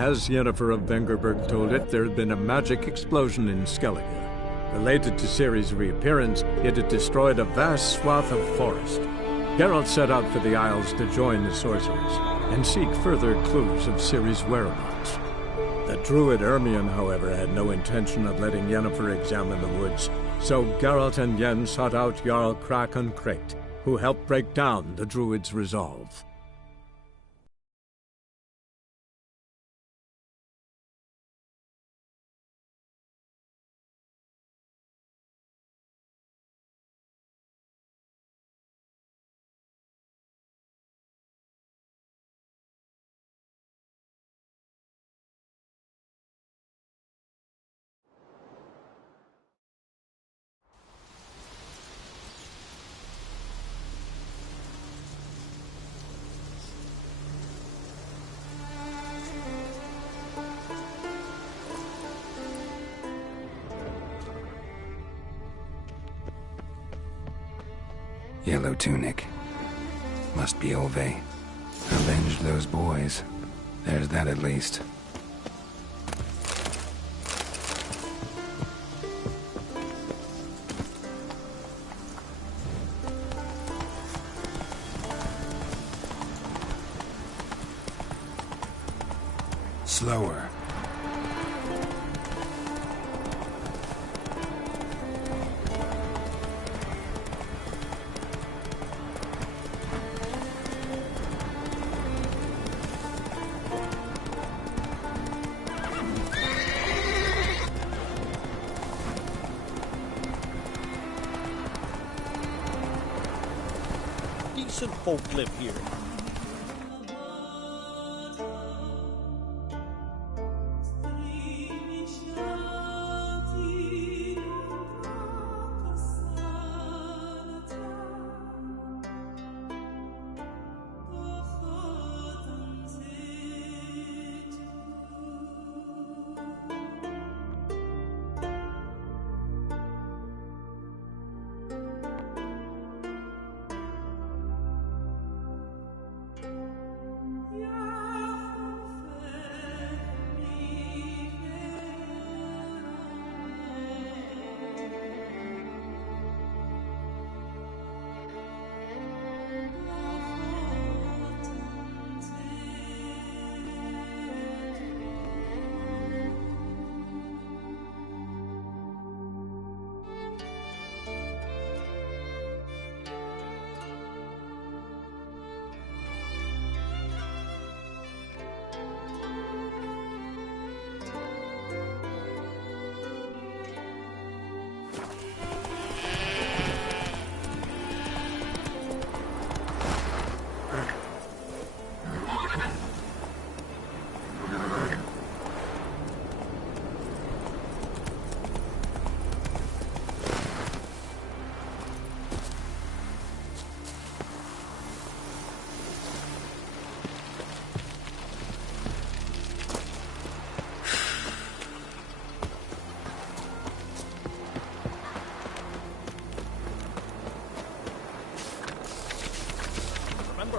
As Yennefer of Vengerberg told it, there had been a magic explosion in Skellige. Related to Ciri's reappearance, it had destroyed a vast swath of forest. Geralt set out for the Isles to join the sorcerers and seek further clues of Ciri's whereabouts. The druid Ermion, however, had no intention of letting Yennefer examine the woods, so Geralt and Yen sought out Jarl Krakon Krayt, who helped break down the druid's resolve. Yellow tunic. Must be Ove. Avenged those boys. There's that at least. Slower. Decent folk live here.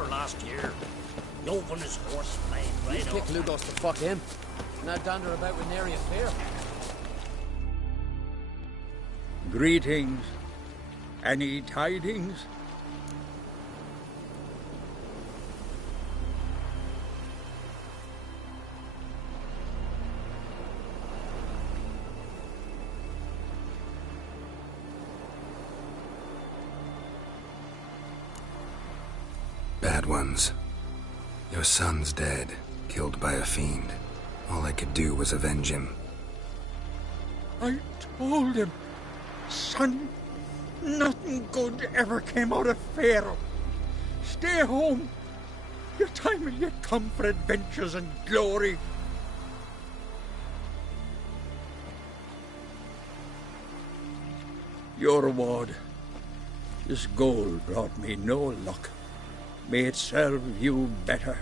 Last year, Yov and his horse flying right off. Kick Lugos to fuck him. Now dander about with nary a fear. Greetings. Any tidings? Bad ones. Your son's dead, killed by a fiend. All I could do was avenge him. I told him, son, nothing good ever came out of Pharaoh. Stay home. Your time will yet come for adventures and glory. Your reward. This gold brought me no luck. May it serve you better.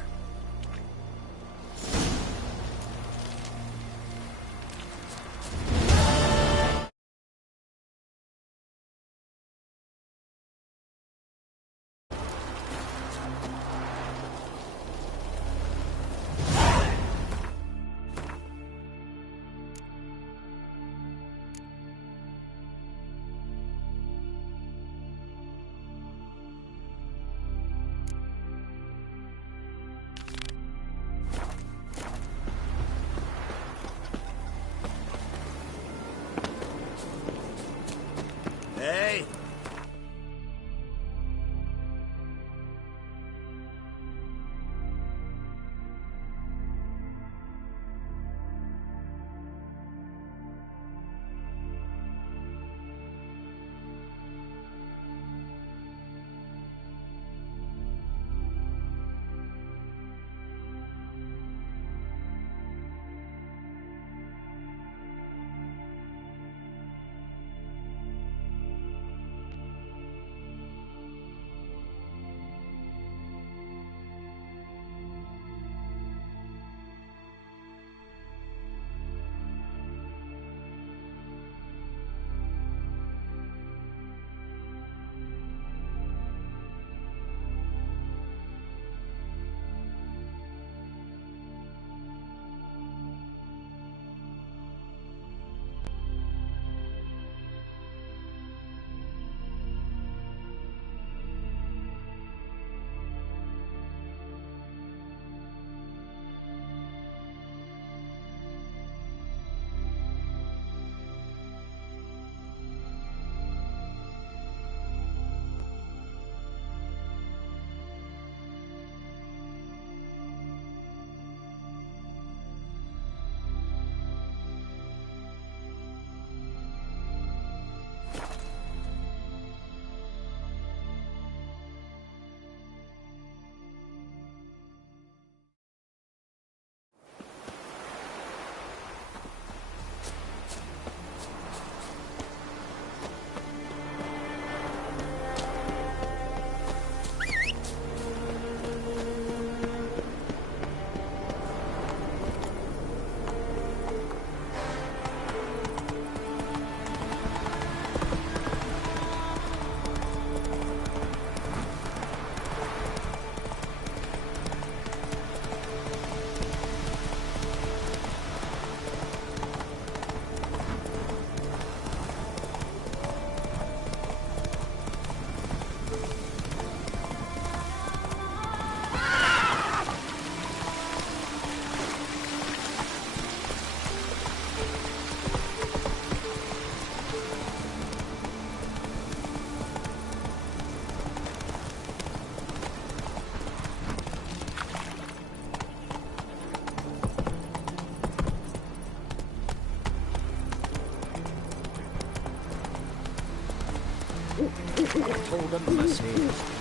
told him to say,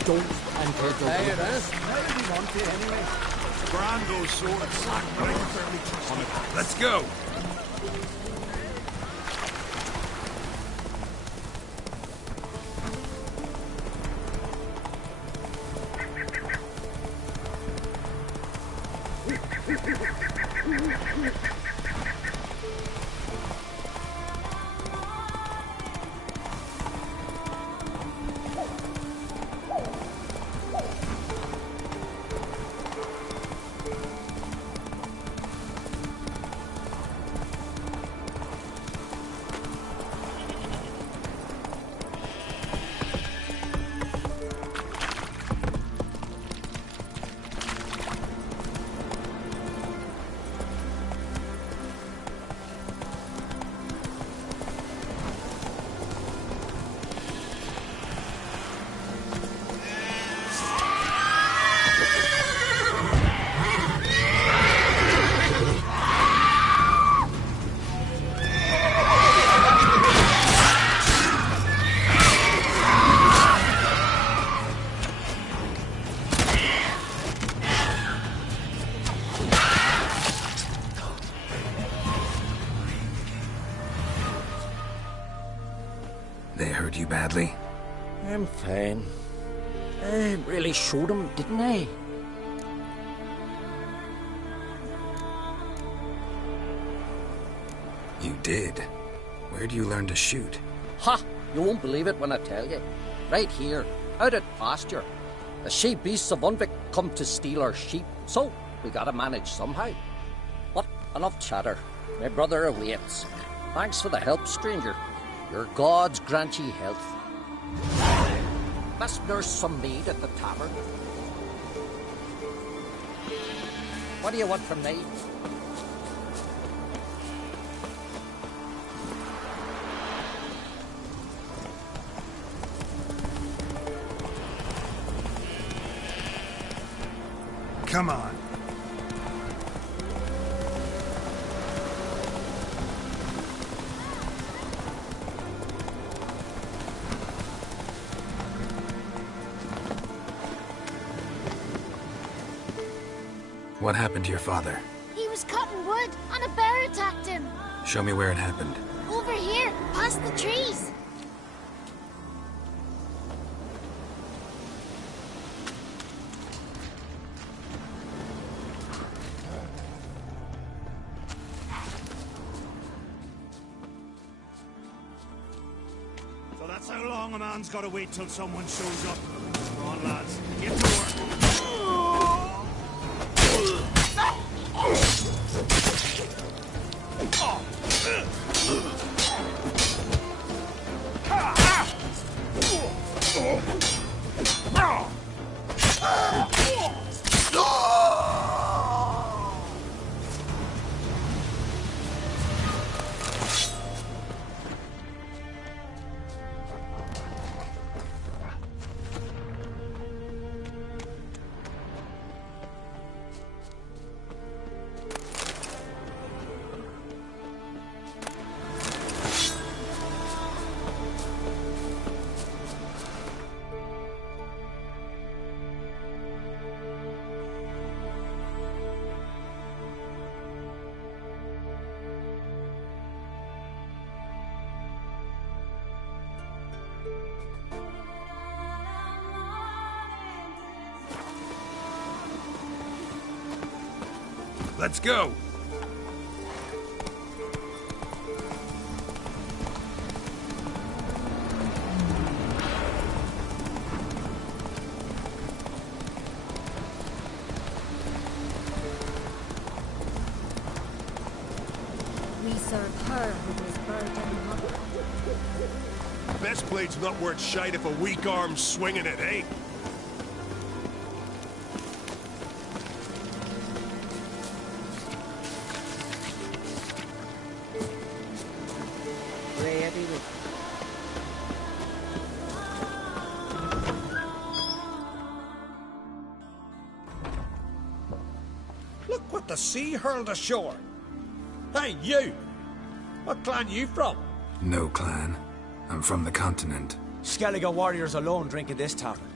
don't enter the Hey, it woods. is. How did he want to anyway? Brando's sword sack, but I can fairly trust on it. Let's go! They hurt you badly? I'm fine. I really showed him, didn't I? You did? Where'd you learn to shoot? Ha! You won't believe it when I tell you. Right here, out at pasture. The she beasts of Unvik come to steal our sheep, so we gotta manage somehow. But enough chatter. My brother awaits. Thanks for the help, stranger. Your gods grant ye health. Must nurse some mead at the tavern. What do you want from me? Come on. What happened to your father? He was cutting wood, and a bear attacked him. Show me where it happened. Over here, past the trees. So that's how long a man's gotta wait till someone shows up. Come on, lads. Get to work. Let's go! We serve her who was burned in love. Best blade's not worth shite if a weak arm's swinging it, eh? Look what the sea hurled ashore. Hey, you! What clan you from? No clan. I'm from the continent. Skellige warriors alone drink in this tavern.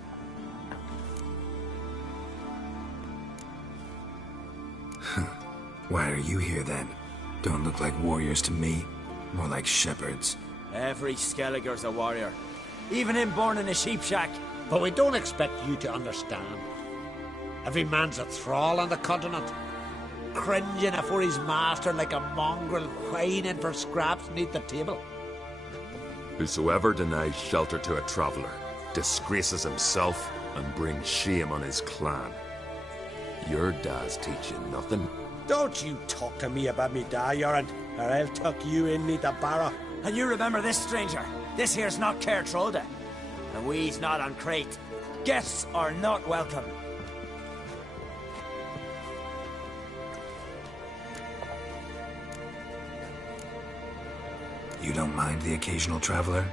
Why are you here then? Don't look like warriors to me. More like shepherds. Every Skellige's a warrior. Even him born in a sheep shack. But we don't expect you to understand. Every man's a thrall on the continent, cringing afore his master like a mongrel whining for scraps neath the table. Whosoever denies shelter to a traveller disgraces himself and brings shame on his clan. Your dad's teaching nothing. Don't you talk to me about me da, Yoran, or I'll tuck you in neath the barrow. And you remember this, stranger. This here's not Cair Troda. And we's not on Crete. Guests are not welcome. You don't mind the occasional traveler?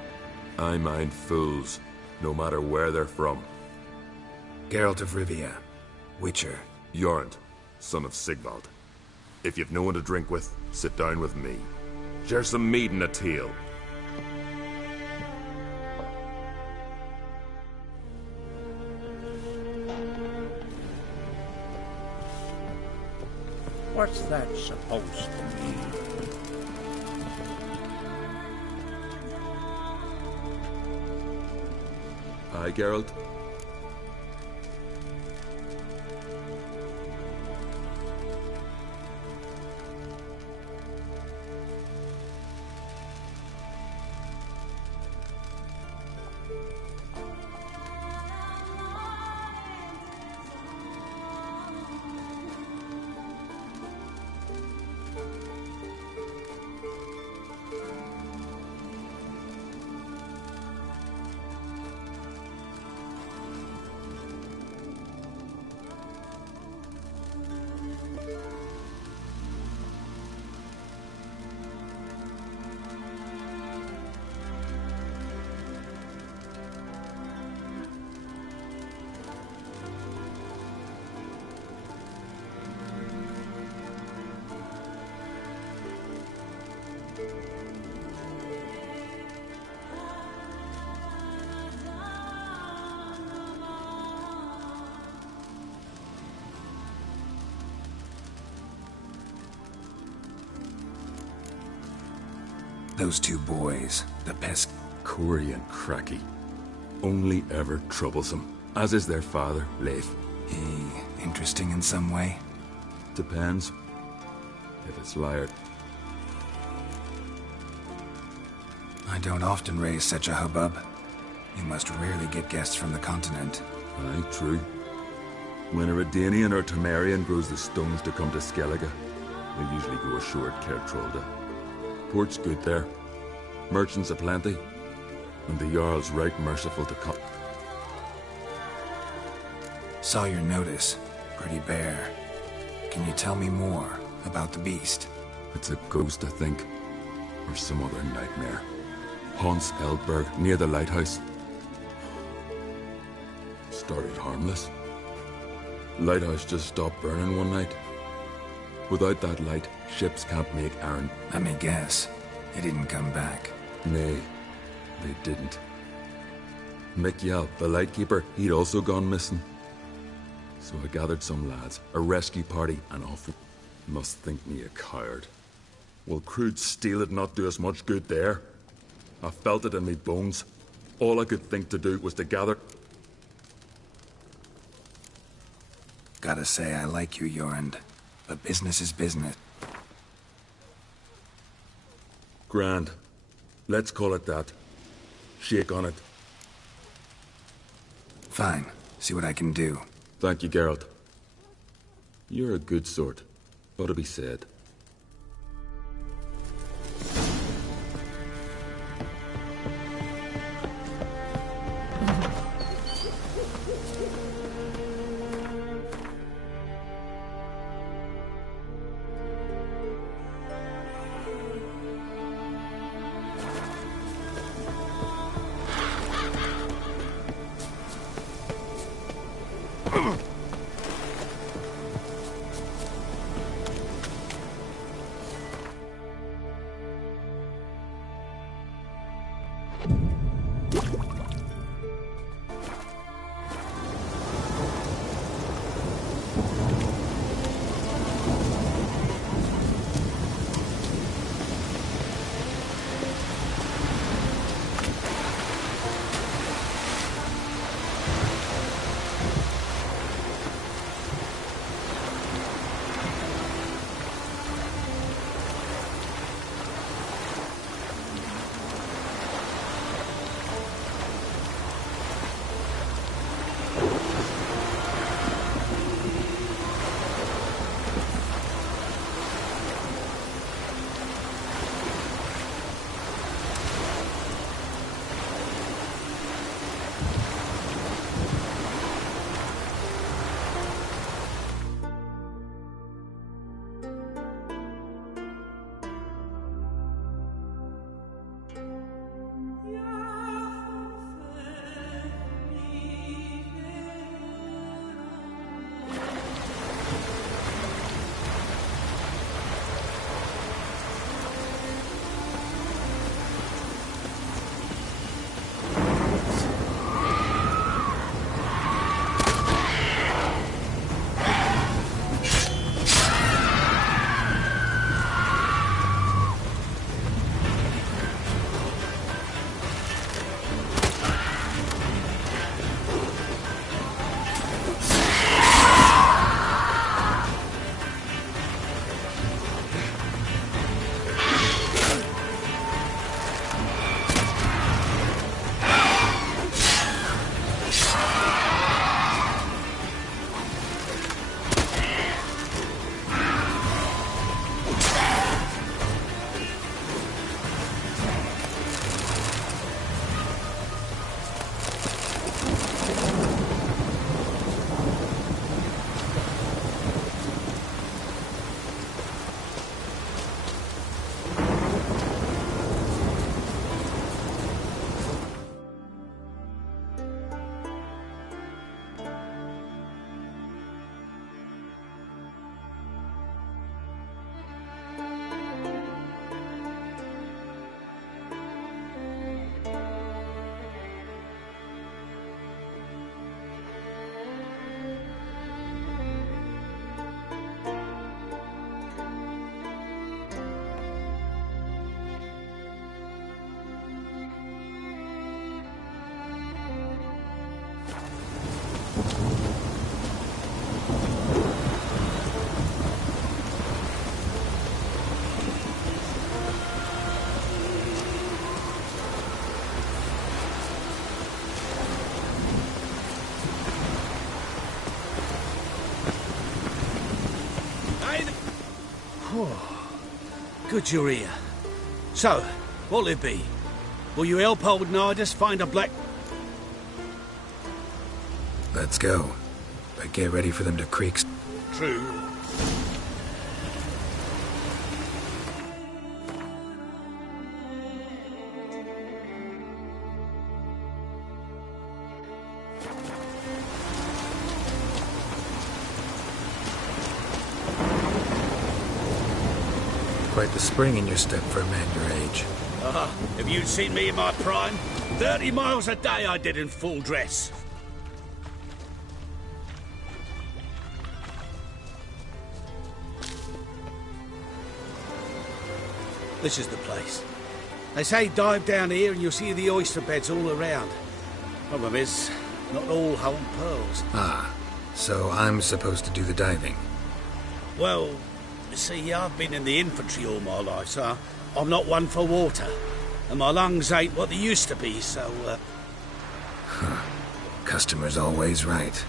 I mind fools, no matter where they're from. Geralt of Rivia, Witcher. Jorund, son of Sigvald. If you've no one to drink with, sit down with me. Share some mead and a tale. What's that supposed to mean? Aye, Geralt? Those two boys, the pest... Corey and Cracky. Only ever troublesome, as is their father, Leif. He interesting in some way? Depends. If it's Liard. I don't often raise such a hubbub. You must rarely get guests from the continent. Aye, true. When a Redanian or Temerian grows the stones to come to Skellige, they usually go ashore at Cair Troda. Port's good there. Merchants aplenty. And the Jarl's right merciful to come. Saw your notice. Pretty bare. Can you tell me more about the beast? It's a ghost, I think. Or some other nightmare. Haunts Eldberg, near the lighthouse. Started harmless. Lighthouse just stopped burning one night. Without that light, ships can't make iron. Let me guess. It didn't come back. Nay, they didn't. Mikyal, the lightkeeper, he'd also gone missing. So I gathered some lads, a rescue party, and off. Must think me a coward. Will crude steel it not do us much good there? I felt it in me bones. All I could think to do was to gather... Gotta say, I like you, Jorund. But business is business. Grand. Let's call it that. Shake on it. Fine. See what I can do. Thank you, Geralt. You're a good sort. Ought to be said. Good you're here. So, what'll it be? Will you help old Nidus find a black... Let's go. But get ready for them to creak. True. Quite the spring in your step for a man your age. Have you seen me in my prime? 30 miles a day I did in full dress. This is the place. They say dive down here and you'll see the oyster beds all around. Problem is, not all hold pearls. Ah, so I'm supposed to do the diving. Well, you see, I've been in the infantry all my life, so I'm not one for water. And my lungs ain't what they used to be, so, Customer's always right.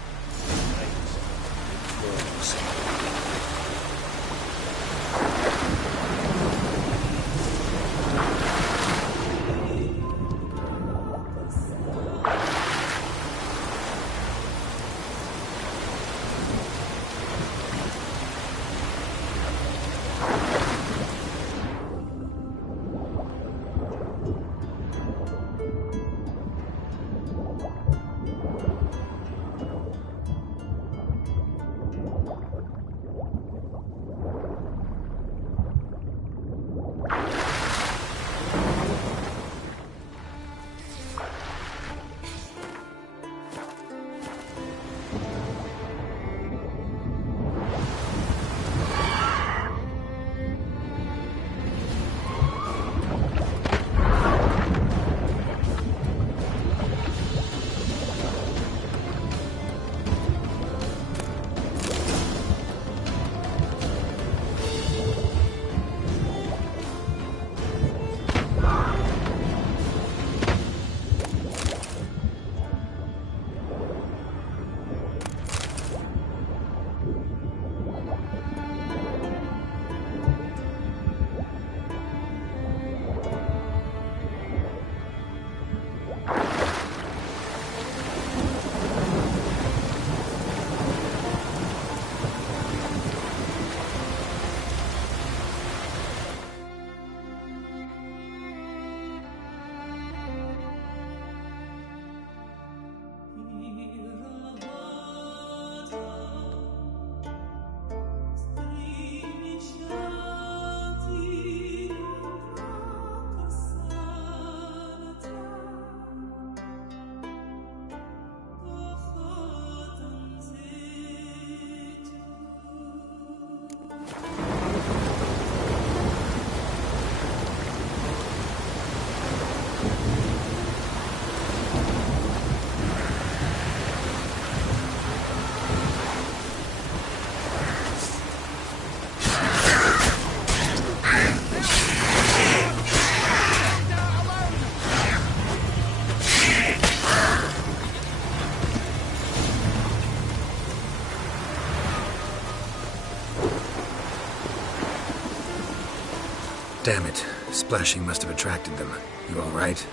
Damn it. Splashing must have attracted them. You all right?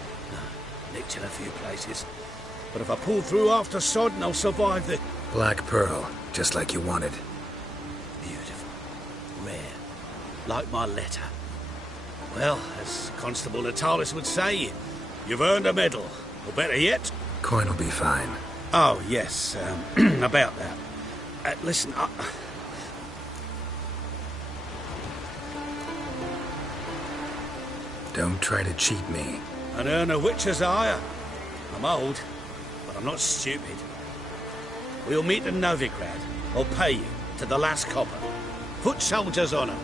Nicked in a few places. But if I pull through after Sodden, I'll survive the... Black pearl, just like you wanted. Beautiful. Rare. Like my letter. Well, as Constable Natalis would say, you've earned a medal. Or better yet... Coin will be fine. Oh, yes. About that. Listen, Don't try to cheat me. An earn a witcher's hire. I'm old, but I'm not stupid. We'll meet in Novigrad. I'll pay you to the last copper. Foot soldier's honor.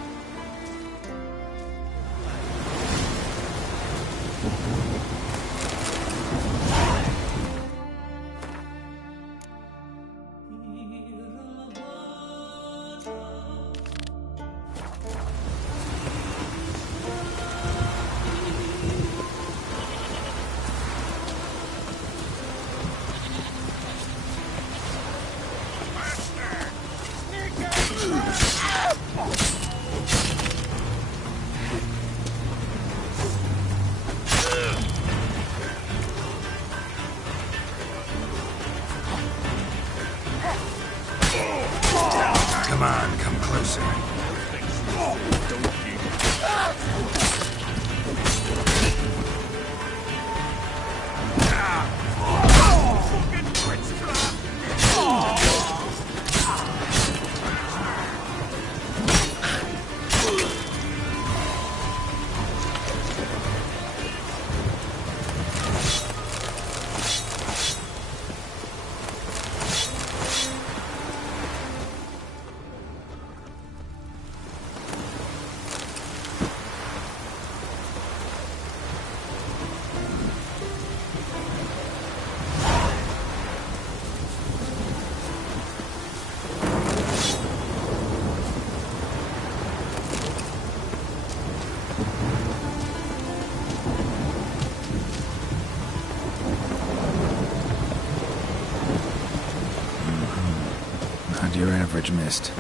Charge missed.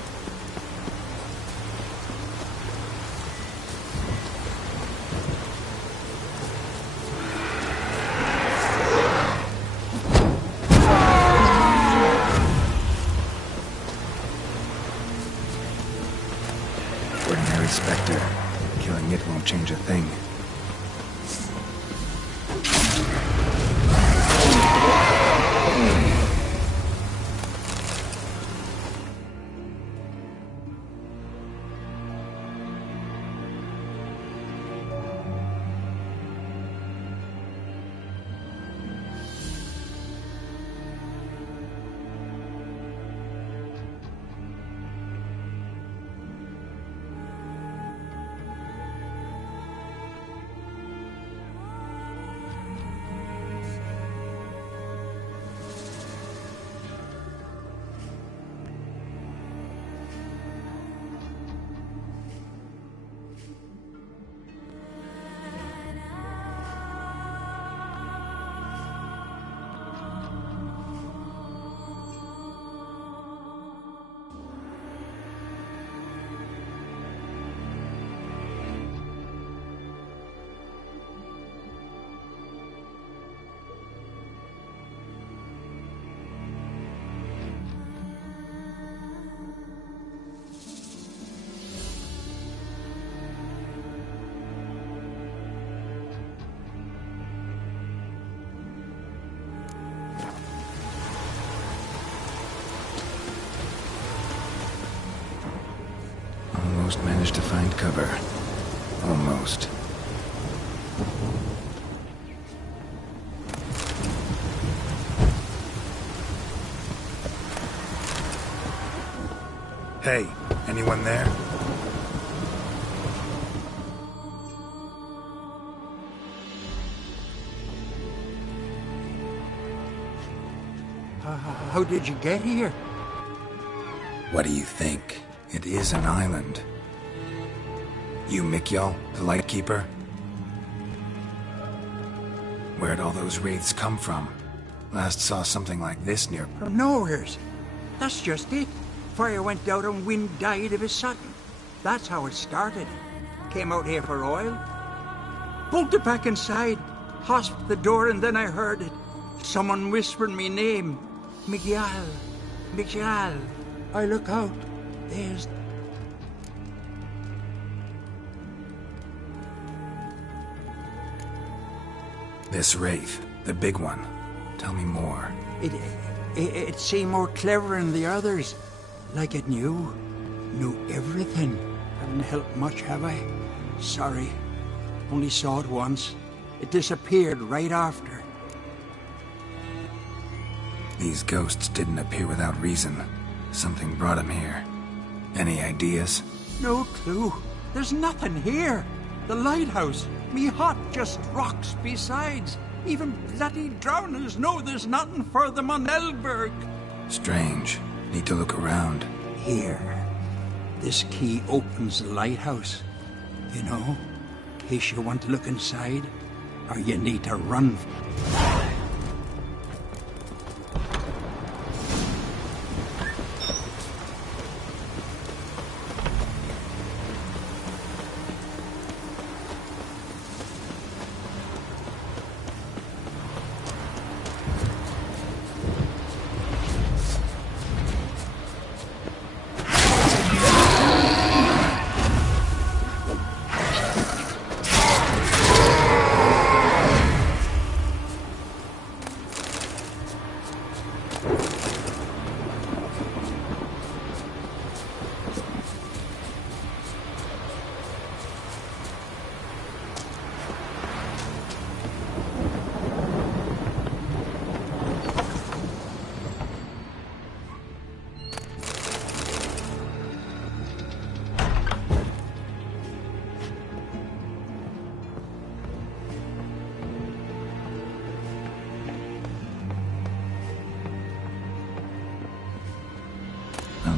Ordinary Spectre. Killing it won't change a thing. Almost managed to find cover. Almost. Hey, anyone there? How did you get here? What do you think? It is an island. You Mikyal, the Lightkeeper? Where'd all those wraiths come from? Last saw something like this near... From nowheres. That's just it. Fire went out and wind died of a sudden. That's how it started. Came out here for oil. Bolted back inside. Hosped the door and then I heard it. Someone whispered me name. Mikyal. Mikyal. I look out. There's... This wraith, the big one. Tell me more. It seemed more clever than the others. Like it knew everything. Haven't helped much, have I? Sorry. Only saw it once. It disappeared right after. These ghosts didn't appear without reason. Something brought them here. Any ideas? No clue. There's nothing here. The lighthouse, me hut, just rocks besides. Even bloody drowners know there's nothing for them on Elberg. Strange. Need to look around. Here. This key opens the lighthouse. You know, in case you want to look inside, or you need to run.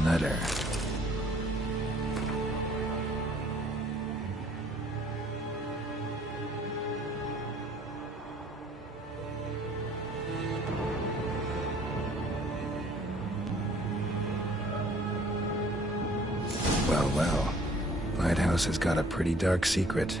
Letter. lighthouse has got a pretty dark secret.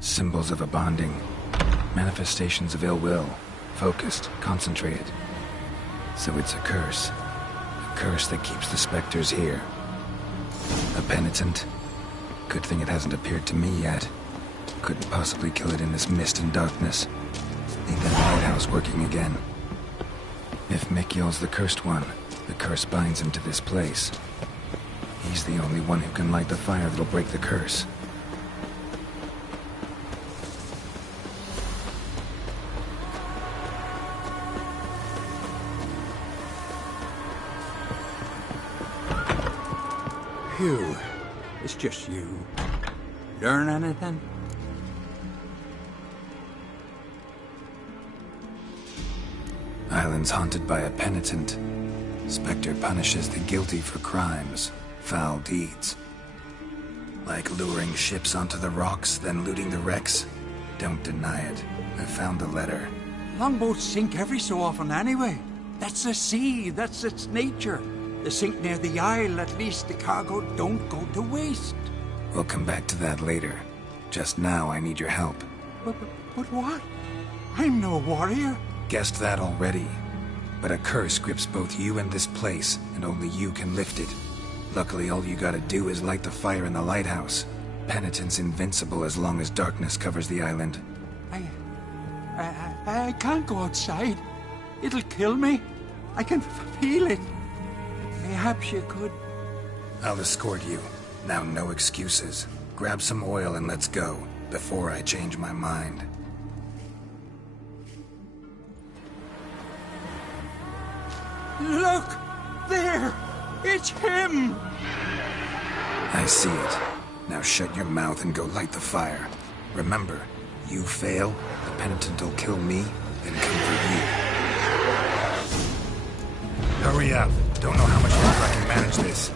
Symbols of a bonding. Manifestations of ill will. Focused, concentrated. So it's a curse. A curse that keeps the specters here. A penitent. Good thing it hasn't appeared to me yet. Couldn't possibly kill it in this mist and darkness. Need that lighthouse working again. If Mikyol's the cursed one, the curse binds him to this place. He's the only one who can light the fire that'll break the curse. Phew. It's just you. Learn anything? Island's haunted by a penitent. Spectre punishes the guilty for crimes, foul deeds. Like luring ships onto the rocks, then looting the wrecks. Don't deny it. I found the letter. Longboats sink every so often anyway. That's the sea, that's its nature. They sink near the isle, at least the cargo don't go to waste. We'll come back to that later. Just now, I need your help. But what? I'm no warrior. Guessed that already. But a curse grips both you and this place, and only you can lift it. Luckily, all you gotta do is light the fire in the lighthouse. Penitent's invincible as long as darkness covers the island. I can't go outside. It'll kill me. I can feel it. Perhaps you could... I'll escort you. Now, no excuses. Grab some oil and let's go, before I change my mind. Look! There! It's him! I see it. Now shut your mouth and go light the fire. Remember, you fail, the penitent will kill me, then come for you. Hurry up. Don't know how much longer I can manage this.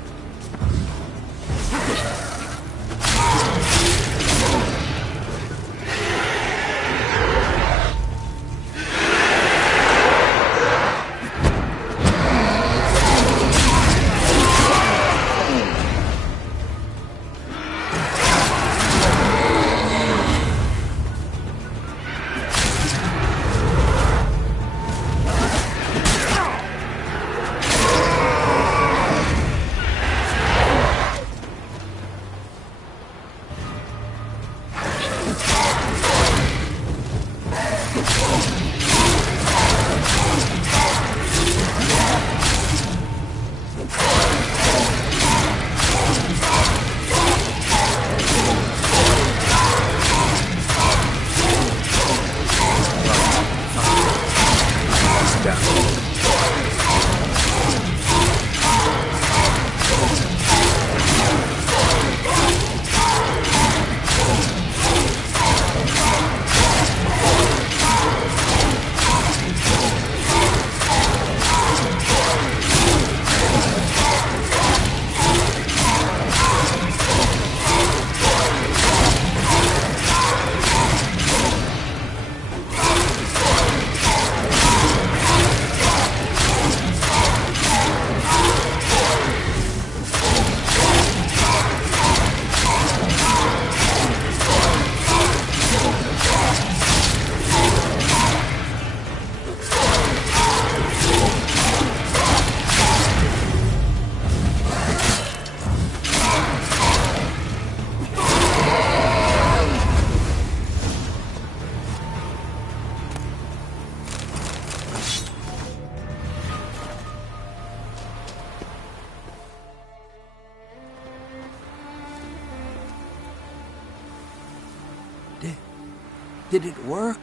Did it work?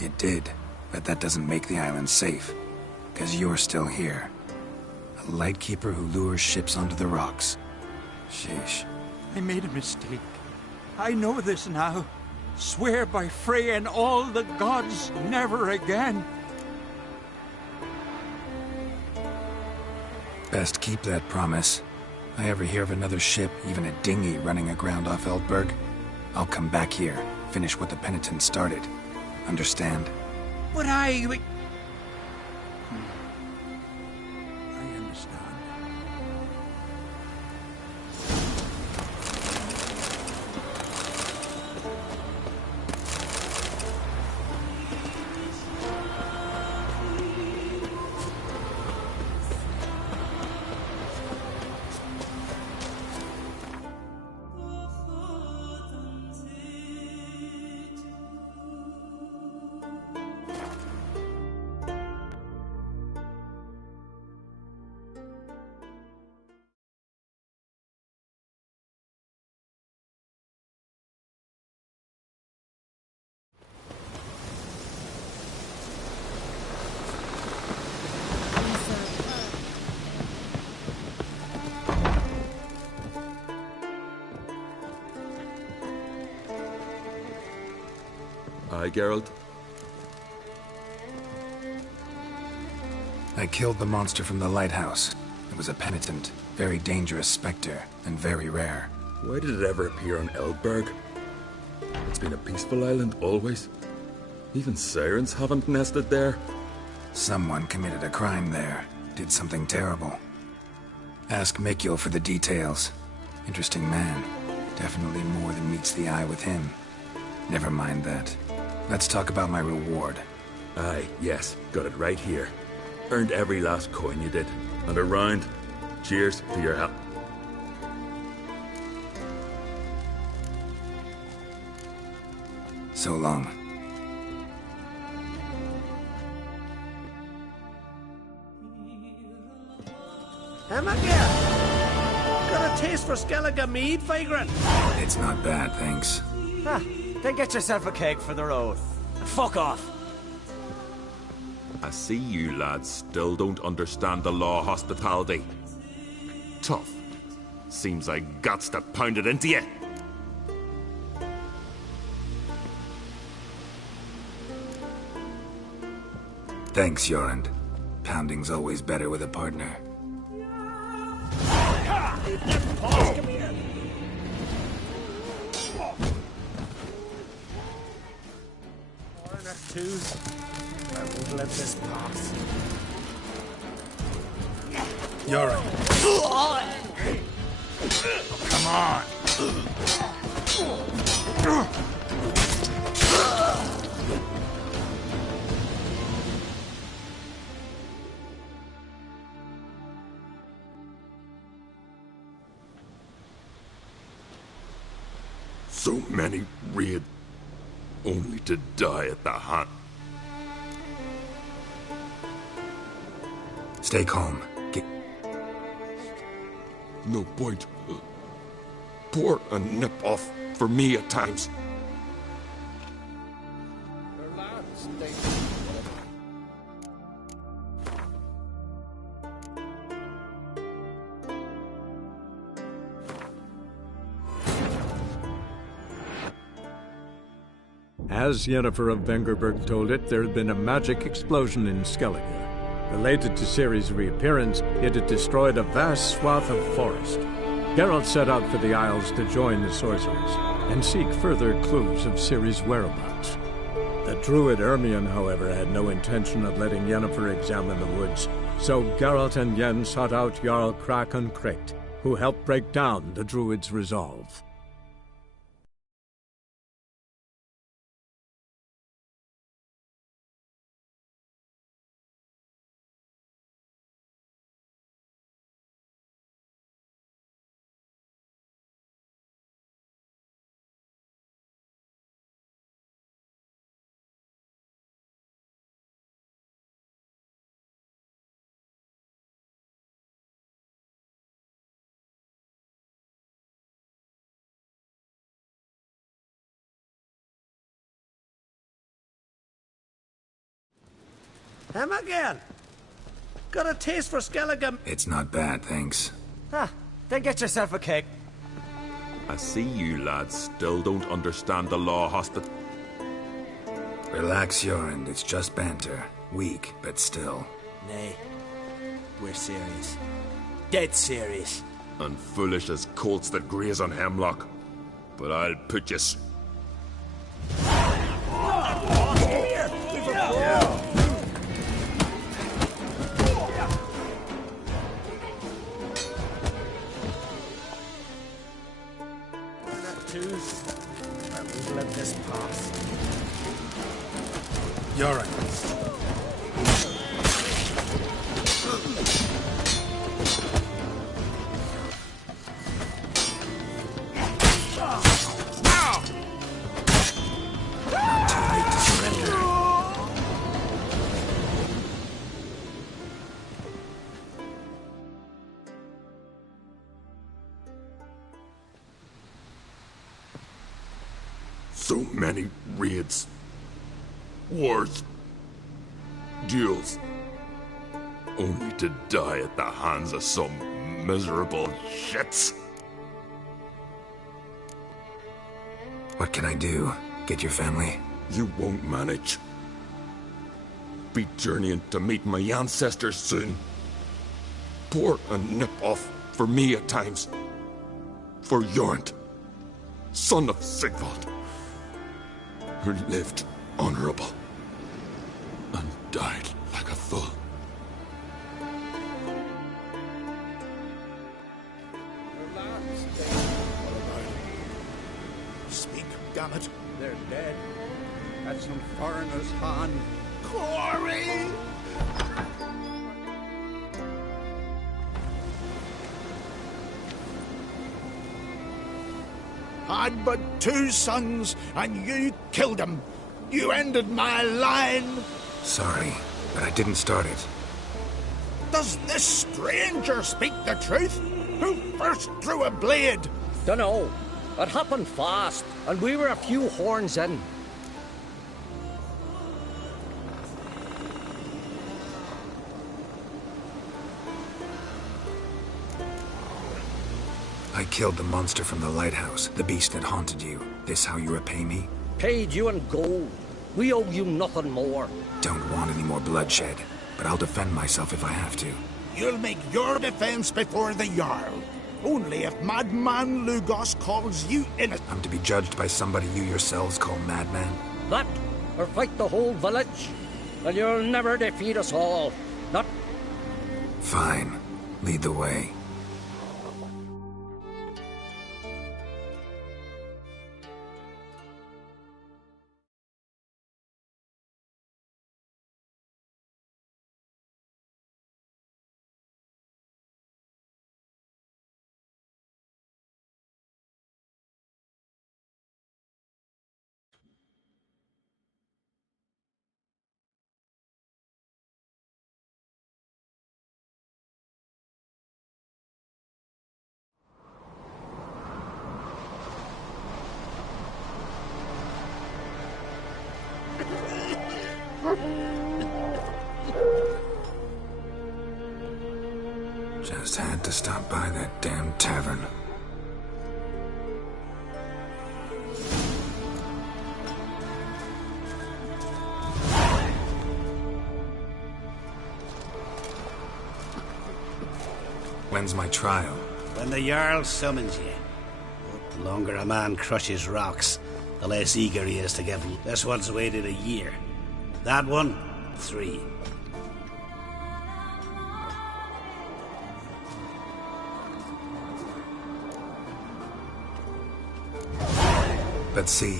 It did, but that doesn't make the island safe. Because you're still here. A lightkeeper who lures ships onto the rocks. Sheesh. I made a mistake. I know this now. Swear by Frey and all the gods, never again. Best keep that promise. If I ever hear of another ship, even a dinghy running aground off Eldberg, I'll come back here, finish what the penitent started. Understand? But I understand. Aye, Geralt? I killed the monster from the lighthouse. It was a penitent, very dangerous specter, and very rare. Why did it ever appear on Eldberg? It's been a peaceful island, always. Even sirens haven't nested there. Someone committed a crime there. Did something terrible. Ask Mikkel for the details. Interesting man. Definitely more than meets the eye with him. Never mind that. Let's talk about my reward. Aye, yes, got it right here. Earned every last coin you did. And a round. Cheers to your help. So long. Got a taste for Skellige mead, vagrant? It's not bad, thanks. Then get yourself a keg for the road. And fuck off. I see you lads still don't understand the law of hospitality. Tough. Seems I gots to pound it into you. Thanks, Jorund. Pounding's always better with a partner. Come here. One or two. I won't let this pass. Jorund. Come on. So many raid, only to die at the hand. Stay calm. No point. Pour a nip off for me at times. As Yennefer of Vengerberg told it, there had been a magic explosion in Skellige. Related to Ciri's reappearance, it had destroyed a vast swath of forest. Geralt set out for the Isles to join the sorcerers and seek further clues of Ciri's whereabouts. The druid Ermion, however, had no intention of letting Yennefer examine the woods, so Geralt and Yen sought out Jarl Krakon Krayt, who helped break down the druid's resolve. Him again? Got a taste for Skellige? It's not bad, thanks. Ah, then get yourself a cake. I see you lads still don't understand the law, hospital. Relax, Jorund. It's just banter. Weak, but still. Nay, we're serious. Dead serious. And foolish as colts that graze on hemlock. But I'll put you... I will let this pass. Jorund. Not too late to surrender. So many raids. Wars. Duels. Only to die at the hands of some miserable shits. What can I do? Get your family? You won't manage. Be journeying to meet my ancestors soon. Pour a nip off for me at times. For Jorund, son of Sigvald, who lived honorable and died like a fool. Speak, damn it. They're dead. At some foreigner's hand. Corey! Had but 2 sons, and you killed them. You ended my line. Sorry, but I didn't start it. Does this stranger speak the truth? Who first drew a blade? Dunno. It happened fast, and we were a few horns in. I killed the monster from the lighthouse, the beast that haunted you. This how you repay me? Paid you in gold. We owe you nothing more. Don't want any more bloodshed, but I'll defend myself if I have to. You'll make your defense before the Jarl. Only if Madman Lugos calls you innocent. I'm to be judged by somebody you yourselves call madman? That, or fight the whole village. And you'll never defeat us all. Not... Fine. Lead the way. Just had to stop by that damn tavern. When's my trial? When the Jarl summons you. The longer a man crushes rocks, the less eager he is to give. This one's waited a year. That one, 3. But see,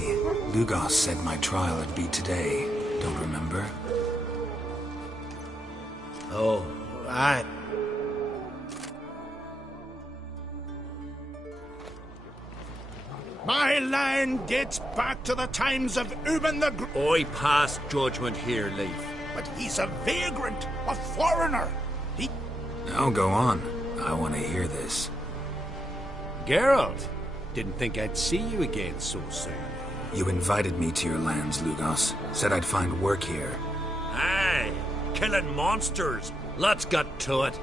Lugos said my trial would be today. Don't remember? Oh, aye. My line dates back to the times of Uben the Great. I pass judgment here, Leif. But he's a vagrant, a foreigner. He... Now go on. I want to hear this. Geralt, didn't think I'd see you again so soon. You invited me to your lands, Lugos. Said I'd find work here. Aye, killing monsters. Let's get to it.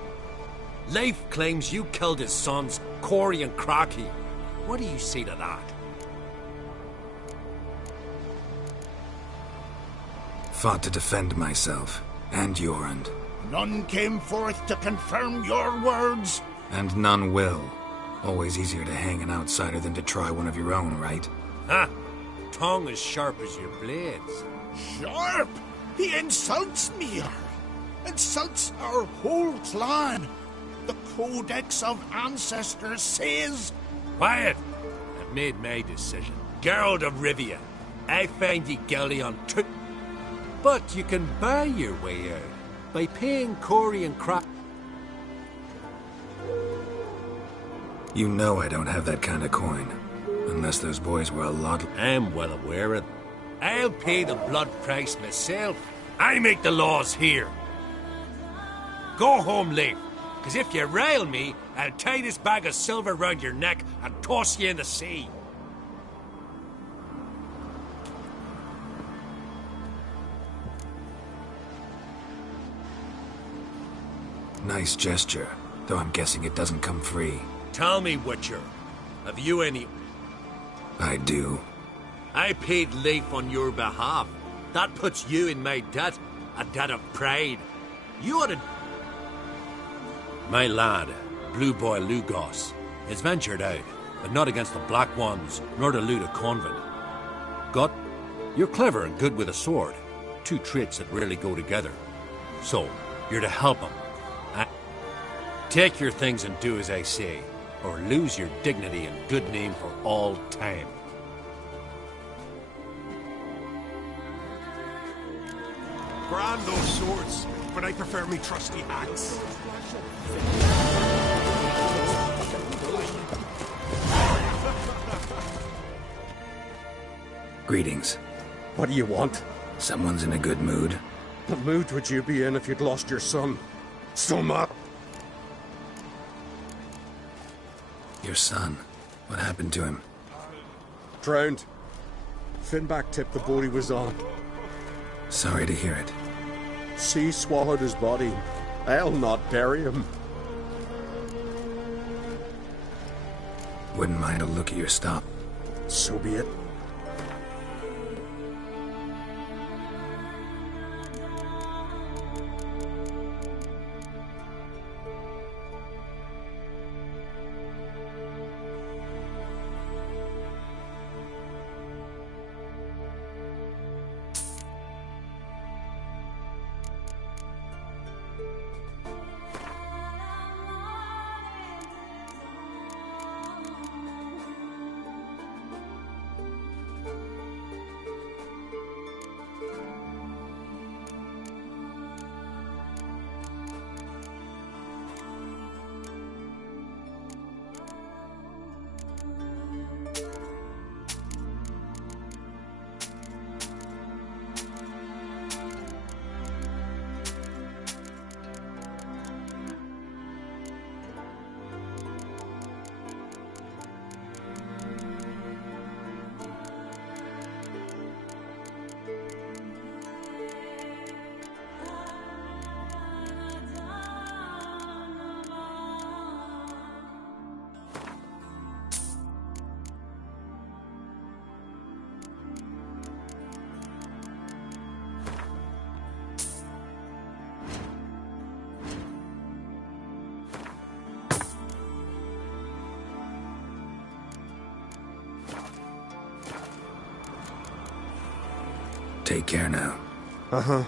Leif claims you killed his sons, Corey and Crocky. What do you say to that? Fought to defend myself, and Jorund. None came forth to confirm your words. And none will. Always easier to hang an outsider than to try one of your own, right? Ha! Tongue as sharp as your blades. Sharp? He insults me. Insults our whole clan. The Codex of Ancestors says... Quiet! I've made my decision. Geralt of Rivia, I find ye guilty on two... But you can buy your way out by paying Corey and Croc... You know I don't have that kind of coin. Unless those boys were a lot... I'm well aware of it. I'll pay the blood price myself. I make the laws here. Go home, Leif. Because if you rile me, I'll tie this bag of silver round your neck and toss you in the sea. Nice gesture, though I'm guessing it doesn't come free. Tell me, Witcher, have you any... I do. I paid Leif on your behalf. That puts you in my debt, a debt of pride. You ought to... My lad, Blue Boy Lugos, has ventured out, but not against the Black Ones, nor to loot a convent. Gut, you're clever and good with a sword. Two traits that rarely go together. So, you're to help him. Take your things and do as I say, or lose your dignity and good name for all time. Grand those swords, but I prefer me trusty axe. Greetings. What do you want? Someone's in a good mood. What mood would you be in if you'd lost your son? Sum up. Your son. What happened to him? Drowned. Finback tipped the boat he was on. Sorry to hear it. Sea swallowed his body. I'll not bury him. Wouldn't mind a look at your stop. So be it. Take care now. Uh-huh.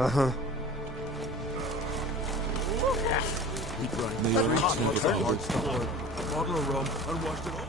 Uh-huh. He drank me every tea with a hard stop. A bottle of rum and washed it off.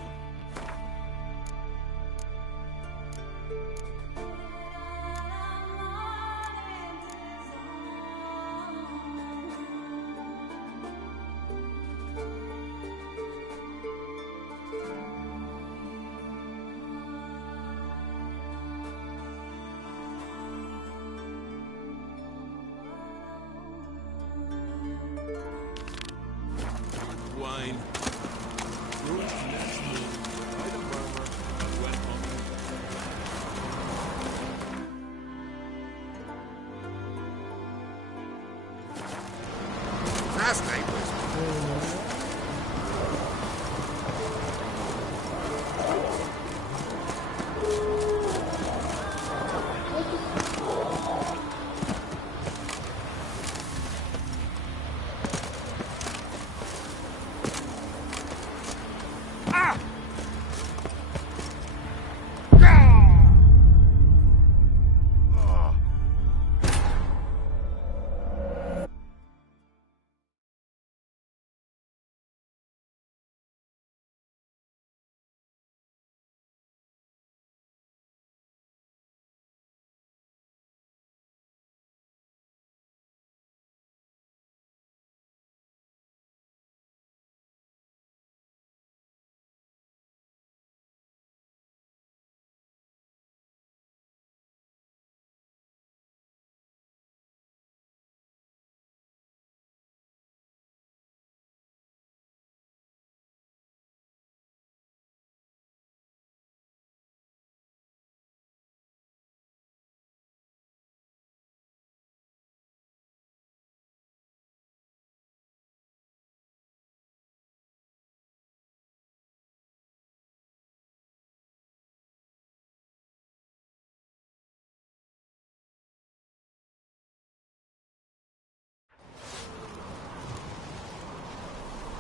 Wine. Rose next morning, without a murmur, and went home. Fast neighbors.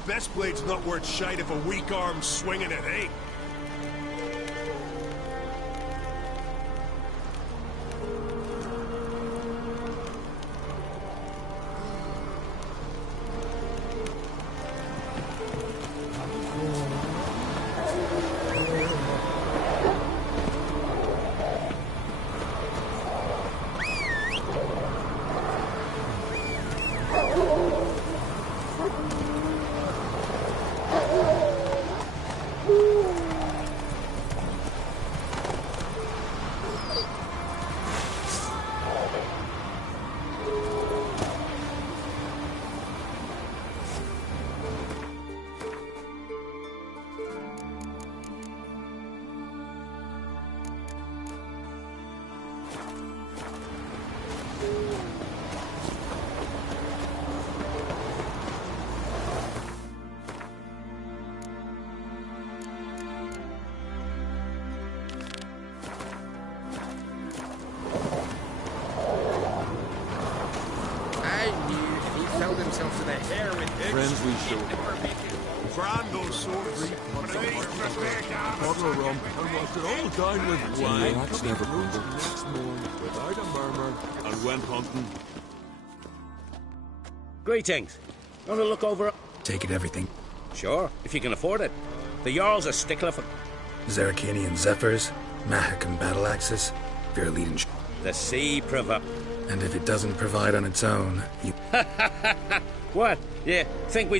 Best blade's not worth shite if a weak arm's swinging it, eh? himself to the hair with hicks. Friends we show. Brand those swords. Bottle of rum and washed it all down with wine. The axe never crumbled. Next morning, without a murmur, and went hunting. Greetings. Want to look over? Take it everything. Sure, if you can afford it. The Jarl's a stickler for Zarkanian Zephyrs, Mahakan battle axes, Virlean. The sea provides. And if it doesn't provide on its own, you... What? Yeah, think we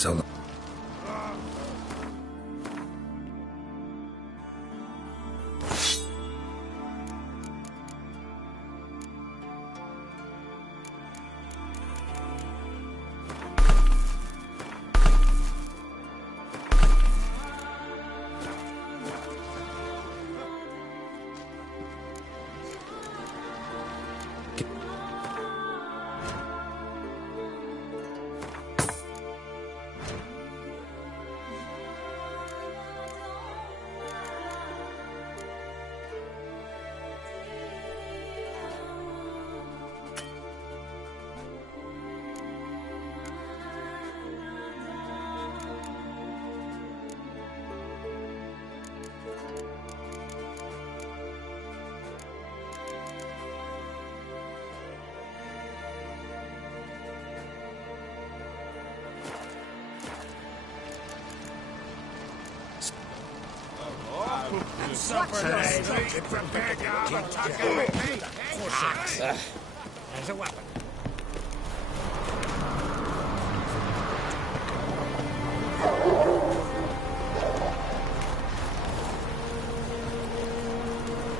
So long. There's a weapon.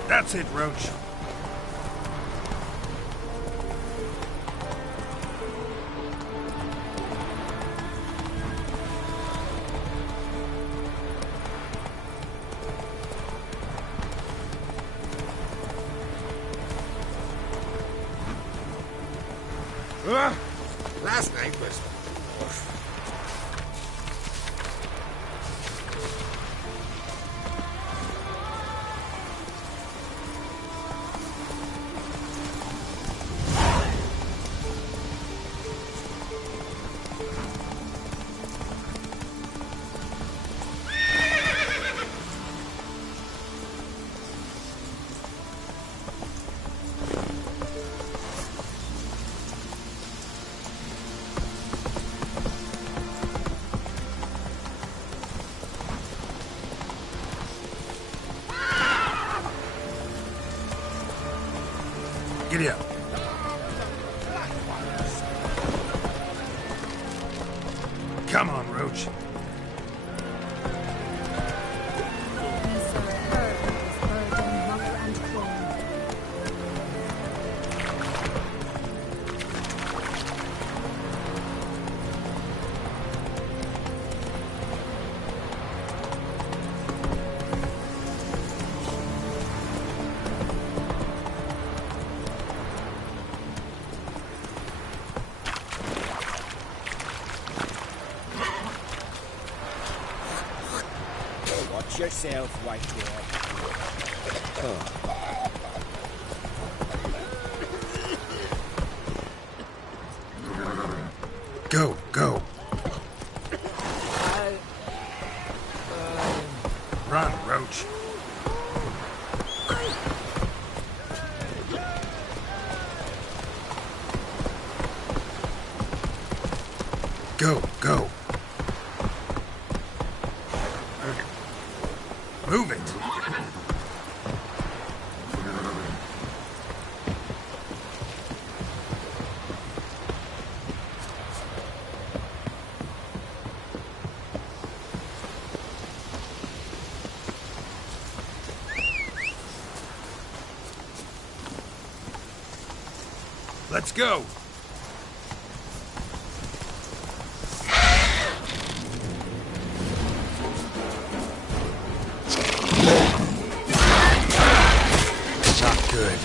That's it, Roach. Last night was... Giddy up. Come on, Roach. We saw her with his burden, muck and clone. Watch yourself, white Go, go. Run, Roach. Go, go. Move it. Let's go. Not good.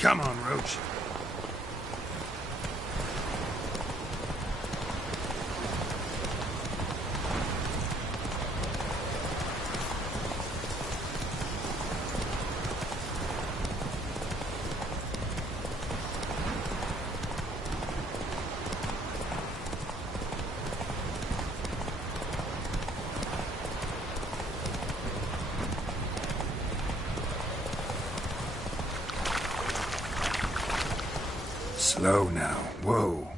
Come on, Roach. Slow now. Whoa.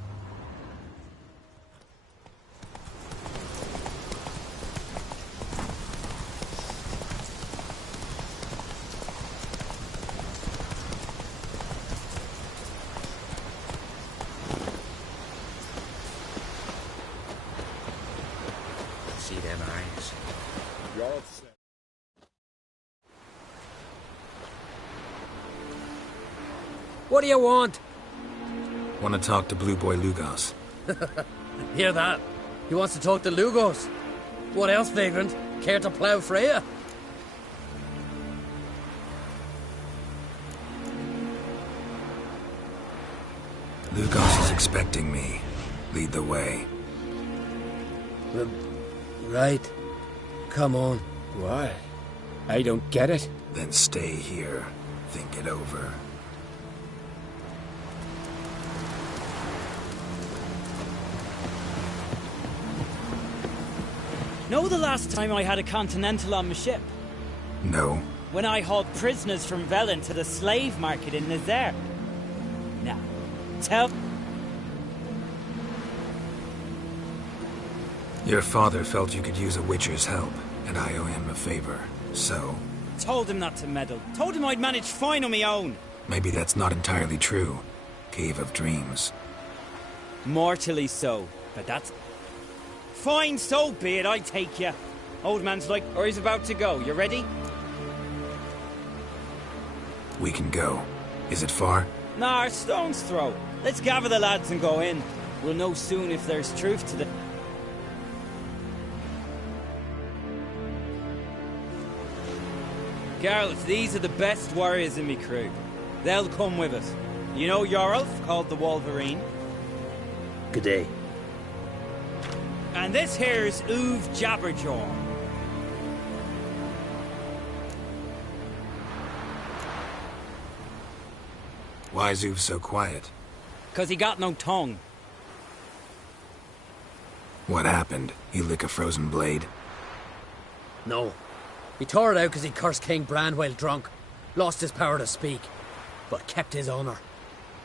See them eyes? What do you want? Want to talk to Blue Boy Lugos. Hear that? He wants to talk to Lugos. What else, vagrant? Care to plough Freya? Lugos is expecting me. Lead the way. Right. Come on. Why? I don't get it. Then stay here. Think it over. Know the last time I had a Continental on my ship? No. When I hauled prisoners from Velen to the slave market in Nazaire. Now, tell... Your father felt you could use a Witcher's help, and I owe him a favor, so... Told him not to meddle. Told him I'd manage fine on my own. Maybe that's not entirely true. Cave of Dreams. Mortally so, but that's... Fine, so be it, I take you. Old man's like, or he's about to go. You ready? We can go. Is it far? Nah, stone's throw. Let's gather the lads and go in. We'll know soon if there's truth to the... Gareth, these are the best warriors in me crew. They'll come with us. You know Yorulf, called the Wolverine? Good day. And this here's Uv Jabberjaw. Why's Uv so quiet? 'Cause he got no tongue. What happened? He lick a frozen blade? No. He tore it out because he cursed King Bran while drunk. Lost his power to speak, but kept his honor.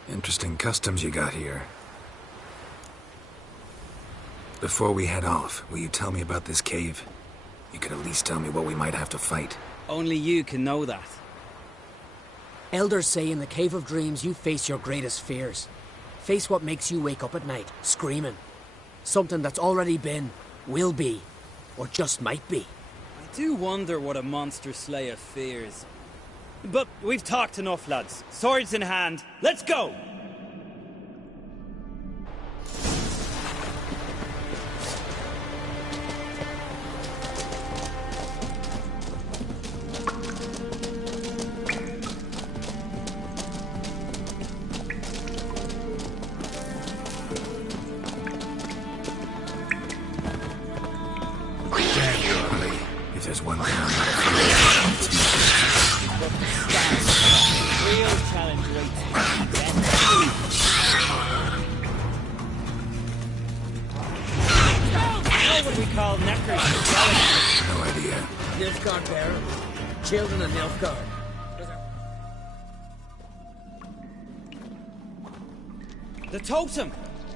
Interesting customs you got here. Before we head off, will you tell me about this cave? You could at least tell me what we might have to fight. Only you can know that. Elders say in the Cave of Dreams you face your greatest fears. Face what makes you wake up at night, screaming. Something that's already been, will be, or just might be. I do wonder what a monster slayer fears. But we've talked enough, lads. Swords in hand, let's go! If there's one thing I'm not afraid of, it's Real challenge waits. What we call neckers. No idea. Nilfgaard bearer. Children of Nilfgaard. The totem!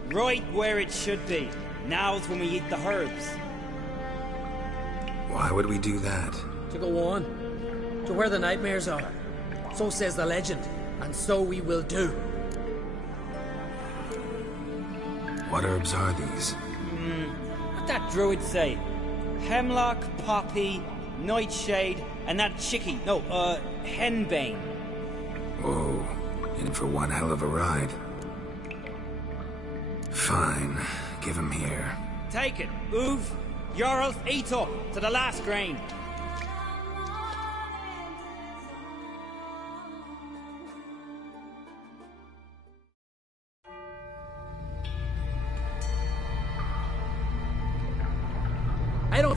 Right where it should be. Now's when we eat the herbs. Why would we do that? To go on. To where the nightmares are. So says the legend. And so we will do. What herbs are these? What that druid say? Hemlock, poppy, nightshade, and that chickie. No, henbane. Whoa. In for one hell of a ride. Fine. Give him here. Take it. Uv, Yorulf, eat up to the last grain.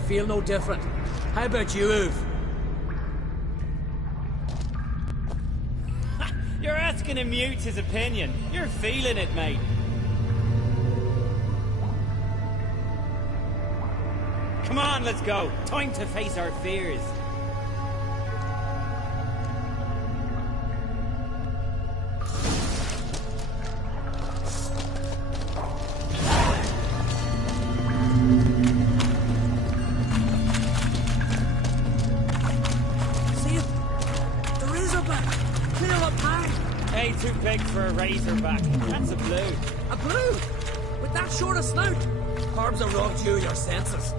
feel no different. How about you, Uv? You're asking him mute his opinion. You're feeling it, mate. Come on, let's go. Time to face our fears. See it? The razorback! Clear up high! Hey, too big for a razorback. That's a blue. A blue? With that short a snout? Carbs have robbed you of your senses.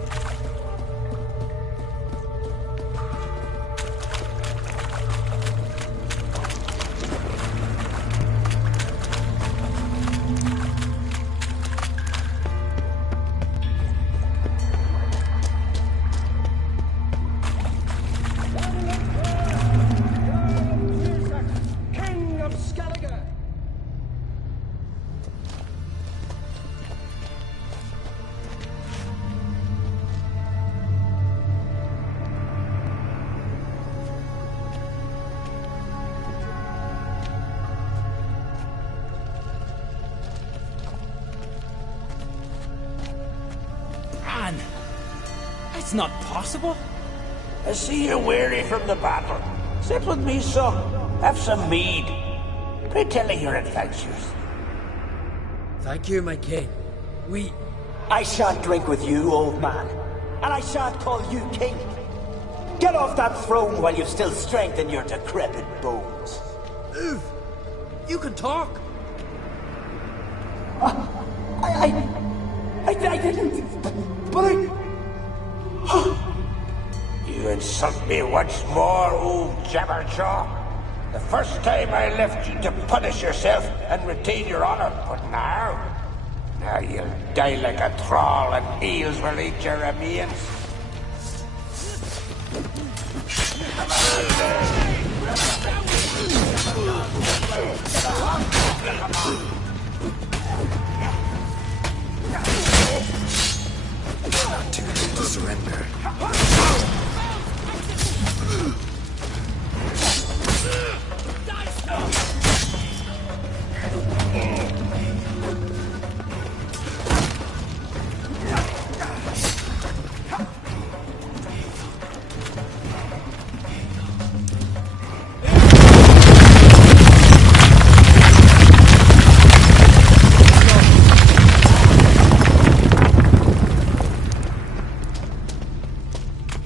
King of Skellige! Man, that's not possible. I see you're weary from the battle. Sit with me, son. Have some mead. Pray tell me your adventures. Thank you, my king. I shan't drink with you, old man. And I shan't call you king. Get off that throne while you've still strength in your decrepit bones. Uv, you can talk. I didn't. But I... You insult me once more, old Jabberjaw. The first time I left you to punish yourself and retain your honor, but now you'll die like a thrall and eels will eat your remains. Not too late to surrender.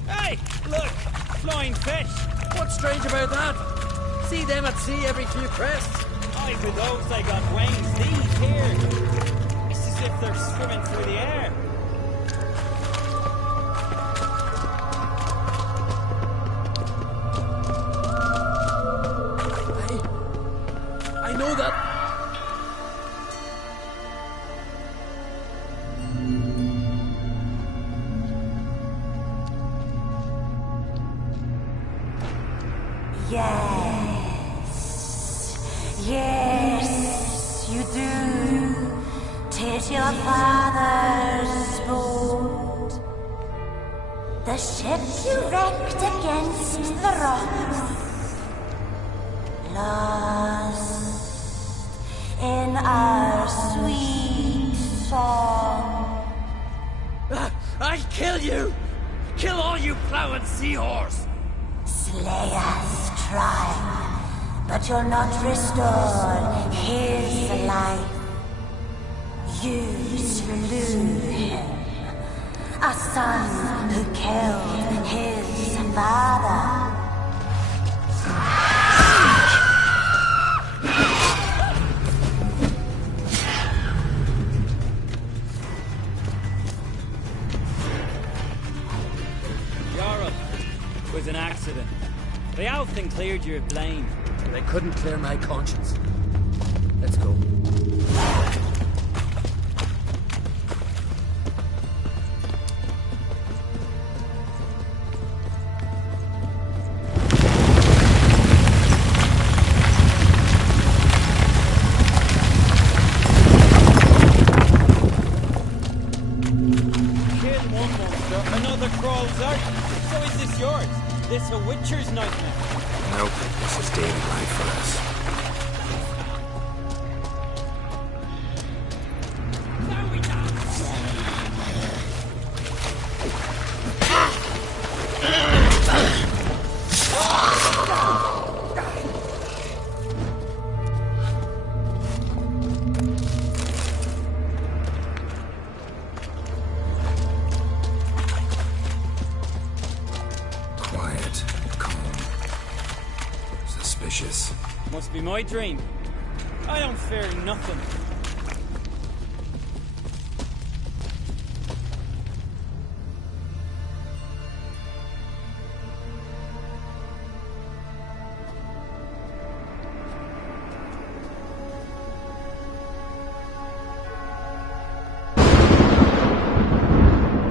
Hey, look, flying fish. What's strange about that? See them at sea every few crests. Aye, for those they got wings. These here, it's as if they're swimming through the air. I know that. Yes, you do. 'Tis your father's boat. The ship you wrecked against the rocks. Lost in our sweet song. I'll kill you! Kill all you plowing seahorse! Slay us, try, but you'll not restore his life. You slew him, a son who killed his father. Jarl, it was an accident. They often cleared you of blame. They couldn't clear my conscience. Let's go. Kill one monster, another crawls start. So is this yours? This a Witcher's nightmare? Nope, this is daily life for us. Must be my dream. I don't fear nothing.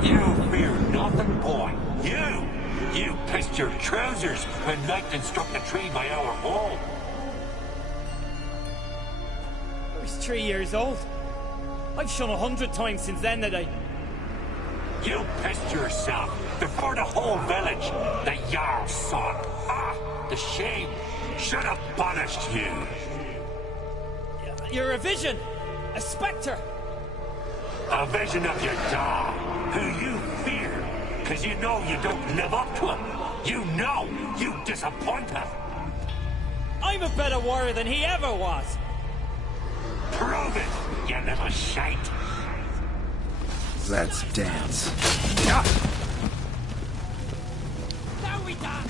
You fear nothing, boy. You pissed your trousers when lightning struck the tree by our home. I was 3 years old. I've shone 100 times since then that I... You pissed yourself before the whole village. The Jarl saw it. Ah, the shame should have punished you. You're a vision! A spectre! A vision of your dog, who you fear, because you know you don't live up to him. You know you disappoint him. I'm a better warrior than he ever was. Prove it, you little shite. Let's dance. Now we dance!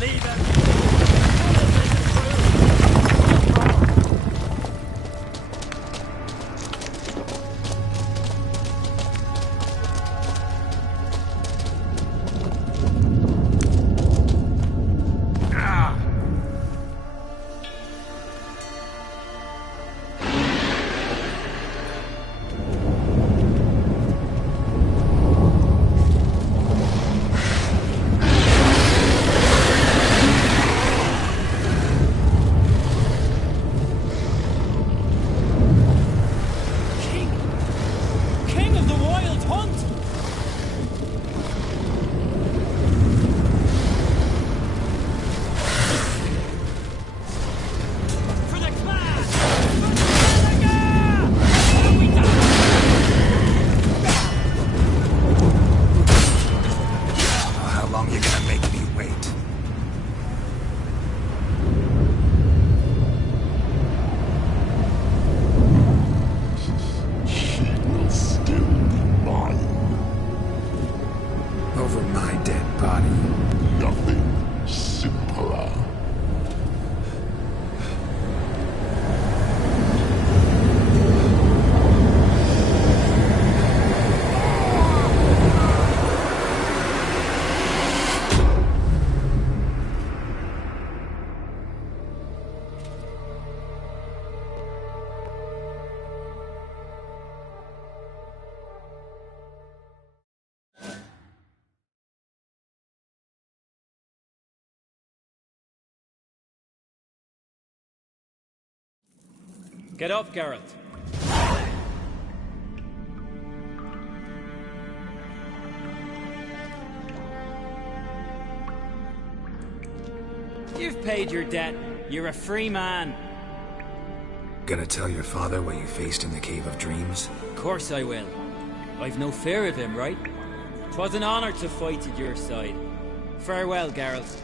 Leave him! Get up, Geralt. You've paid your debt. You're a free man. Gonna tell your father what you faced in the Cave of Dreams? Of course I will. I've no fear of him, right? 'Twas an honor to fight at your side. Farewell, Geralt.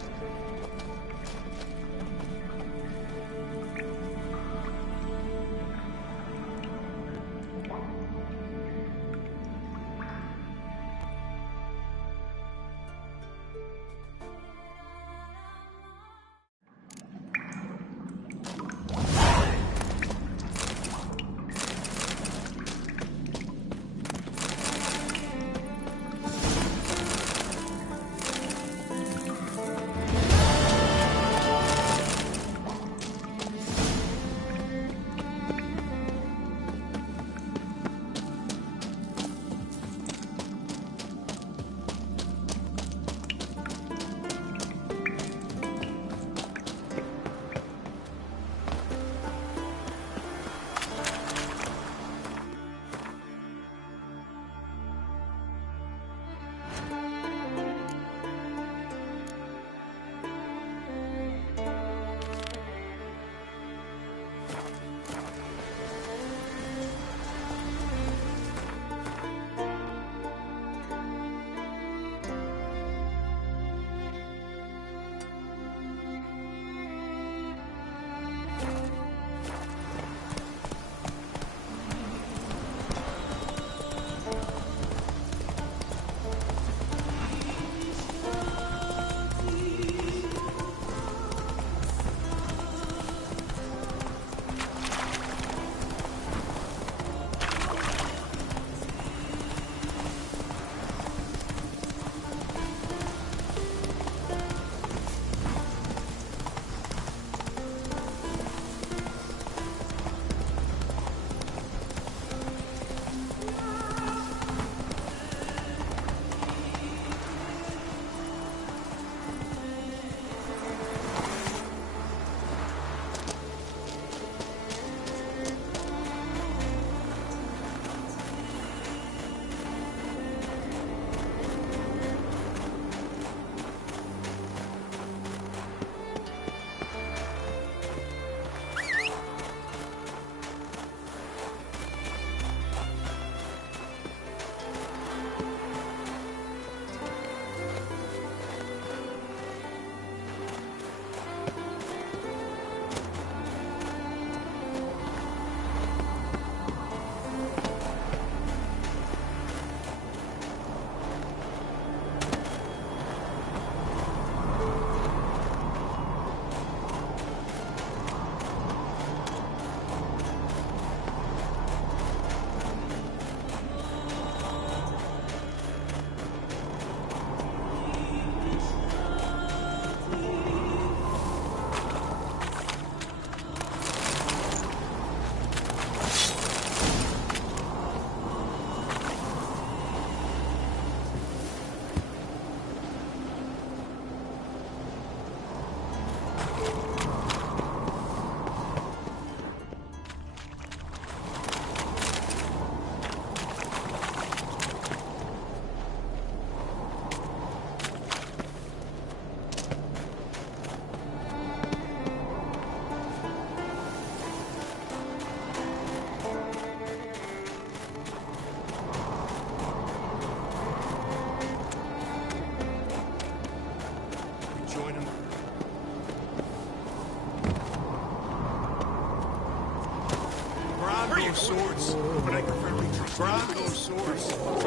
those swords, but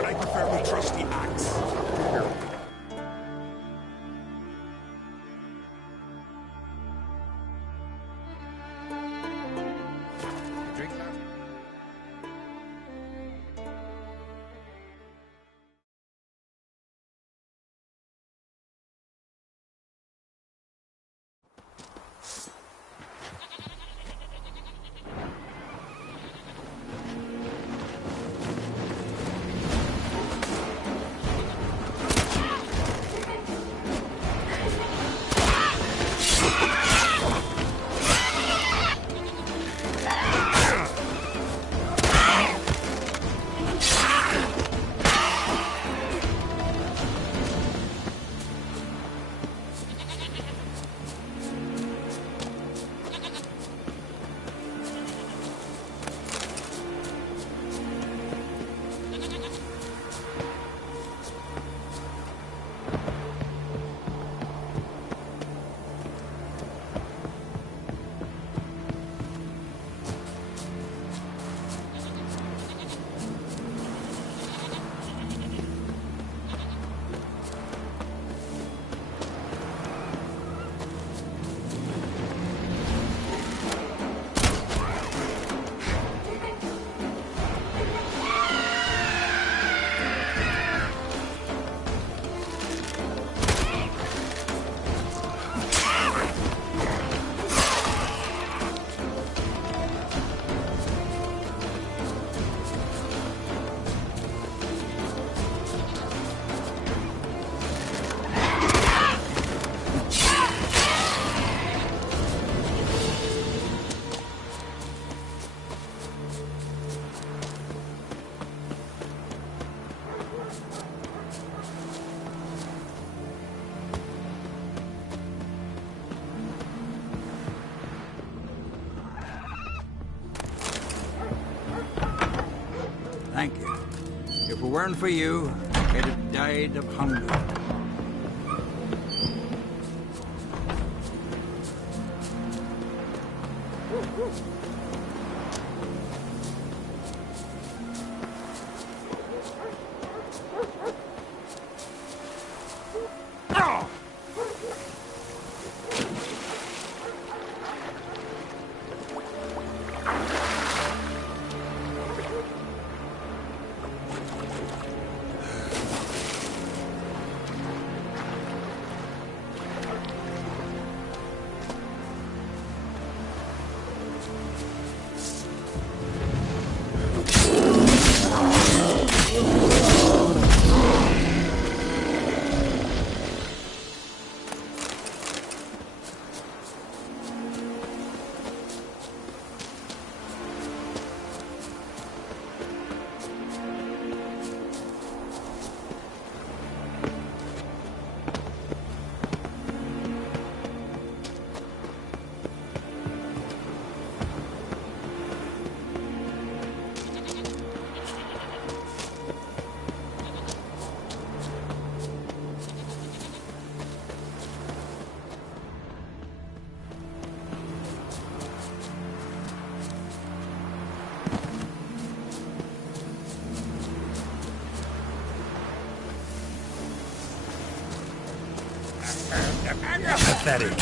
I prefer me trusty axe. Thank you. If it weren't for you, I'd have died of hunger. Pathetic.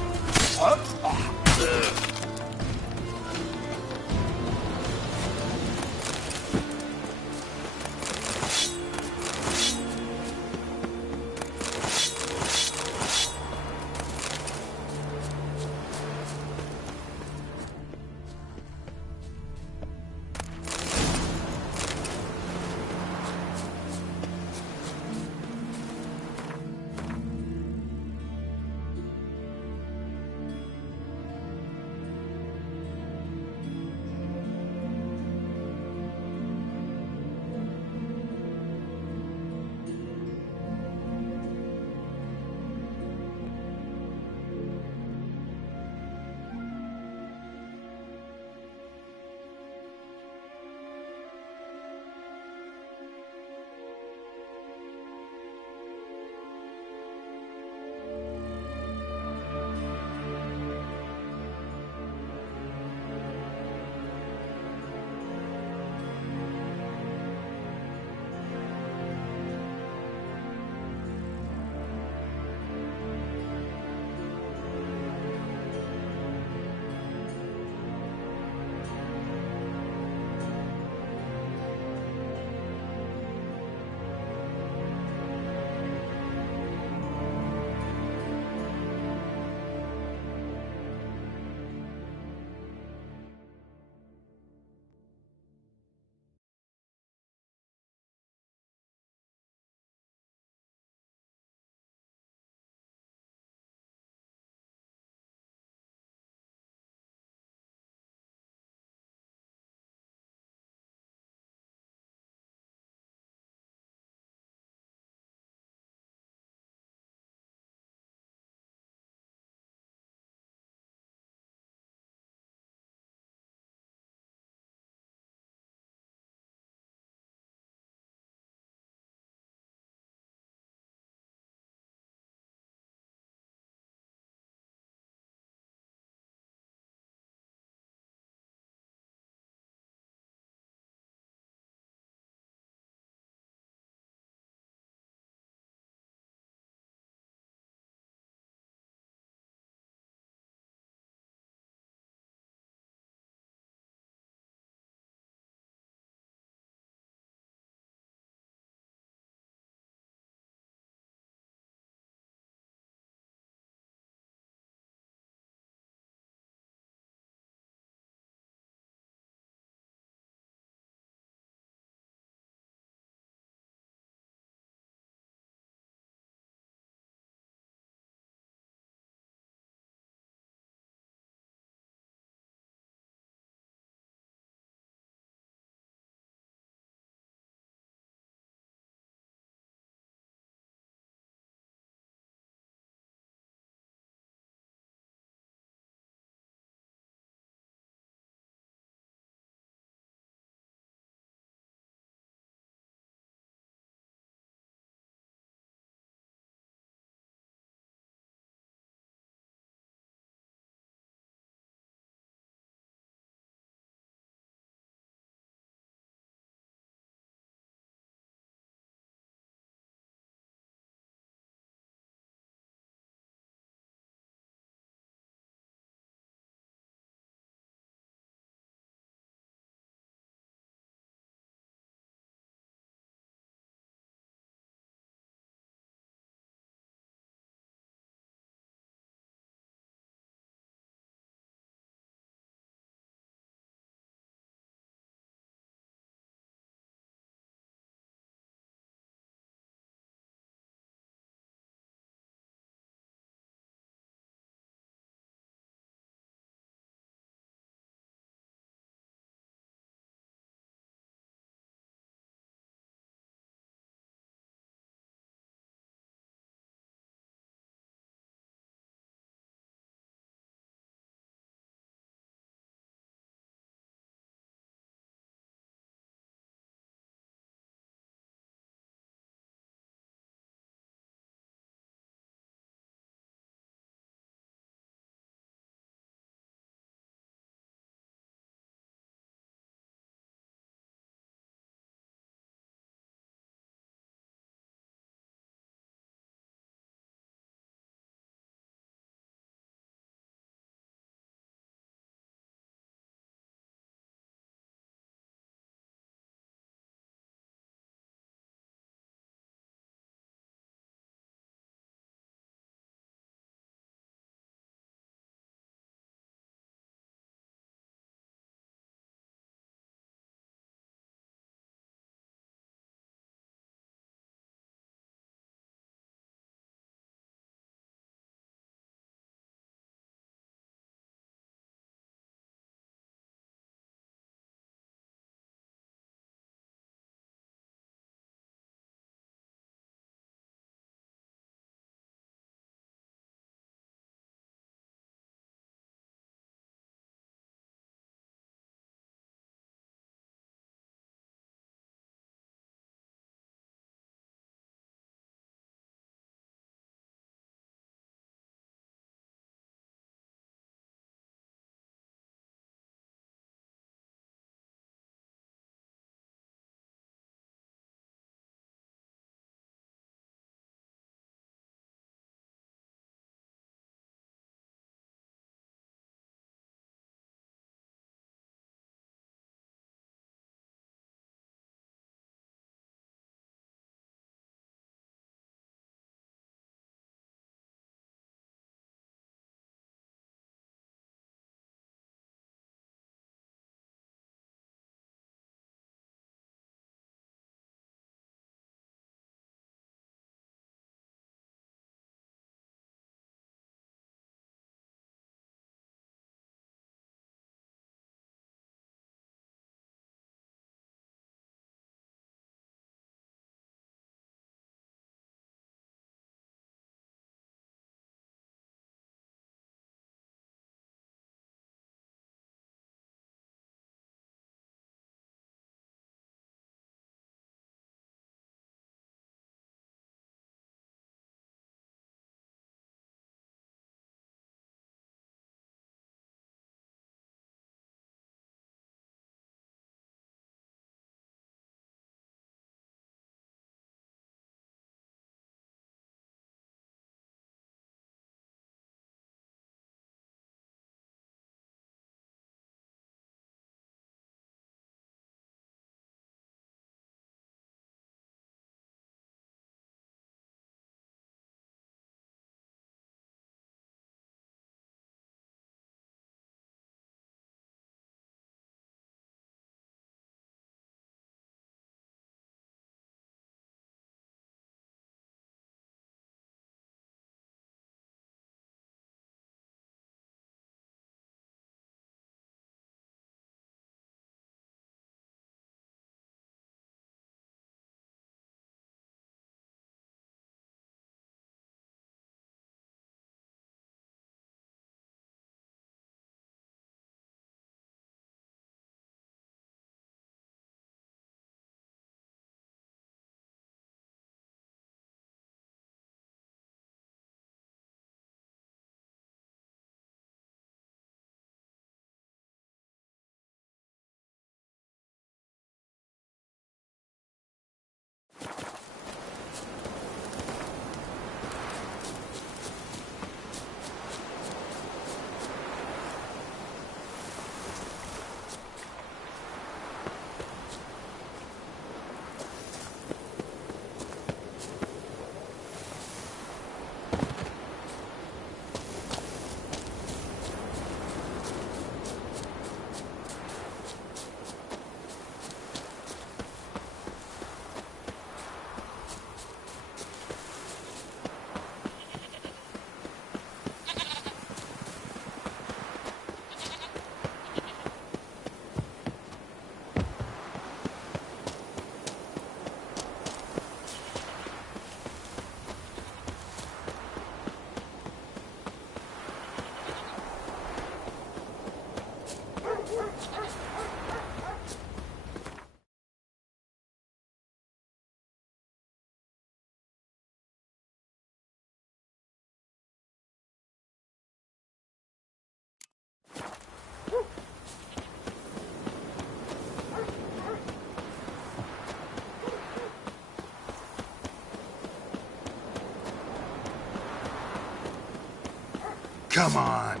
Come on.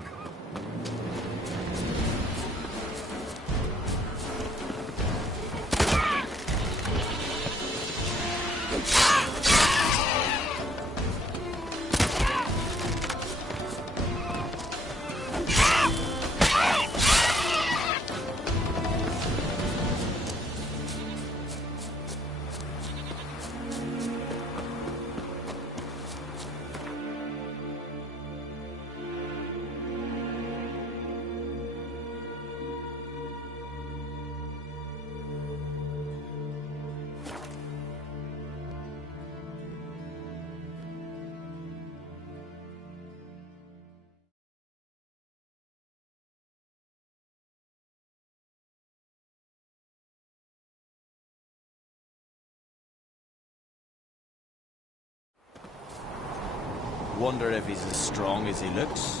Wonder if he's as strong as he looks.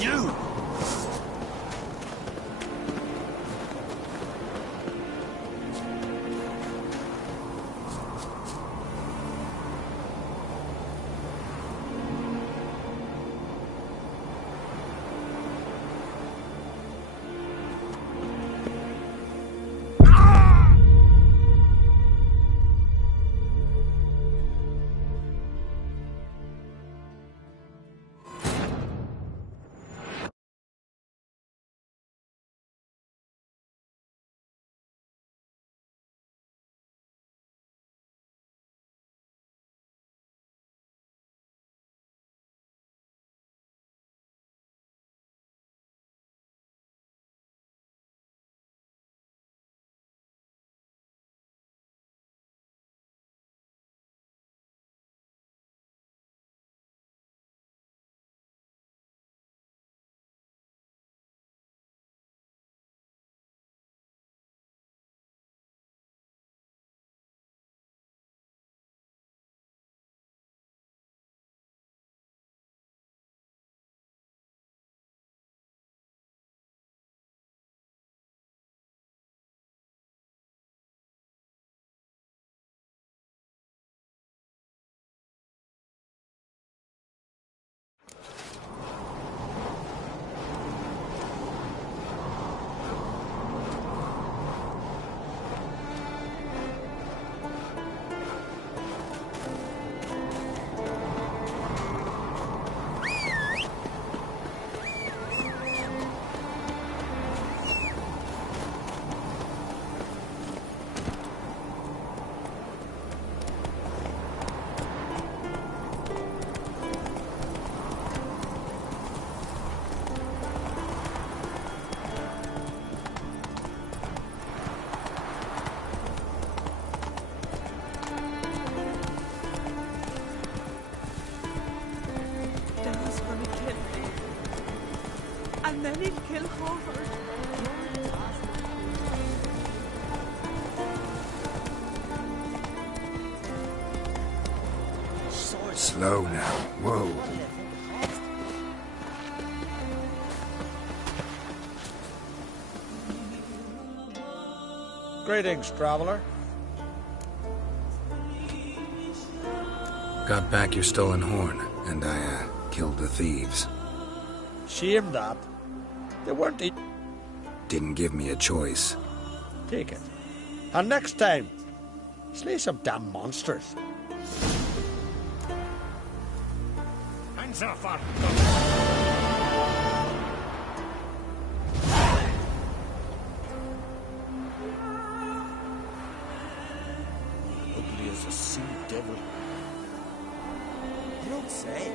You! And then he'll kill Howard. Slow now. Whoa. Greetings, traveler. Got back your stolen horn, and I, killed the thieves. Shame that. They weren't Didn't give me a choice. Take it. And next time, slay some damn monsters. Hands off her! Ugly as a sea devil. You don't say.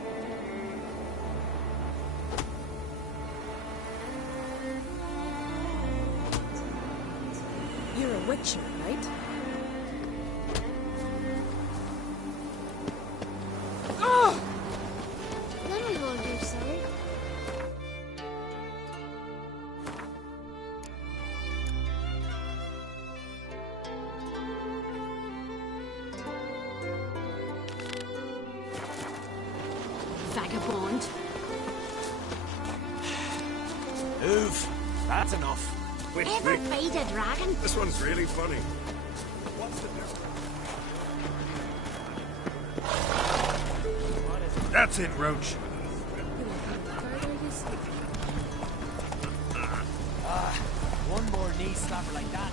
You're a witcher, right? Oh! Let me hold you, sorry. Vagabond. Move. That's enough. Wait, Ever wait. beat a dragon? This one's really funny. What's the difference? That's it, Roach. slap her like that.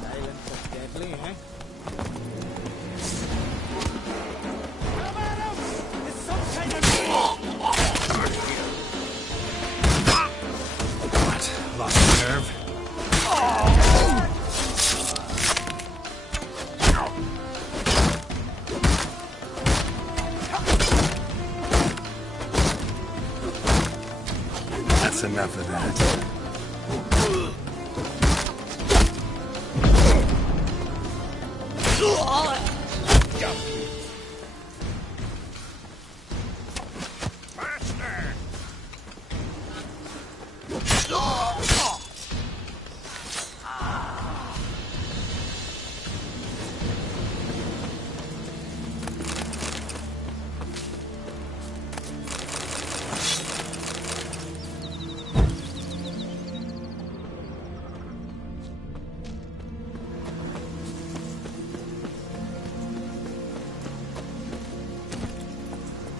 Silence is deadly, eh? What? Lost nerve? That's enough of that.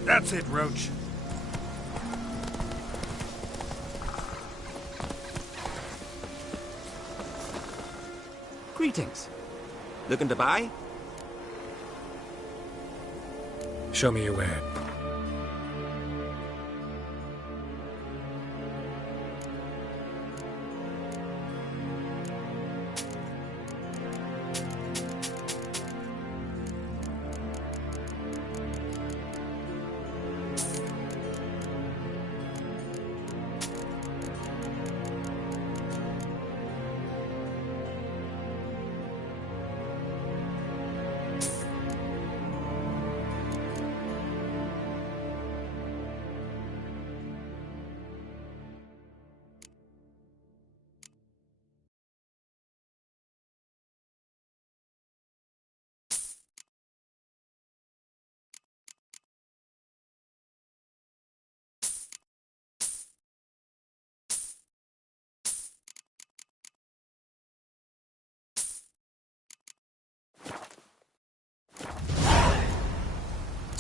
That's it, Roach. Greetings. Looking to buy? Show me your way.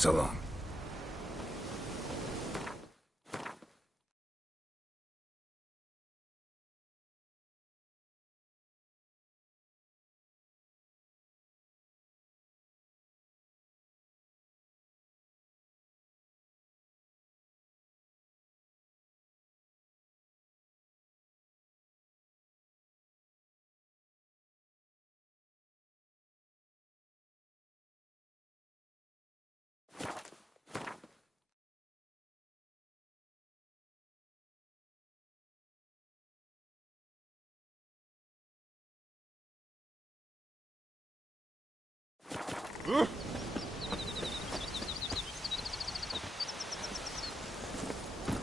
So long.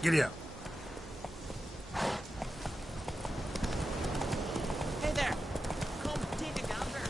Giddy up. Hey there! Come, take a gander.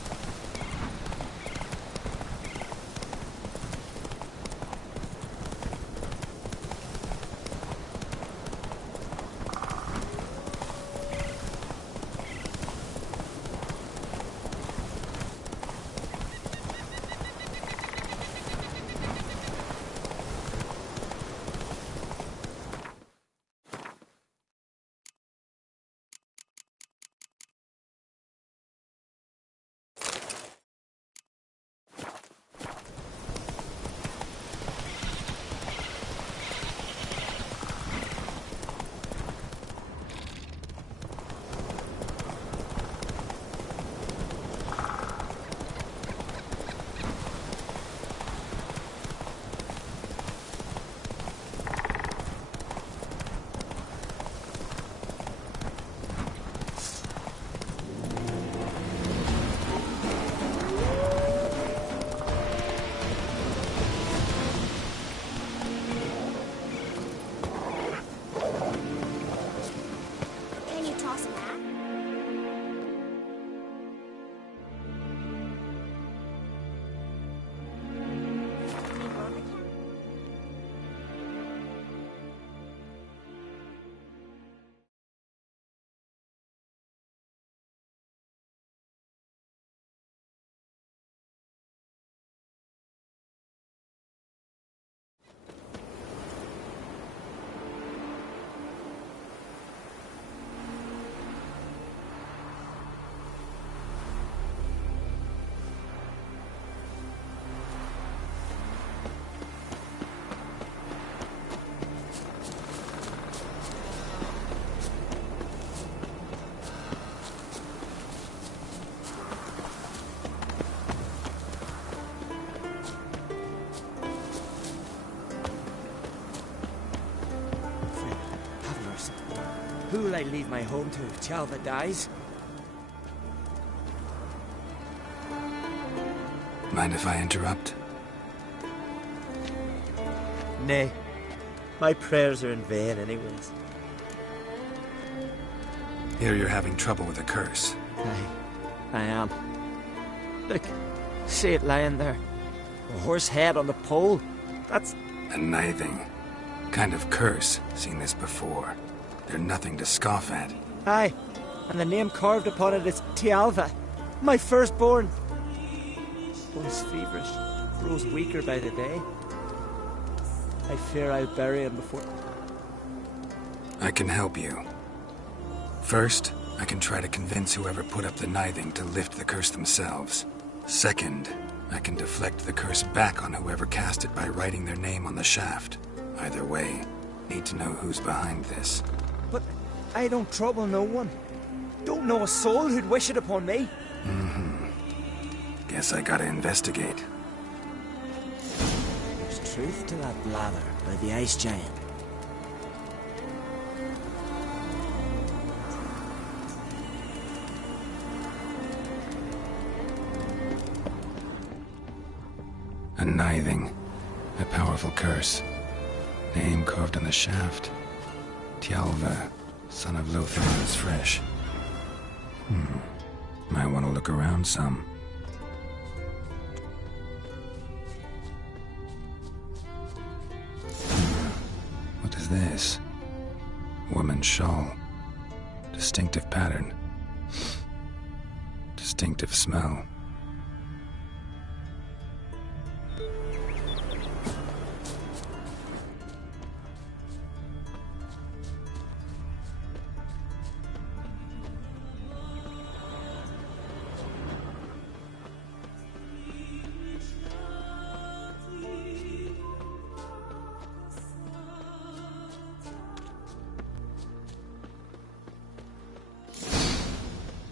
Who'll I leave my home to if Chalva dies? Mind if I interrupt? Nay. My prayers are in vain anyways. Here you're having trouble with a curse. I am. Look, see it lying there. A horse head on the pole. That's... A nithing. Kind of curse. Seen this before. They're nothing to scoff at. Aye, and the name carved upon it is Tialva, my firstborn. Once feverish, grows weaker by the day. I fear I'll bury him before... I can help you. First, I can try to convince whoever put up the nithing to lift the curse themselves. Second, I can deflect the curse back on whoever cast it by writing their name on the shaft. Either way, need to know who's behind this. But I don't trouble no one. Don't know a soul who'd wish it upon me. Guess I gotta investigate. There's truth to that blather by the ice giant. A nithing. A powerful curse. Name carved on the shaft. Tialva, son of Lothar is fresh. Might want to look around some. What is this? Woman's shawl. Distinctive pattern. Distinctive smell.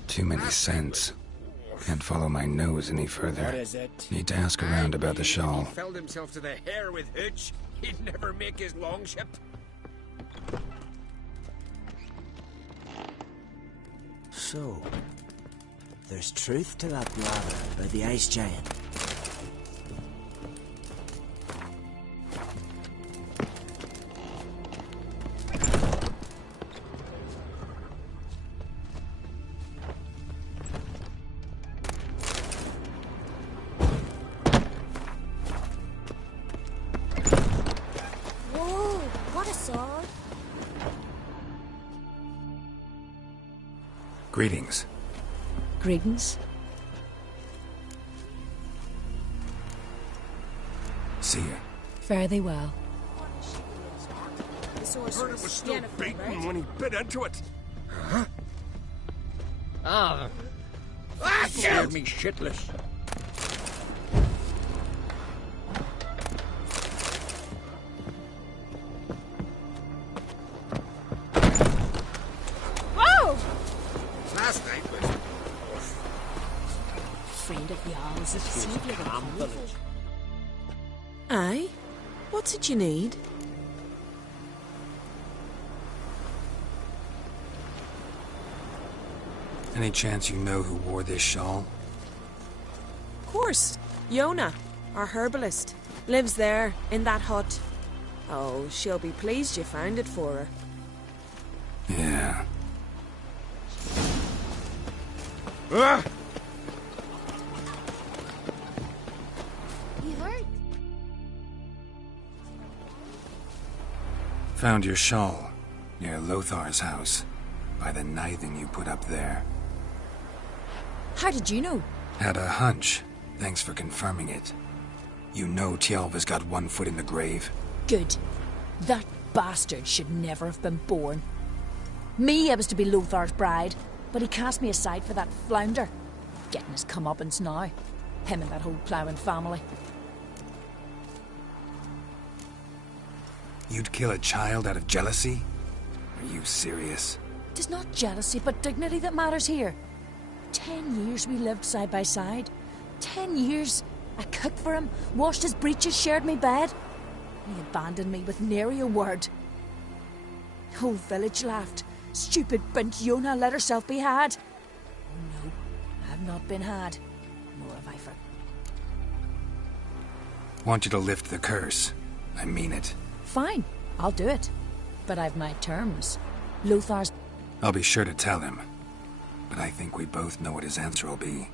Too many scents. Can't follow my nose any further. What is it? Need to ask around about the shawl. He felled himself to the hair with Hooch. He'd never make his longship. So, there's truth to that blather by the ice giant. Whoa, what a sword. Greetings. Greetings. See ya. Fare thee well. Heard it was still beaten when he bit into it. Huh? Ah, scared me shitless. Whoa! Last night was... Friend of yours, if you see if you're Calm village. Aye? What's it you need? Any chance you know who wore this shawl? Of course. Yona, our herbalist. Lives there, in that hut. Oh, she'll be pleased you found it for her. Yeah. You hurt? Found your shawl near Lothar's house by the nithing you put up there. How did you know? Had a hunch. Thanks for confirming it. You know Tialva's got one foot in the grave. Good. That bastard should never have been born. Me, I was to be Lothar's bride, but he cast me aside for that flounder. Getting his comeuppance now. Him and that whole ploughing family. You'd kill a child out of jealousy? Are you serious? Tis not jealousy, but dignity that matters here. 10 years we lived side by side. 10 years. I cooked for him, washed his breeches, shared me bed. He abandoned me with nary a word. The whole village laughed. Stupid bint Yona let herself be had. No, I've not been had. Nor have I for... Want you to lift the curse. I mean it. Fine, I'll do it. But I've my terms. Lothar's... I'll be sure to tell him. But I think we both know what his answer will be.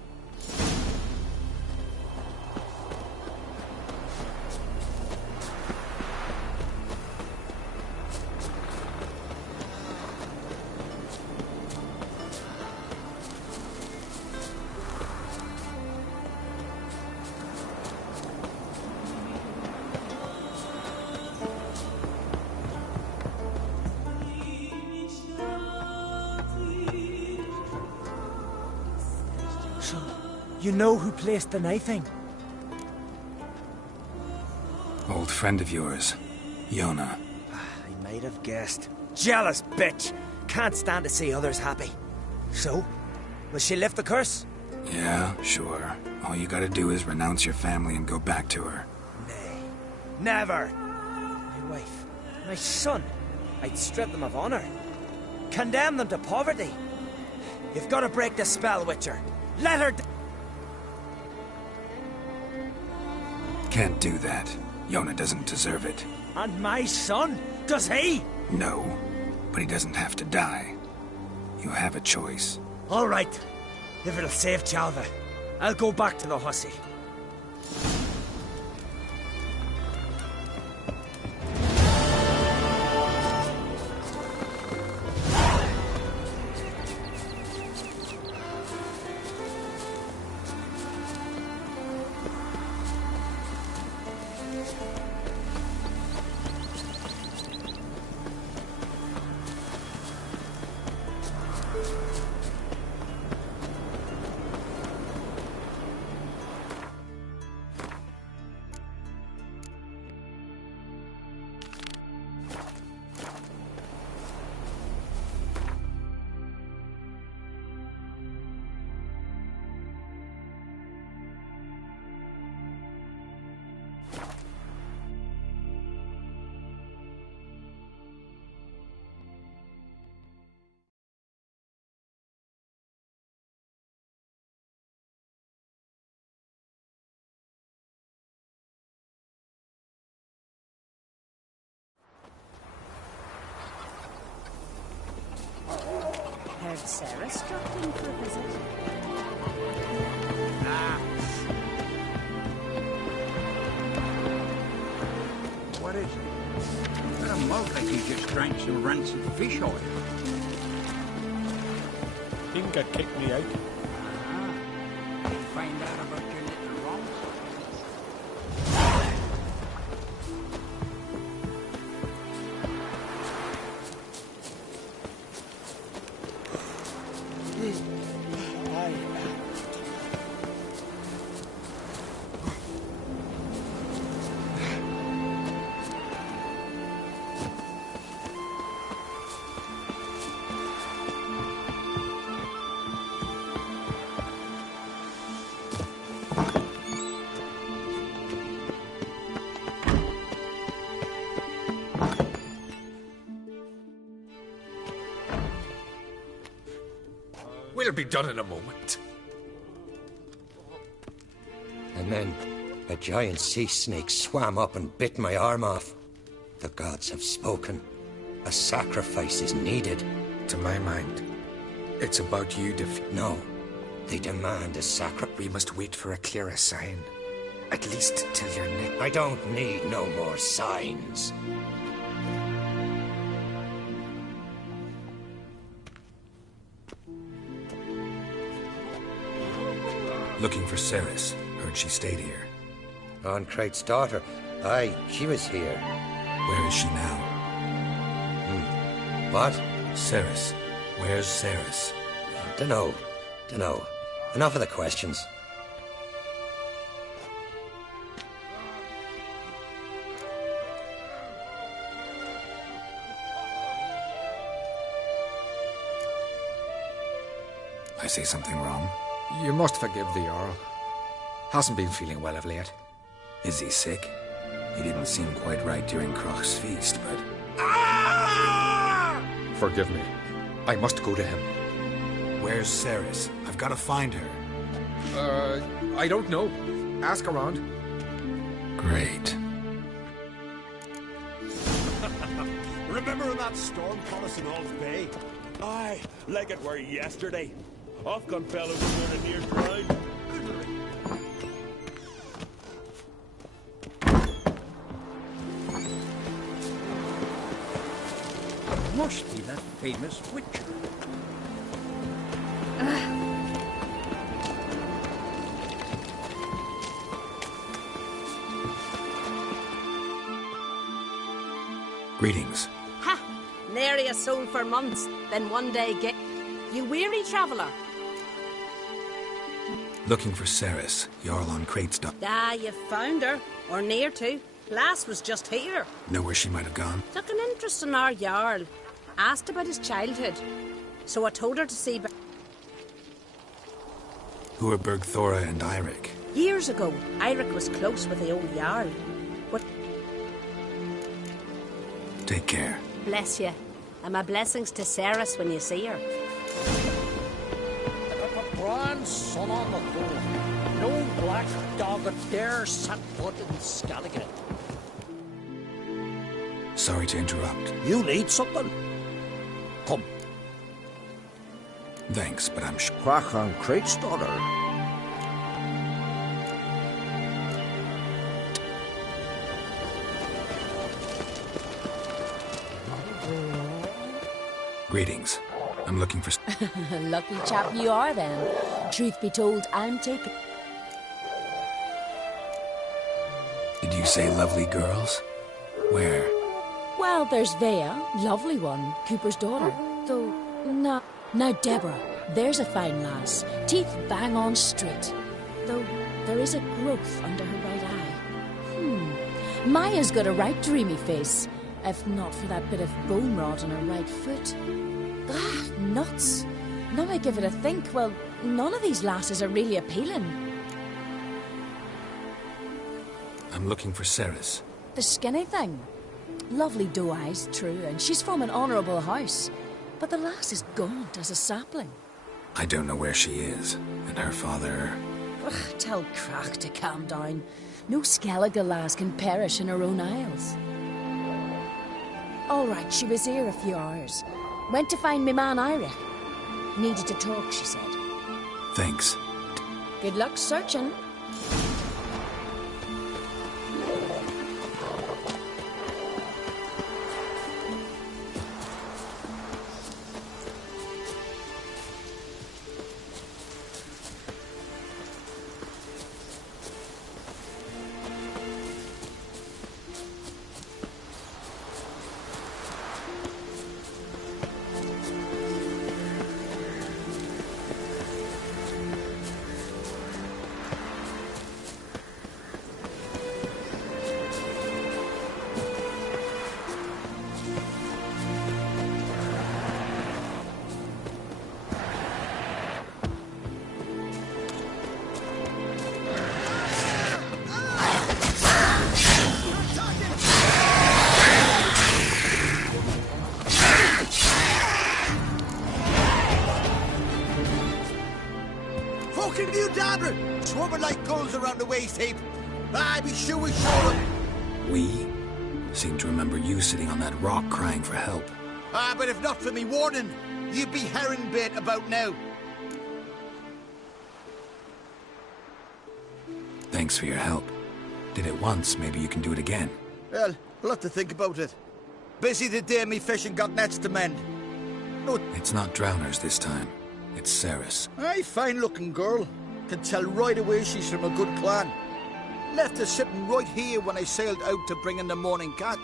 You know who placed the knifing? Old friend of yours, Yona. I might have guessed. Jealous bitch! Can't stand to see others happy. So, will she lift the curse? Yeah, sure. All you gotta do is renounce your family and go back to her. Nay, never! My wife, my son, I'd strip them of honor. Condemn them to poverty. You've got to break the spell, Witcher. Let her... Can't do that. Yona doesn't deserve it. And my son? Does he? No, but he doesn't have to die. You have a choice. All right. If it'll save Chalva, I'll go back to the hussy. Heard Sarah struck in for a visit. What is it? Got a mouth like he just drank some rancid fish oil. Inga kicked me out. Did you find out about your little wrongs? We'll be done in a moment. And then a giant sea snake swam up and bit my arm off. The gods have spoken. A sacrifice is needed. To my mind, it's about you No, they demand a sacrifice. We must wait for a clearer sign. At least till your neck... I don't need no more signs. Looking for Ceres. Heard she stayed here. Oncrate's daughter. Aye, she was here. Where is she now? What? Ceres. Where's Ceres? Dunno. Enough of the questions. I say something wrong? You must forgive the Earl. Hasn't been feeling well of late. Is he sick? He didn't seem quite right during Croc's feast, but... Forgive me. I must go to him. Where's Ceres? I've got to find her. I don't know. Ask around. Great. Remember when that storm caught us in All's Bay? Aye, like it were yesterday. Off gun fellows were going to near drown. Must be that famous witcher. Greetings. Ha! Nary a soul for months, then one day get... You weary traveller? Looking for Ceres, Jarl on Cratestock. Ah, you found her. Or near to. Lass was just here. Know where she might have gone? Took an interest in our Jarl. Asked about his childhood. So I told her to see... Who are Bergthora and Eirik? Years ago, Eirik was close with the old Jarl. What... Take care. Bless you. And my blessings to Ceres when you see her. A grand son on the throne. No black dog that dare set foot in Skellige. Sorry to interrupt. You need something? Come. Thanks, but I'm Crack on Crate's daughter. Greetings. I'm looking for... Lucky chap you are, then. Truth be told, I'm taken... Did you say lovely girls? Where? Well, there's Vea, lovely one, Cooper's daughter. Though, no. Now, Deborah, there's a fine lass. Teeth bang on straight. Though, there is a growth under her right eye. Maya's got a right dreamy face. If not for that bit of bone rot on her right foot. Ah, nuts. Now I give it a think, well, none of these lasses are really appealing. I'm looking for Ceres. The skinny thing. Lovely doe eyes, true, and she's from an honourable house. But the lass is gaunt as a sapling. I don't know where she is, and her father... Ugh, tell Crack to calm down. No Skellige lass can perish in her own isles. All right, she was here a few hours. Went to find me man Eirik. Needed to talk, she said. Thanks. Good luck searching. Heap. I be sure we show them. We? Seem to remember you sitting on that rock crying for help. But if not for me warning, you'd be herring bait about now. Thanks for your help. Did it once, maybe you can do it again. Well, we'll have to think about it. Busy the day me fishing got nets to mend. No, it's not drowners this time. It's Ceres. Aye, fine-looking girl. Can tell right away she's from a good clan. Left her sitting right here when I sailed out to bring in the morning catch.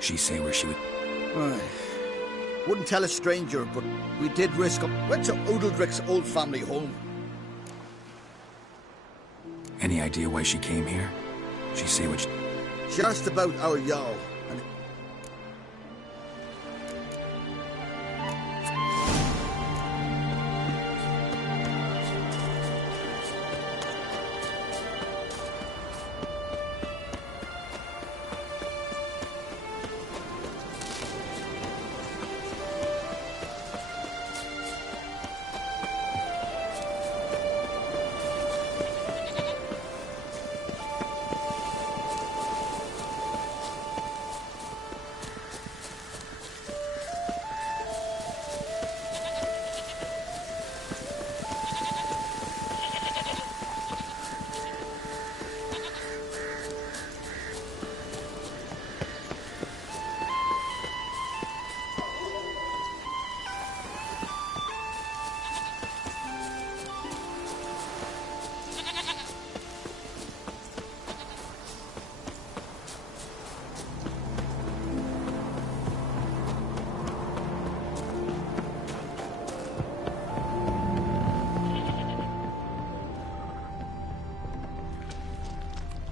She say where she would... Aye. Wouldn't tell a stranger, but we did risk up. Went to Udaldric's old family home. Any idea why she came here? She say what She asked about our Jarl, and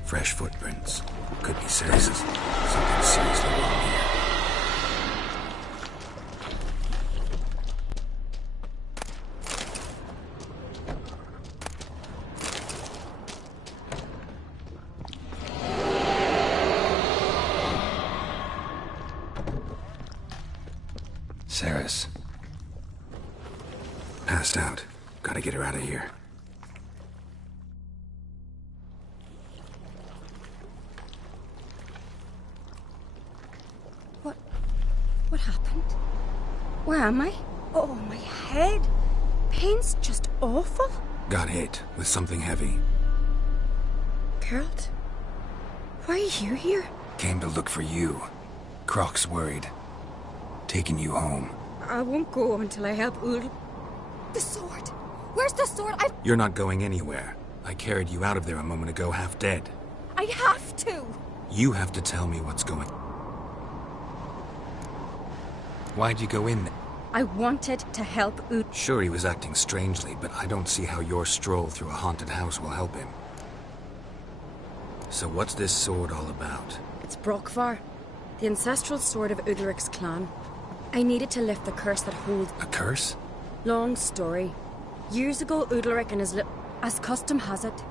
fresh footprints. Could be serious. Something seriously wrong here. Saris. Passed out. Gotta get her out of here. What happened? Where am I? Oh, my head. Pain's just awful. Got hit with something heavy. Geralt? Why are you here? Came to look for you. Croc's worried. Taking you home. I won't go until I help Udal. The sword! Where's the sword? You're not going anywhere. I carried you out of there a moment ago, half dead. I have to! You have to tell me what's going... Why'd you go in there? I wanted to help Udal. Sure, he was acting strangely, but I don't see how your stroll through a haunted house will help him. So what's this sword all about? It's Brokvar, the ancestral sword of Udalric's clan. I needed to lift the curse that holds... A curse? Long story. Years ago, Udalric and his as custom has it,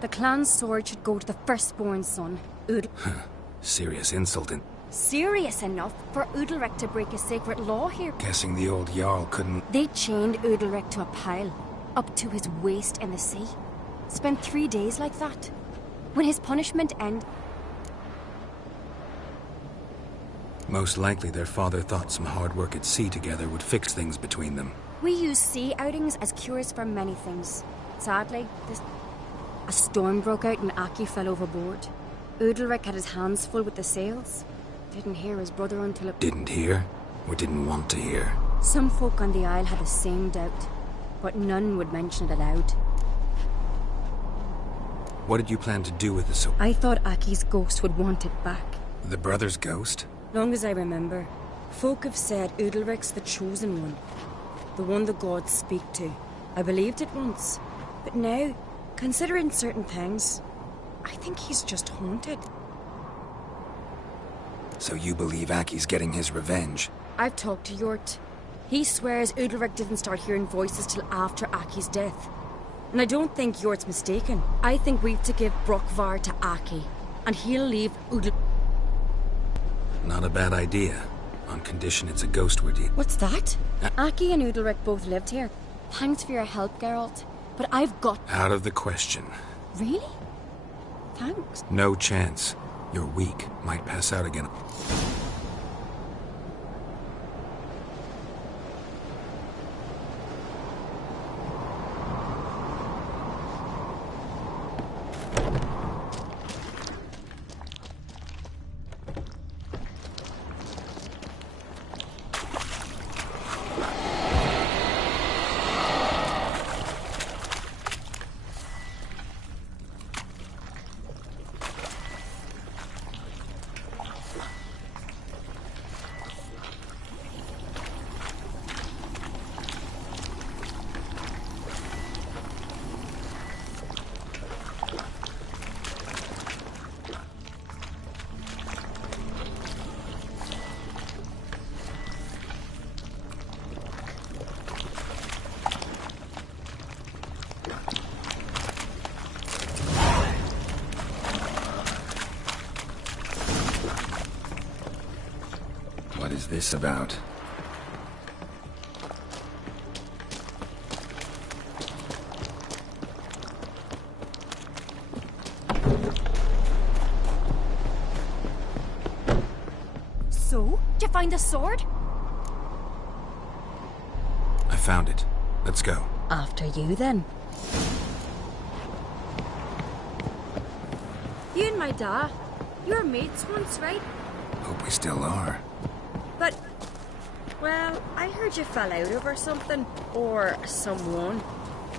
the clan's sword should go to the firstborn son, Udal. Serious insult in... Serious enough for Udalric to break a sacred law here. Guessing the old Jarl couldn't... They chained Udalric to a pile, up to his waist in the sea. Spent 3 days like that. When his punishment ended... Most likely their father thought some hard work at sea together would fix things between them. We use sea outings as cures for many things. Sadly, a storm broke out and Aki fell overboard. Udalric had his hands full with the sails. Didn't hear his brother until it... Didn't hear? Or didn't want to hear? Some folk on the Isle had the same doubt, but none would mention it aloud. What did you plan to do with the sword? I thought Aki's ghost would want it back. The brother's ghost? Long as I remember, folk have said Udalric's the chosen one. The one the gods speak to. I believed it once, but now, considering certain things, I think he's just haunted. So you believe Aki's getting his revenge? I've talked to Yort. He swears Udalric didn't start hearing voices till after Aki's death. And I don't think Yort's mistaken. I think we've to give Brokvar to Aki, and he'll leave Udal... Not a bad idea. On condition it's a ghost we're dealing. What's that? Aki and Udalric both lived here. Thanks for your help, Geralt. But I've got... Out of the question. Really? Thanks. No chance. You're weak. Might pass out again. this about? So, did you find the sword? I found it. Let's go. After you, then. You and my dad, you were mates once, right? Hope we still are. But, well, I heard you fell out over something, or someone.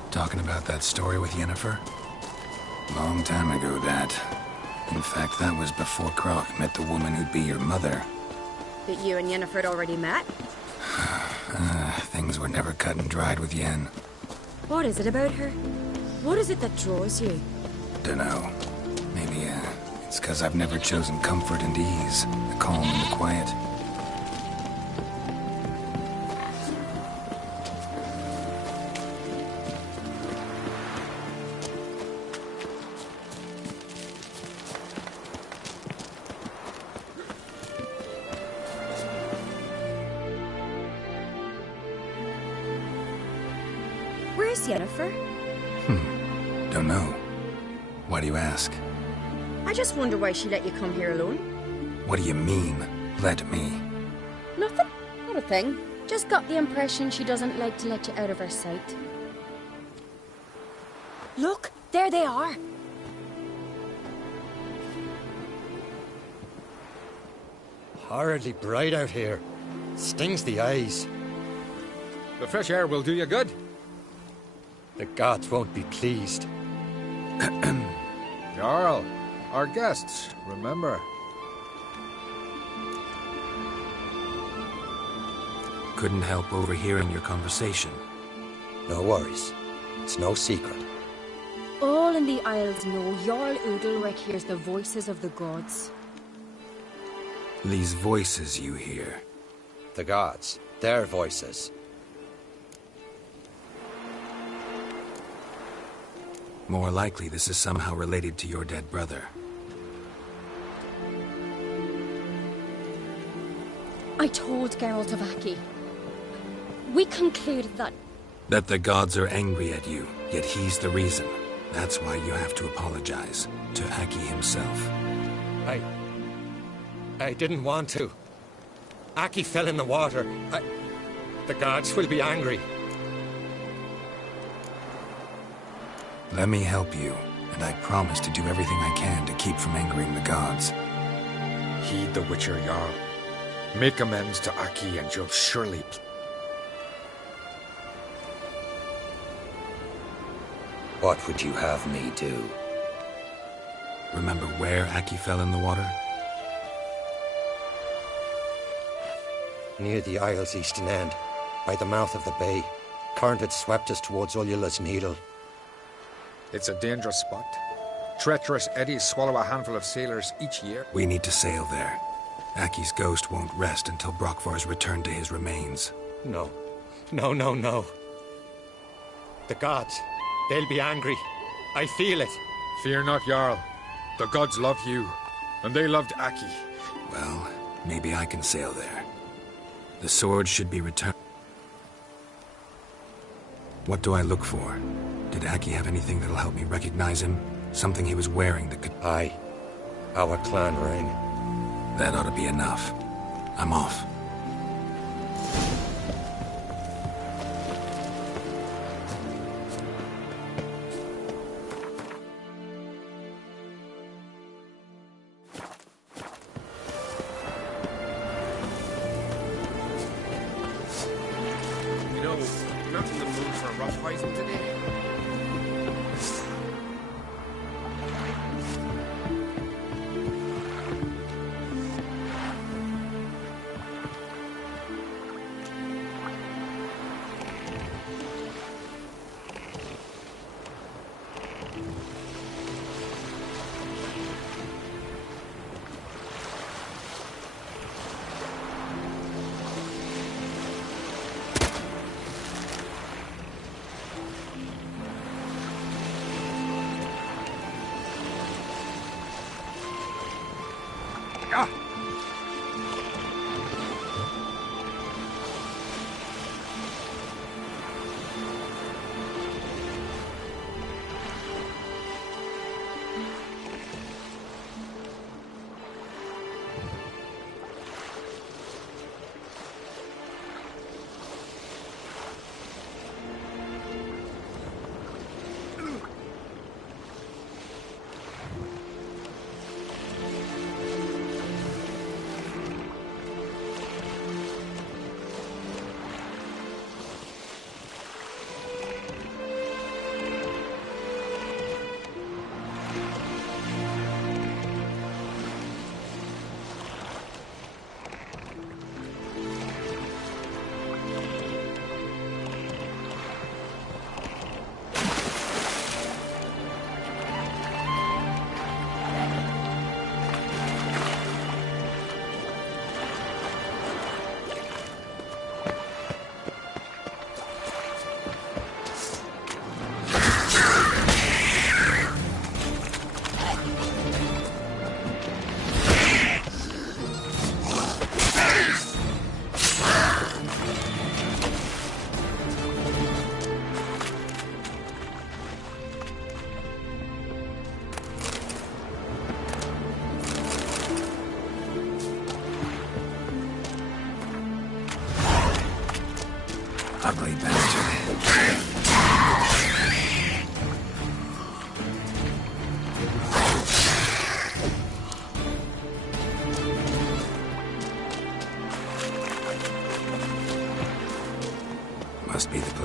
Talking about that story with Yennefer? Long time ago, that. In fact, that was before Croc met the woman who'd be your mother. That you and Yennefer had already met? Things were never cut and dried with Yen. What is it about her? What is it that draws you? Dunno. Maybe, it's 'cause I've never chosen comfort and ease, the calm and the quiet. Where's Yennefer? Don't know. Why do you ask? I just wonder why she let you come here alone. What do you mean, let me? Nothing. Not a thing. Just got the impression she doesn't like to let you out of her sight. Look, there they are. Horridly bright out here. Stings the eyes. The fresh air will do you good. The gods won't be pleased. Jarl, our guests, remember. Couldn't help overhearing your conversation. No worries. It's no secret. All in the Isles know Jarl Udalric hears the voices of the gods. These voices you hear. The gods. Their voices. More likely this is somehow related to your dead brother. I told Geralt of Aki. We concluded that... That the gods are angry at you, yet he's the reason. That's why you have to apologize to Aki himself. I didn't want to. Aki fell in the water. The gods will be angry. Let me help you, and I promise to do everything I can to keep from angering the gods. Heed the Witcher, Jarl. Make amends to Aki and you'll surely... What would you have me do? Remember where Aki fell in the water? Near the Isle's eastern end, by the mouth of the bay. Current had swept us towards Ullula's Needle. It's a dangerous spot. Treacherous eddies swallow a handful of sailors each year. We need to sail there. Aki's ghost won't rest until Brokvar's returned to his remains. No. No. The gods, they'll be angry. I feel it. Fear not, Jarl. The gods love you, and they loved Aki. Well, maybe I can sail there. The sword should be returned. What do I look for? Did Aki have anything that'll help me recognize him? Something he was wearing that could... Aye. Our clan ring. That ought to be enough. I'm off. You know, I'm not in the mood for a rough fighting today.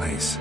place.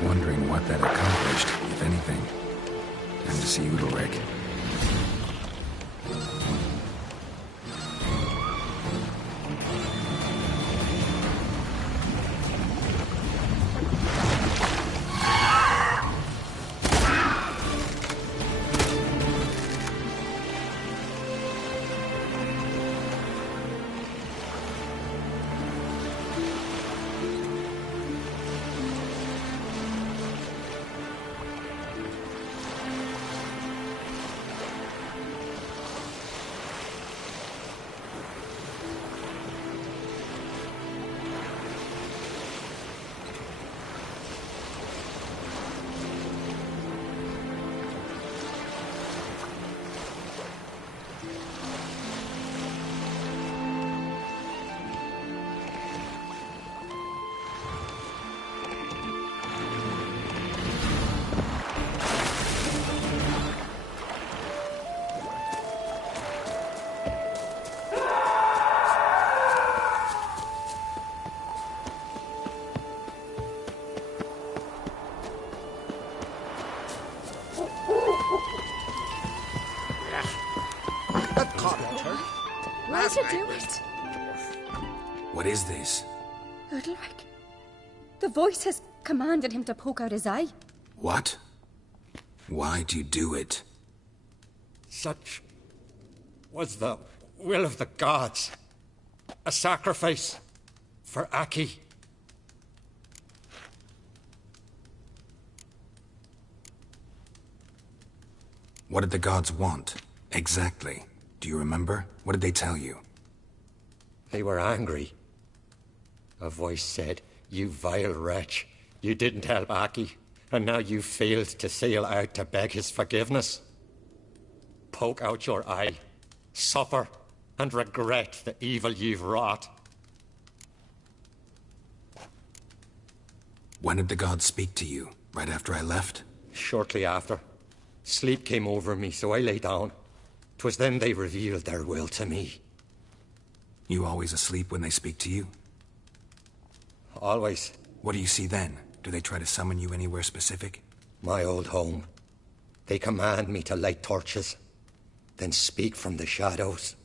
Wondering what that accomplished, if anything. And to see Udalric. Why'd you do it? What is this? Udalric. The voice has commanded him to poke out his eye. What? Why'd you do it? Such was the will of the gods. A sacrifice for Aki. What did the gods want? Exactly. Do you remember? What did they tell you? They were angry. A voice said, "You vile wretch, you didn't help Aki, and now you failed to sail out to beg his forgiveness. Poke out your eye, suffer, and regret the evil you've wrought." When did the gods speak to you? Right after I left? Shortly after. Sleep came over me, so I lay down. 'Twas then they revealed their will to me. You always asleep when they speak to you? Always. What do you see then? Do they try to summon you anywhere specific? My old home. They command me to light torches, then speak from the shadows.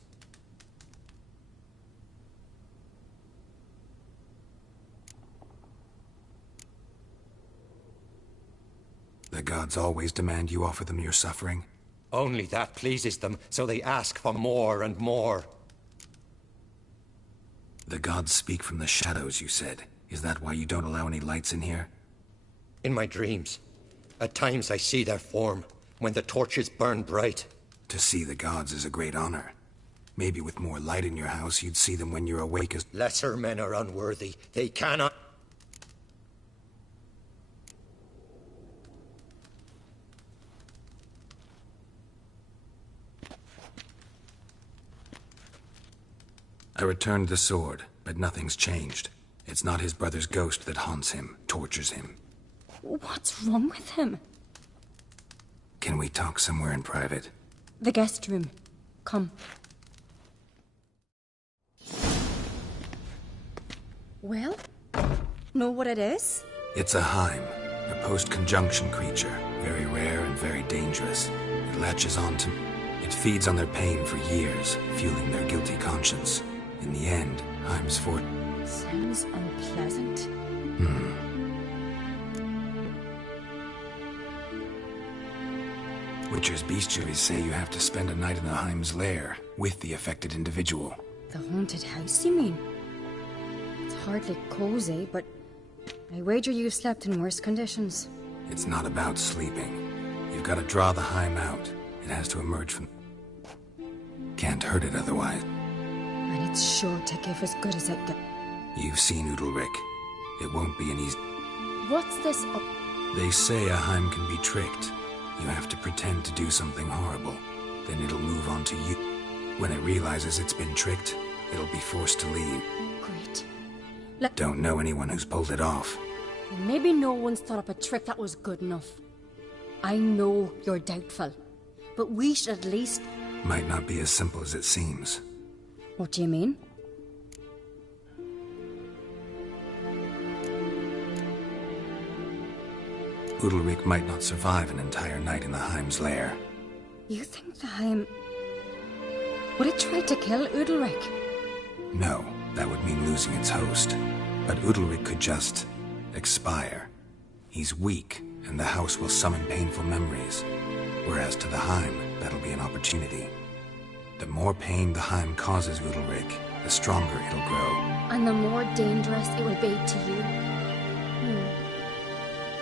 The gods always demand you offer them your suffering? Only that pleases them, so they ask for more and more. The gods speak from the shadows, you said. Is that why you don't allow any lights in here? In my dreams. At times I see their form, when the torches burn bright. To see the gods is a great honor. Maybe with more light in your house, you'd see them when you're awake as... Lesser men are unworthy. They cannot... I returned the sword, but nothing's changed. It's not his brother's ghost that haunts him, tortures him. What's wrong with him? Can we talk somewhere in private? The guest room. Come. Well? Know what it is? It's a Heim, a post-conjunction creature. Very rare and very dangerous. It latches onto... It feeds on their pain for years, fueling their guilty conscience. In the end, Heims Sounds unpleasant. Witcher's bestiaries say you have to spend a night in the Heim's lair with the affected individual. The haunted house, you mean? It's hardly cozy, but I wager you've slept in worse conditions. It's not about sleeping. You've got to draw the Heim out. It has to emerge from... Can't hurt it otherwise. And it's sure to give as good as it gets. You've seen Udalric. It won't be an easy... What's this up? They say a Heim can be tricked. You have to pretend to do something horrible. Then it'll move on to you. When it realizes it's been tricked, it'll be forced to leave. Great. Don't know anyone who's pulled it off. Maybe no one's thought up a trick that was good enough. I know you're doubtful, but we should at least... Might not be as simple as it seems. What do you mean? Udalric might not survive an entire night in the Heim's lair. You think the Heim... Would it try to kill Udalric? No, that would mean losing its host. But Udalric could just... expire. He's weak, and the house will summon painful memories. Whereas to the Heim, that'll be an opportunity. The more pain the Heim causes Udalric, the stronger it'll grow. And the more dangerous it will be to you.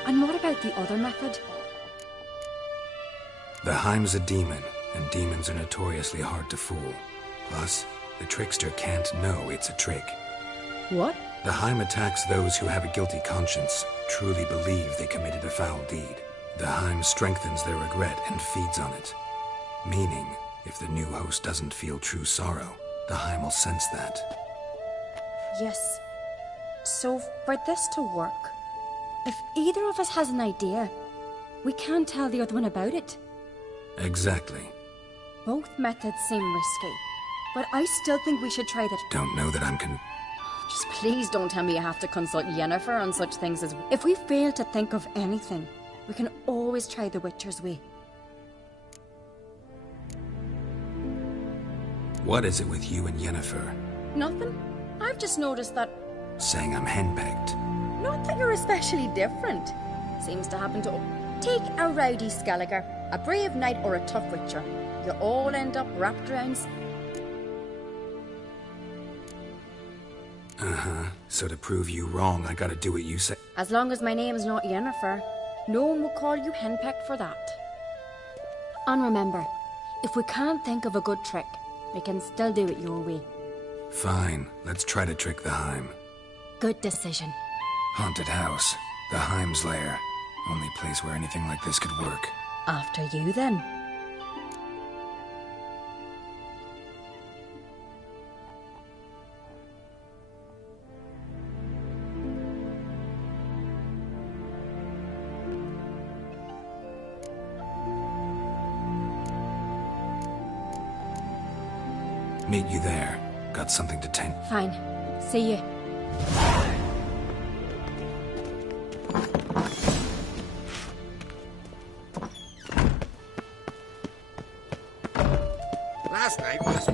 And what about the other method? The Heim's a demon, and demons are notoriously hard to fool. Plus, the trickster can't know it's a trick. What? The Heim attacks those who have a guilty conscience, truly believe they committed a foul deed. The Heim strengthens their regret and feeds on it. Meaning, if the new host doesn't feel true sorrow, the Heim will sense that. Yes. So, for this to work, if either of us has an idea, we can't tell the other one about it. Exactly. Both methods seem risky, but I still think we should try that. Don't know that I'm Just please don't tell me you have to consult Yennefer on such things as... If we fail to think of anything, we can always try the Witcher's way. What is it with you and Yennefer? Nothing. I've just noticed that... Saying I'm henpecked. Not that you're especially different. Seems to happen to... Take a rowdy Skelliger, a brave knight or a tough Witcher. You all end up wrapped around... Uh-huh. So to prove you wrong, I gotta do what you say. As long as my name's not Yennefer, no one will call you henpecked for that. And remember, if we can't think of a good trick, we can still do it your way. Fine. Let's try to trick the Heim. Good decision. Haunted house. The Heim's lair. Only place where anything like this could work. After you, then. Meet you there. Got something to tend. Fine. See you. Last night was...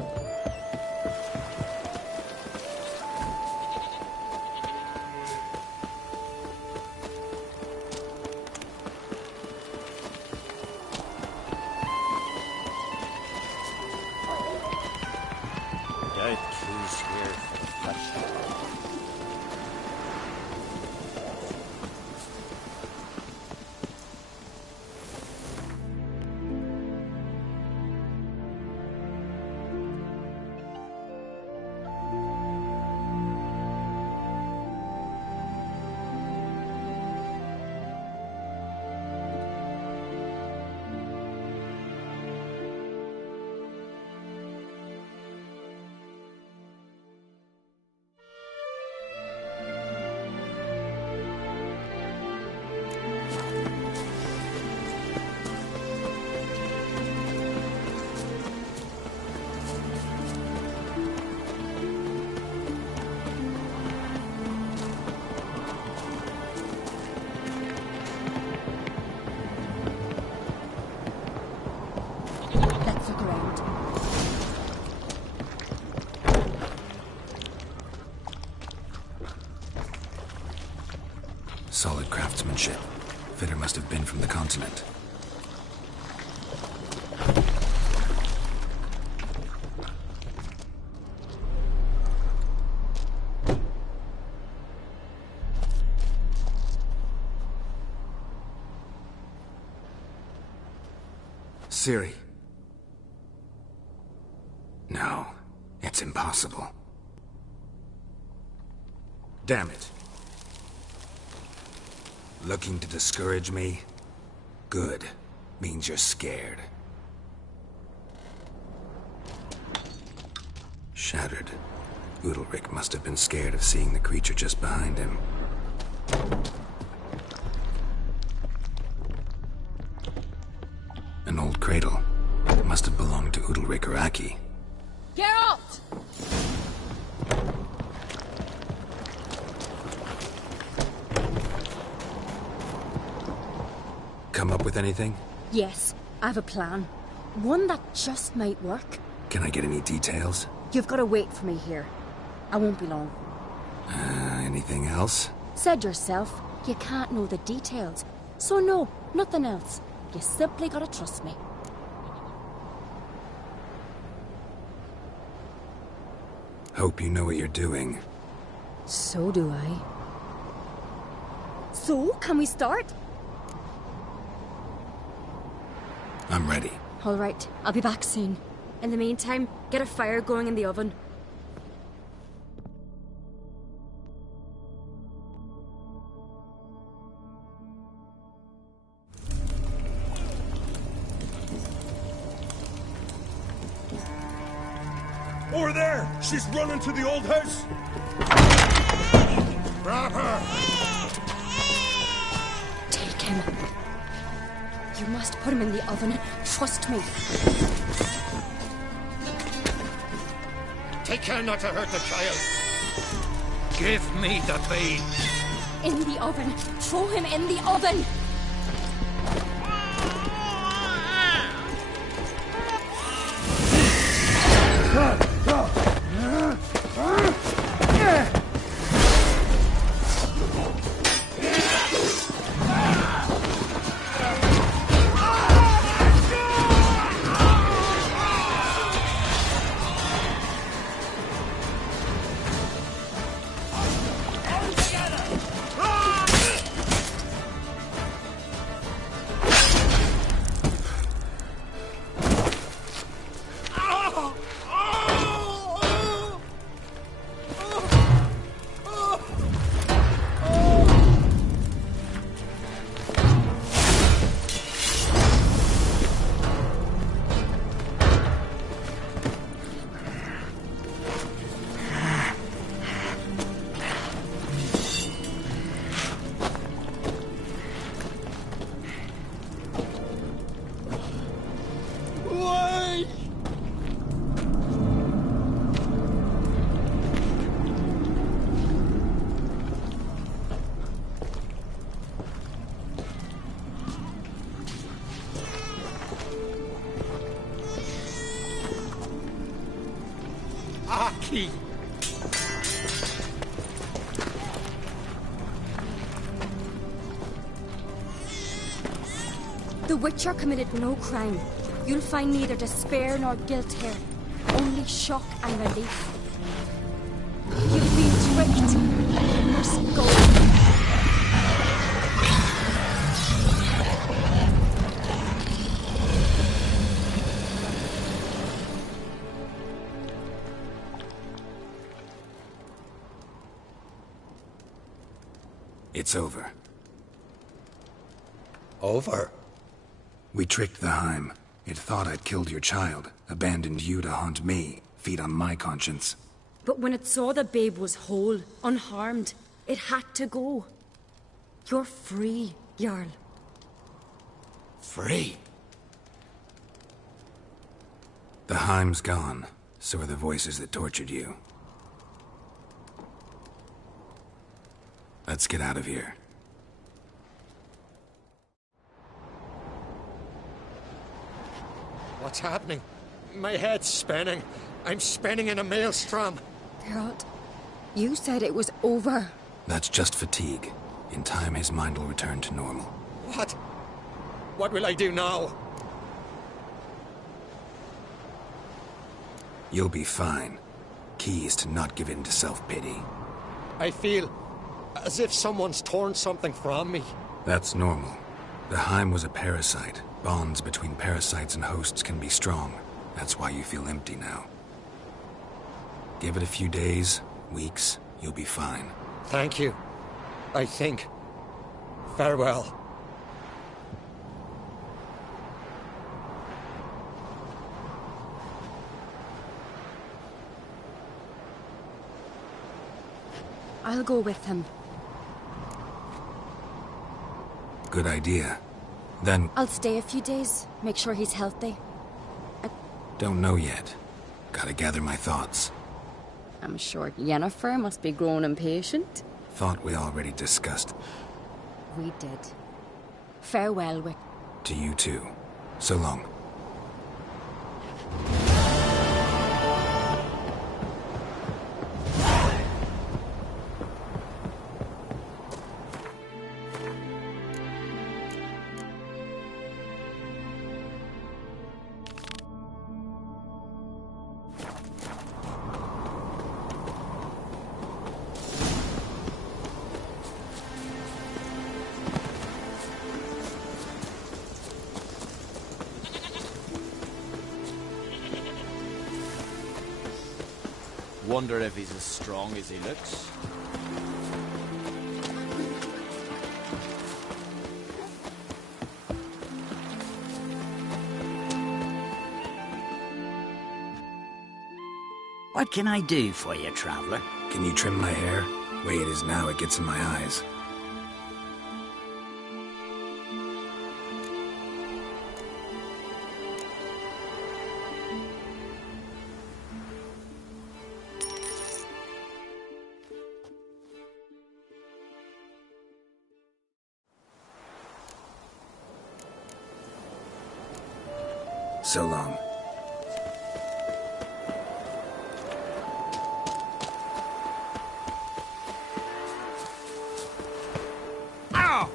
Solid craftsmanship. Fitter must have been from the continent. Ciri. No, it's impossible. Damn it. Looking to discourage me? Good. Means you're scared. Shattered. Udalric must have been scared of seeing the creature just behind him. An old cradle. It must have belonged to Udalric or Aki. Geralt! Come up with anything? Yes, I have a plan. One that just might work. Can I get any details? You've got to wait for me here. I won't be long. Anything else? Said yourself, you can't know the details. So no, nothing else. You simply gotta trust me. Hope you know what you're doing. So do I. So, can we start? I'm ready. All right, I'll be back soon. In the meantime, get a fire going in the oven. Over there! She's running to the old house! Grab her! Take him. You must put him in the oven. Trust me. Take care not to hurt the child. Give me the babe. In the oven. Throw him in the oven. Aki! The Witcher committed no crime. You'll find neither despair nor guilt here. Only shock and relief. You've been tricked. You must go. It's over. Over? We tricked the Heim. It thought I'd killed your child, abandoned you to haunt me, feed on my conscience. But when it saw the babe was whole, unharmed, it had to go. You're free, Jarl. Free? The Heim's gone, so are the voices that tortured you. Let's get out of here. What's happening? My head's spinning. I'm spinning in a maelstrom. Geralt, you said it was over. That's just fatigue. In time, his mind will return to normal. What? What will I do now? You'll be fine. Key is to not give in to self-pity. I feel as if someone's torn something from me. That's normal. The Heim was a parasite. Bonds between parasites and hosts can be strong. That's why you feel empty now. Give it a few days, weeks, you'll be fine. Thank you. I think. Farewell. I'll go with him. Good idea. Then... I'll stay a few days, make sure he's healthy. Don't know yet. Gotta gather my thoughts. I'm sure Yennefer must be grown impatient. Thought we already discussed. We did. Farewell, Wick. To you too. So long. Wonder if he's as strong as he looks. What can I do for you, traveler? Can you trim my hair? Way it is now, it gets in my eyes. So long. Ow!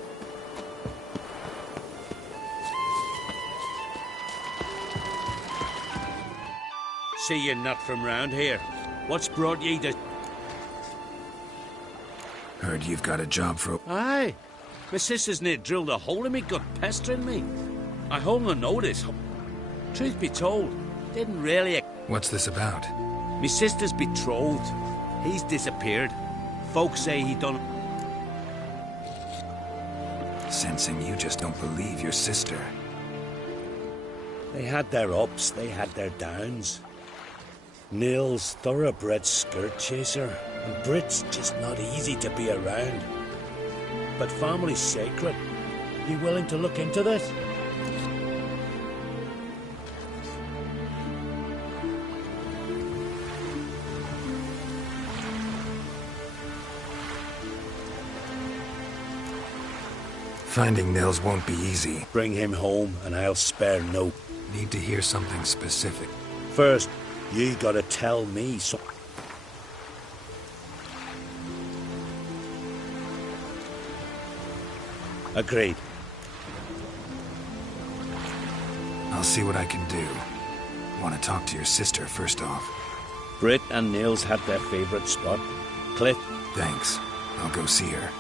See you're not from round here. What's brought ye to... Heard you've got a job for... Aye. My sister's near drilled a hole in me gut, pestering me. I hung on notice. Truth be told, didn't really... What's this about? Me sister's betrothed. He's disappeared. Folks say he done... Sensing you just don't believe your sister. They had their ups, they had their downs. Nils, thoroughbred skirt chaser, and Brit's just not easy to be around. But family's sacred. You willing to look into this? Finding Nils won't be easy. Bring him home and I'll spare no... Need to hear something specific. First, you gotta tell me so... Agreed. I'll see what I can do. Want to talk to your sister first off. Brit and Nils had their favourite spot. Cliff. Thanks. I'll go see her.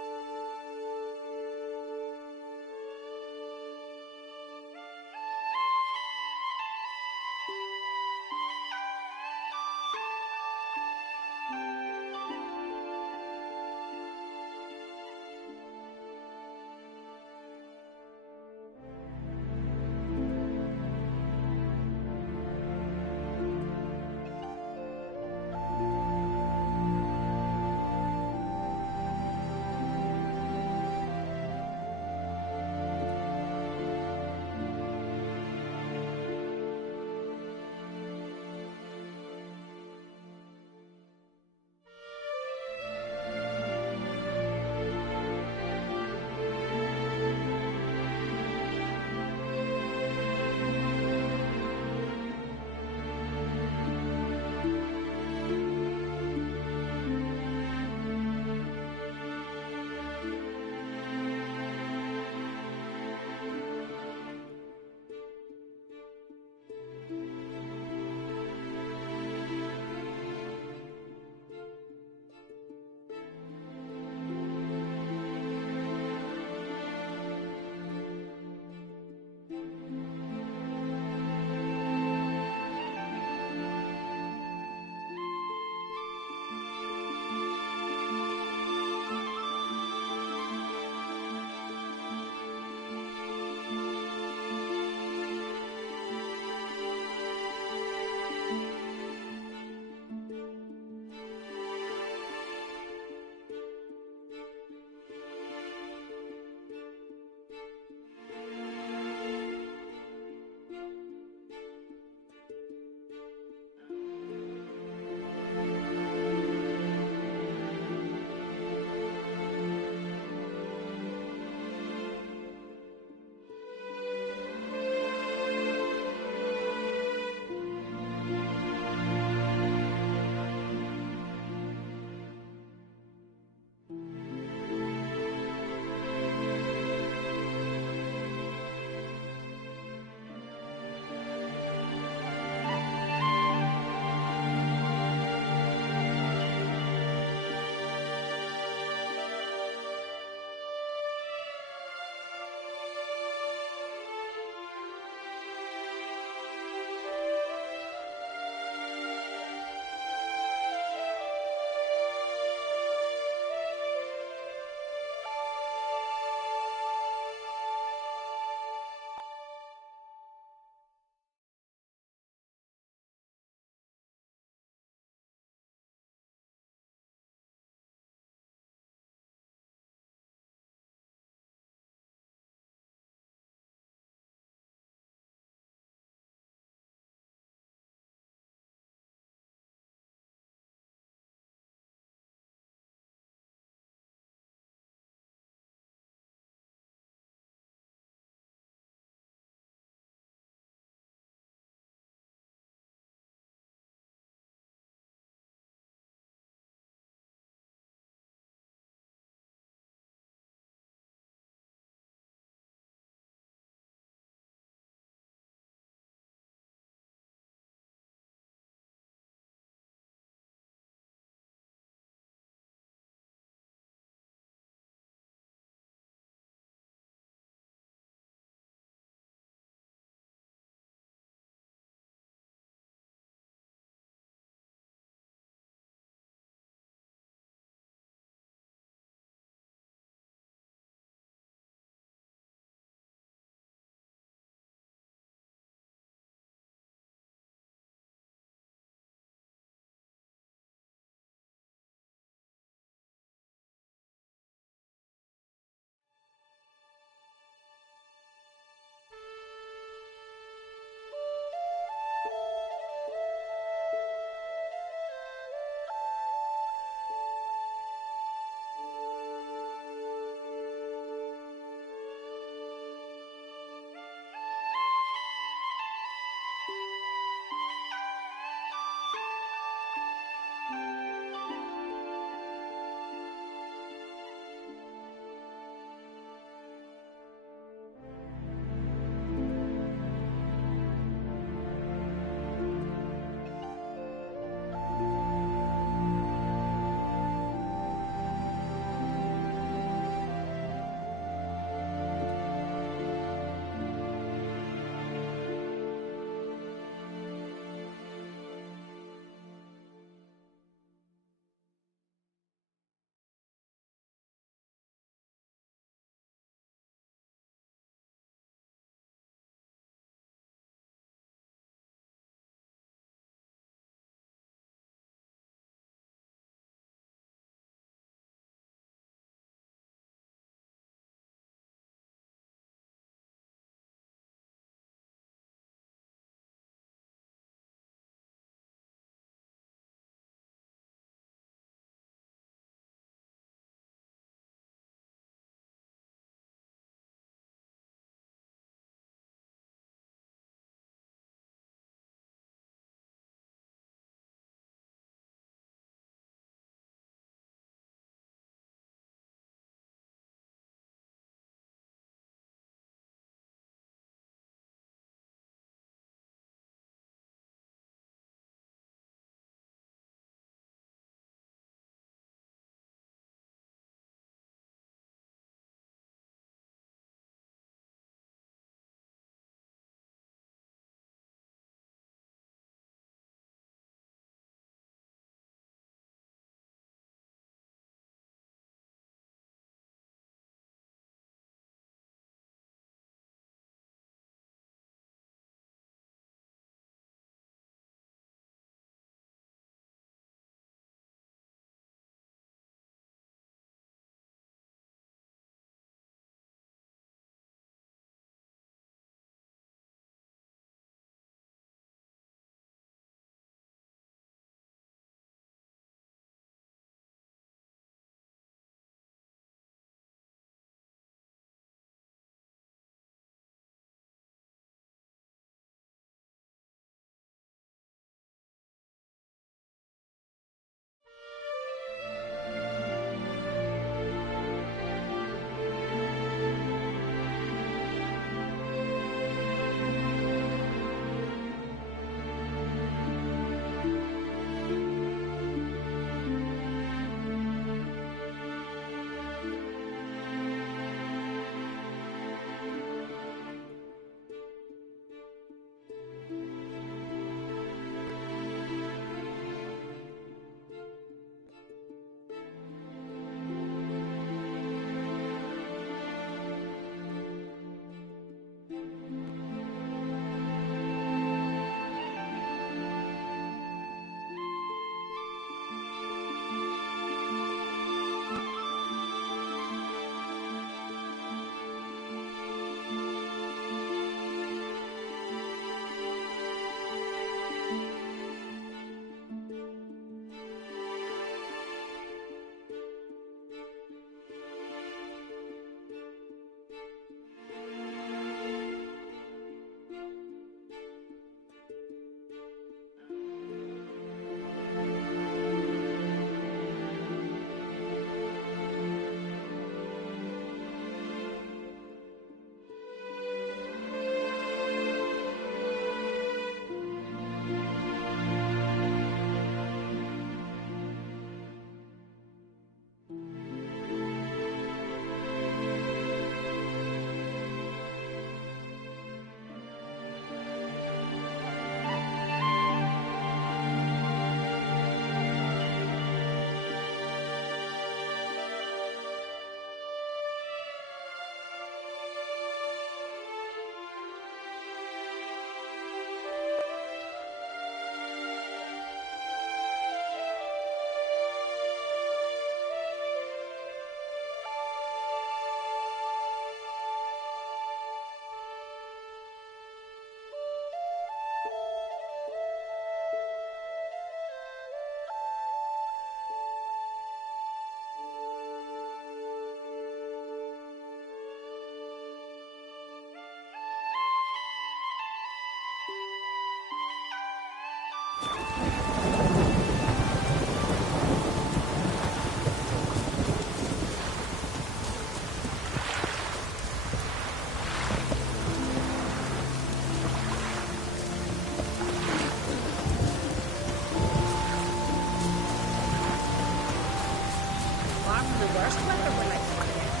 After the worst weather we're like to get.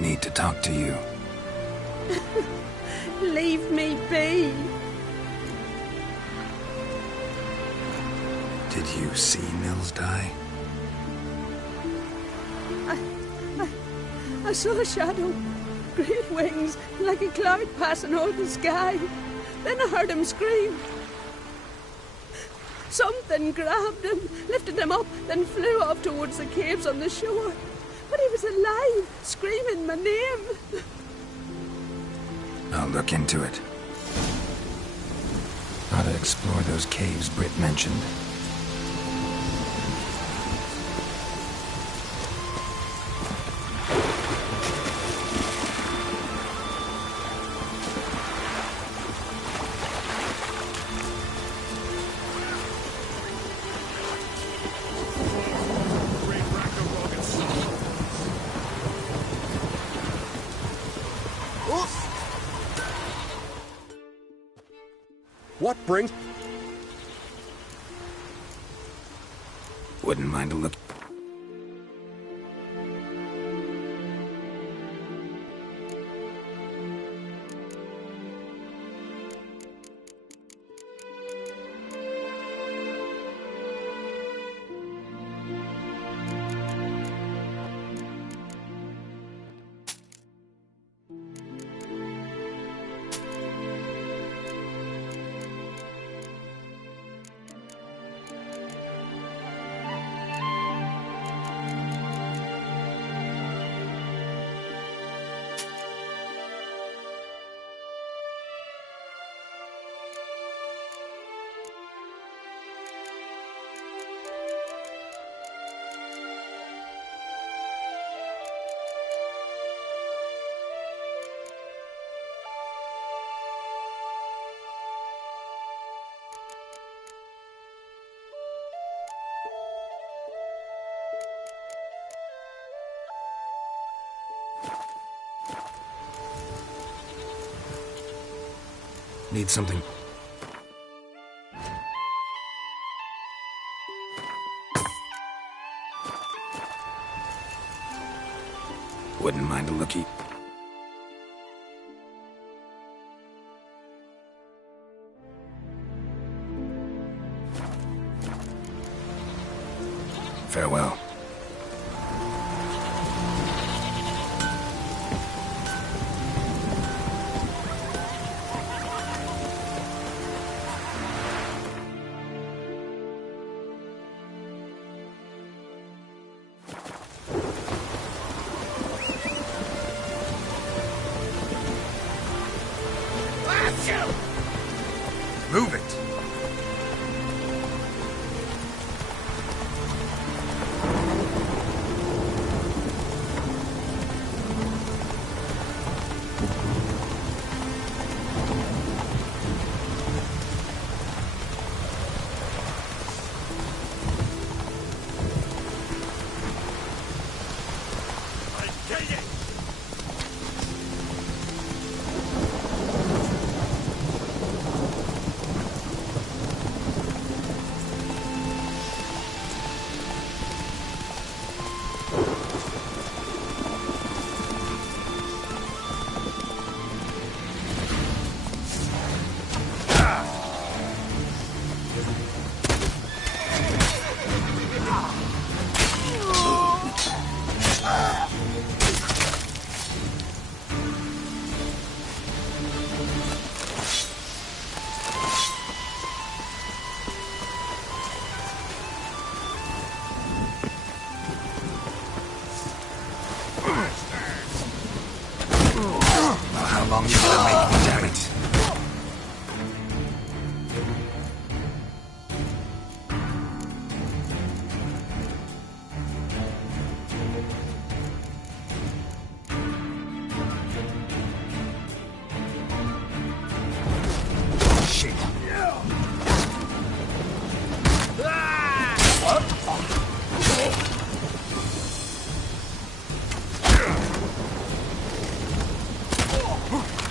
Need to talk to you. Leave me be. Did you see Mills die? I saw a shadow. Great wings, like a cloud passing over the sky. Then I heard him scream. Something grabbed him, lifted him up, then flew off towards the caves on the shore. But he was alive, screaming my name. I'll look into it. Ought to explore those caves Britt mentioned. What brings... Wouldn't mind a look. Need something. Wouldn't mind a lookie. Farewell. Move it! How long you gonna make me, damn it? Shit. What?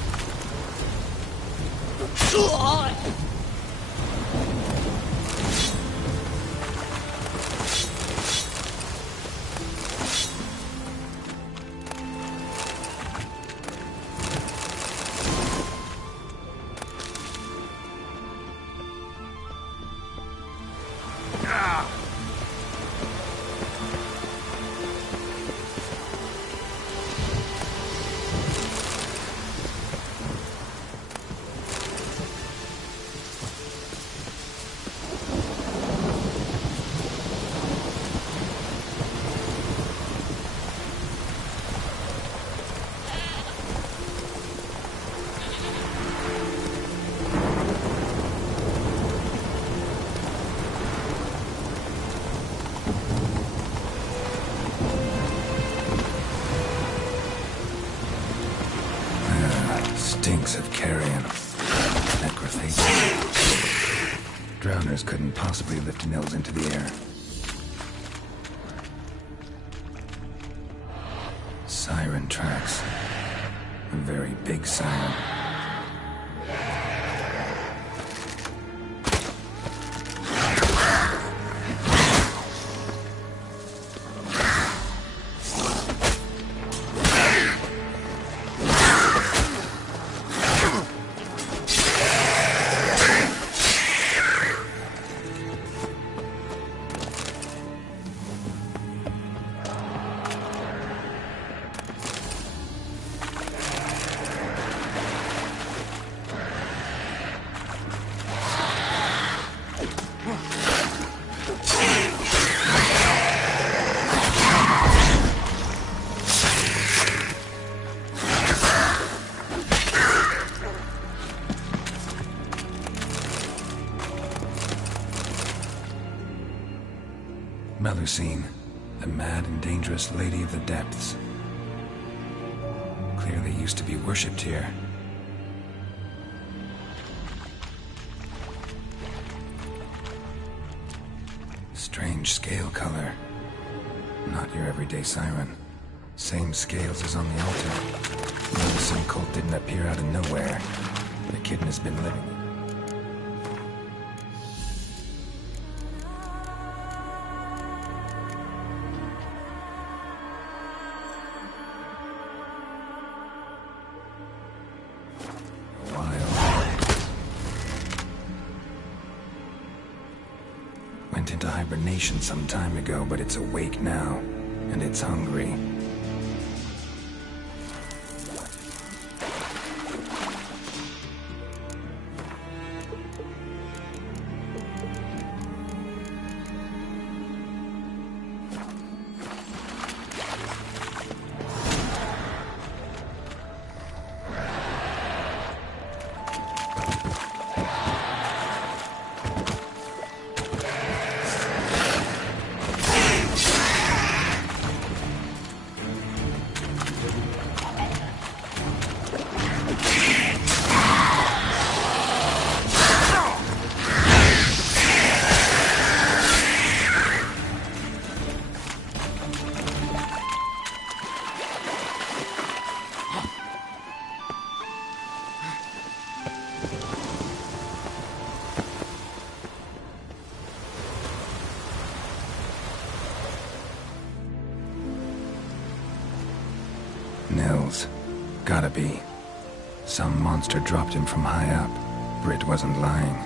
Stinks of carrion. Necrophagia. Drowners couldn't possibly lift Nils into the air. Siren tracks. A very big siren. Melusine, the mad and dangerous lady of the depths. Clearly used to be worshipped here. Strange scale color. Not your everyday siren. Same scales as on the altar. Melusine cult didn't appear out of nowhere. The kitten has been living. Went into hibernation some time ago, but it's awake now, and it's hungry. Nils. Gotta be. Some monster dropped him from high up. Britt wasn't lying.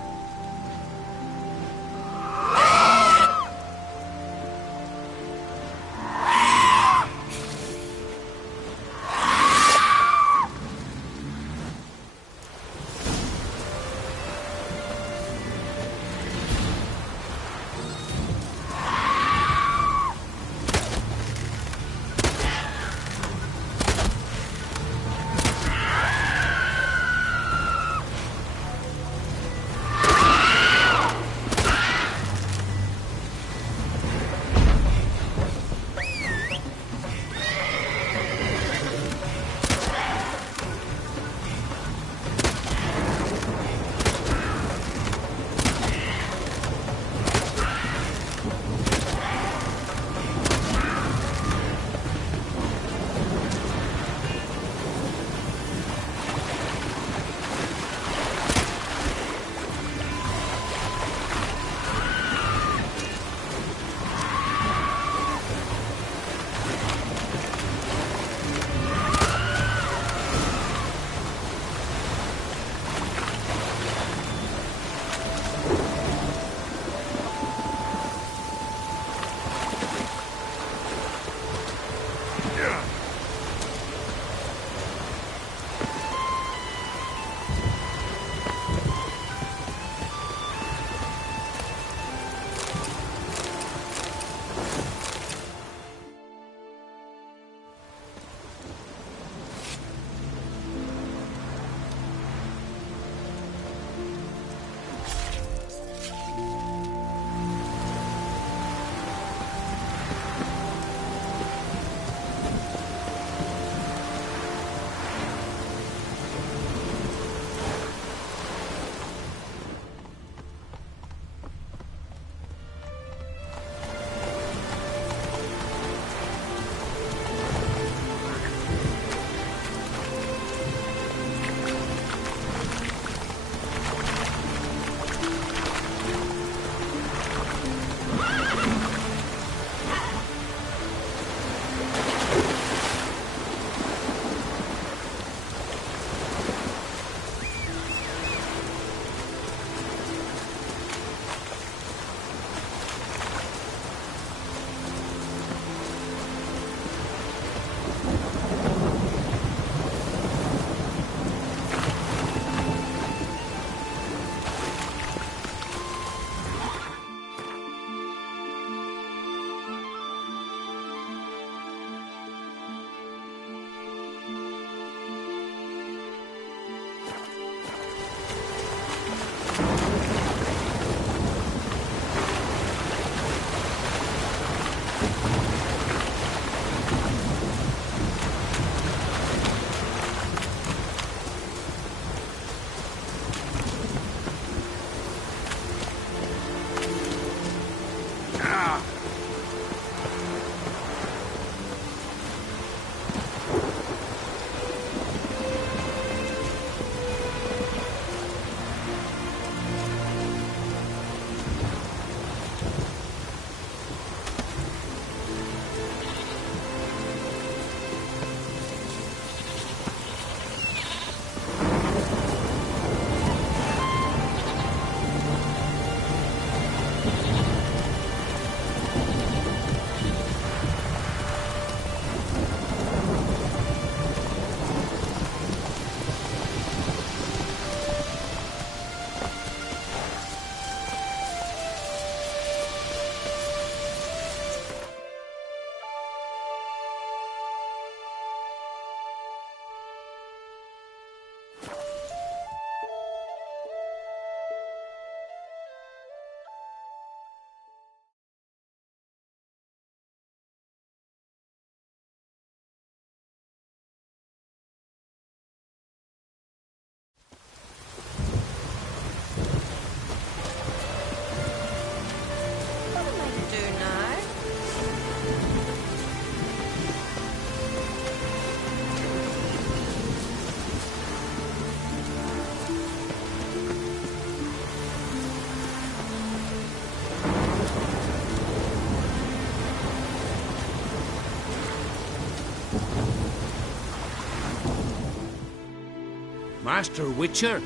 Master Witcher?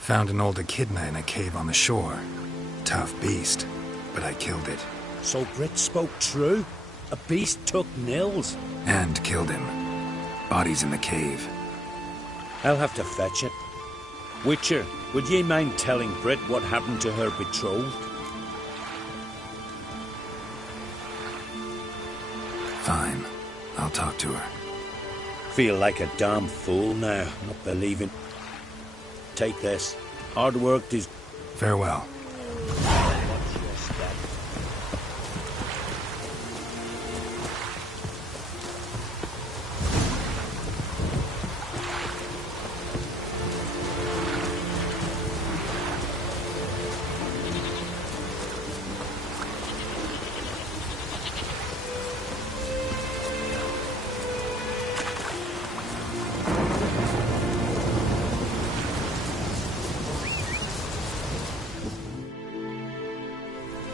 Found an old echidna in a cave on the shore. Tough beast, but I killed it. So Brit spoke true? A beast took Nils? And killed him. Body's in the cave. I'll have to fetch it. Witcher, would ye mind telling Brit what happened to her betrothed? Fine. I'll talk to her. Feel like a damn fool now, not believing. Take this. Hard work is... Farewell. Watch your step.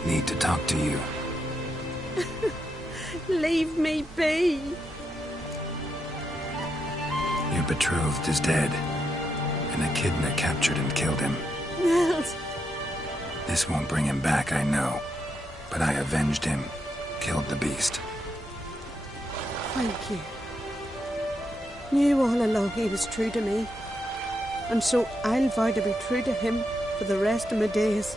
Need to talk to you. Leave me be. Your betrothed is dead. An echidna captured and killed him. Nils. This won't bring him back, I know. But I avenged him. Killed the beast. Thank you. Knew all along he was true to me. And so I'll vow to be true to him for the rest of my days.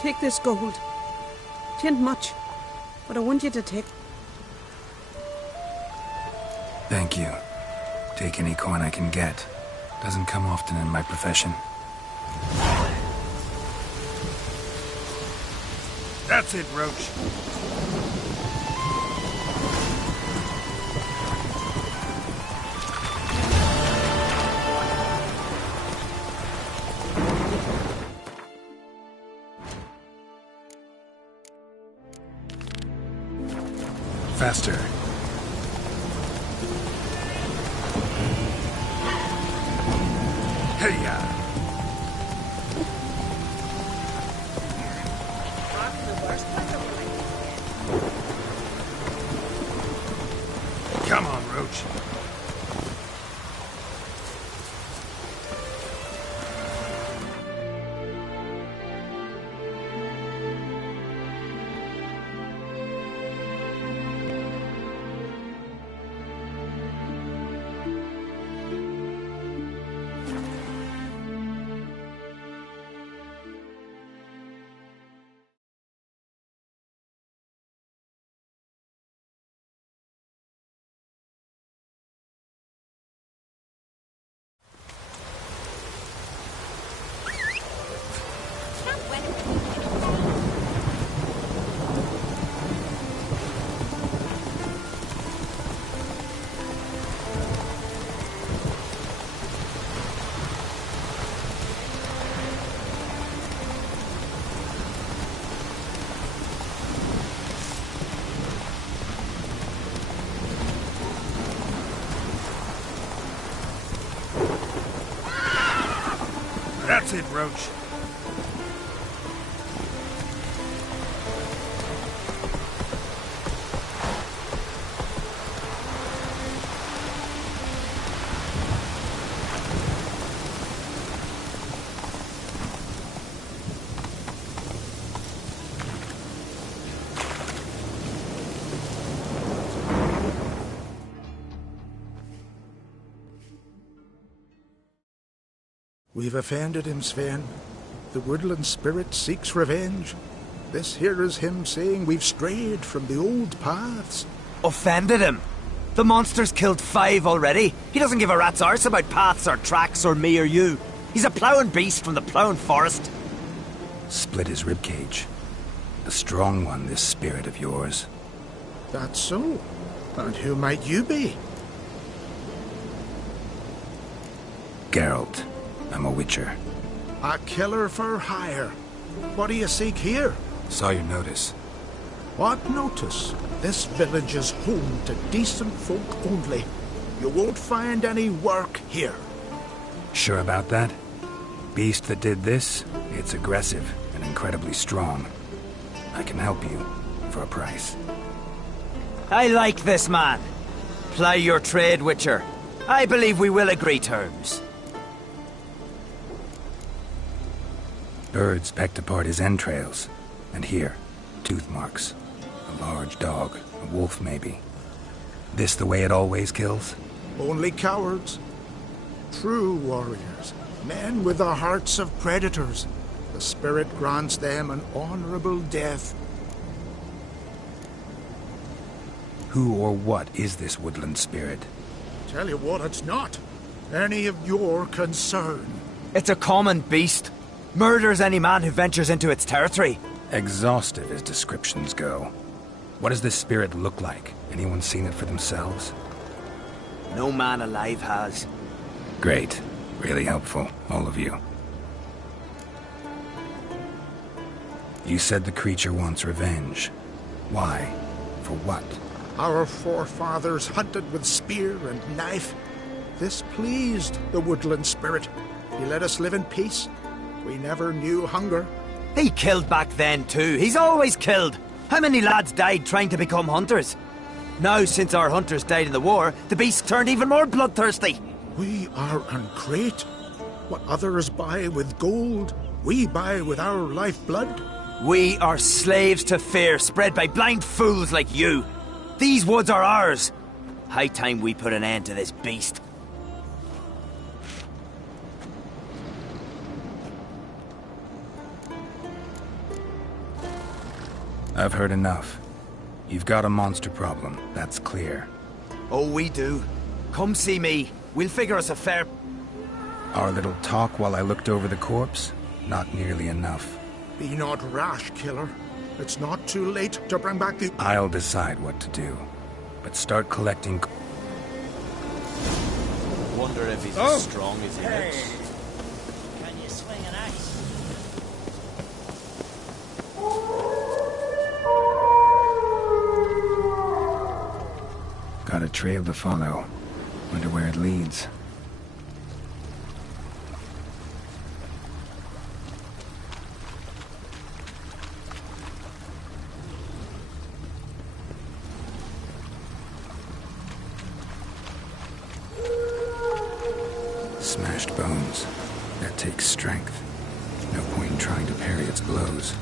Take this gold. 'Tain't much, but I want you to take. Thank you. Take any coin I can get. Doesn't come often in my profession. That's it, Roach. Faster. Hey-ya! Come on, Roach. That's it, Roach. We've offended him, Sven. The woodland spirit seeks revenge. This here is him saying we've strayed from the old paths. Offended him? The monster's killed 5 already. He doesn't give a rat's arse about paths or tracks or me or you. He's a ploughing beast from the ploughing forest. Split his ribcage. A strong one, this spirit of yours. That's so. And who might you be? Geralt. I'm a witcher. A killer for hire. What do you seek here? Saw your notice. What notice? This village is home to decent folk only. You won't find any work here. Sure about that? Beast that did this, it's aggressive and incredibly strong. I can help you for a price. I like this man. Ply your trade, Witcher. I believe we will agree terms. Birds pecked apart his entrails. And here, tooth marks. A large dog, a wolf maybe. This the way it always kills? Only cowards. True warriors. Men with the hearts of predators. The spirit grants them an honorable death. Who or what is this woodland spirit? Tell you what, it's not any of your concern. It's a common beast. Murders any man who ventures into its territory. Exhaustive as descriptions go. What does this spirit look like? Anyone seen it for themselves? No man alive has. Great. Really helpful, all of you. You said the creature wants revenge. Why? For what? Our forefathers hunted with spear and knife. This pleased the woodland spirit. He let us live in peace. We never knew hunger. He killed back then too. He's always killed. How many lads died trying to become hunters? Now, since our hunters died in the war, the beast turned even more bloodthirsty. We are ungreat. What others buy with gold, we buy with our lifeblood. We are slaves to fear spread by blind fools like you. These woods are ours. High time we put an end to this beast. I've heard enough. You've got a monster problem, that's clear. Oh, we do. Come see me. We'll figure us a fair... Our little talk while I looked over the corpse? Not nearly enough. Be not rash, killer. It's not too late to bring back the... I'll decide what to do. But start collecting... Wonder if he's as strong as he looks. Can you swing an axe? Got a trail to follow. Wonder where it leads. Smashed bones. That takes strength. No point in trying to parry its blows.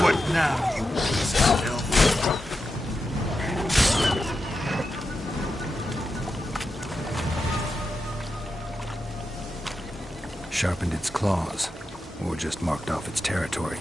What now, you piece of filth? Sharpened its claws, or just marked off its territory.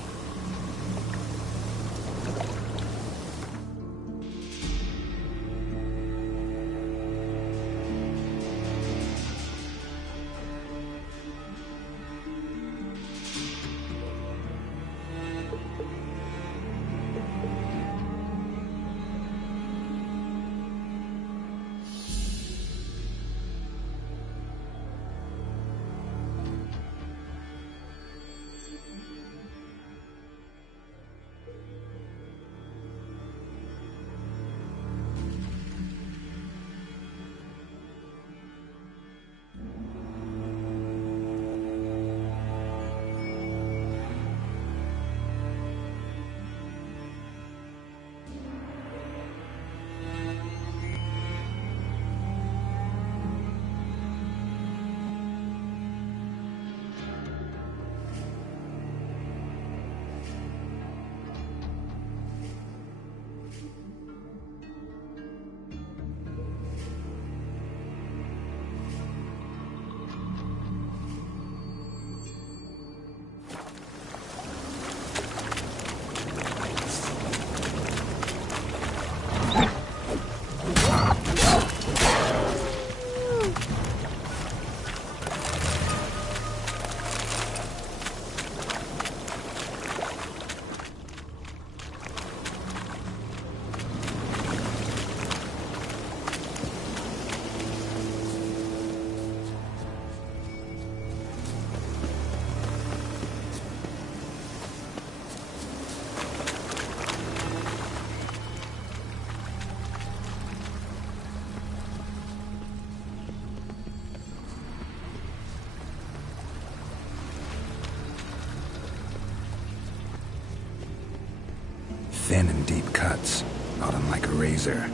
Thin and deep cuts, not unlike a razor.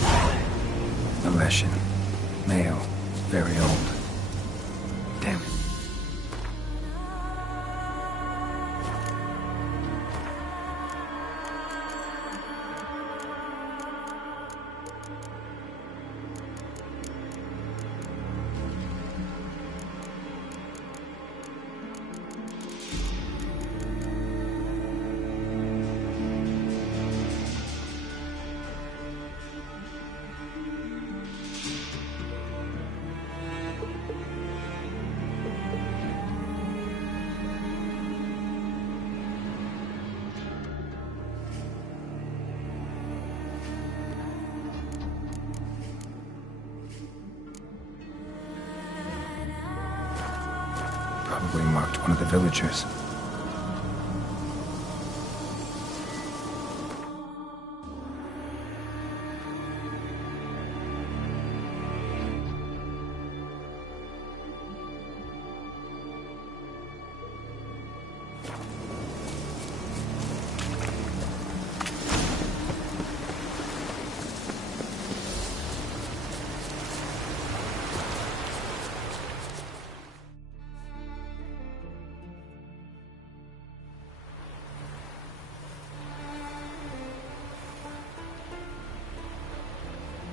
A Leshen. Male. Very old. Damn it. Probably marked one of the villagers.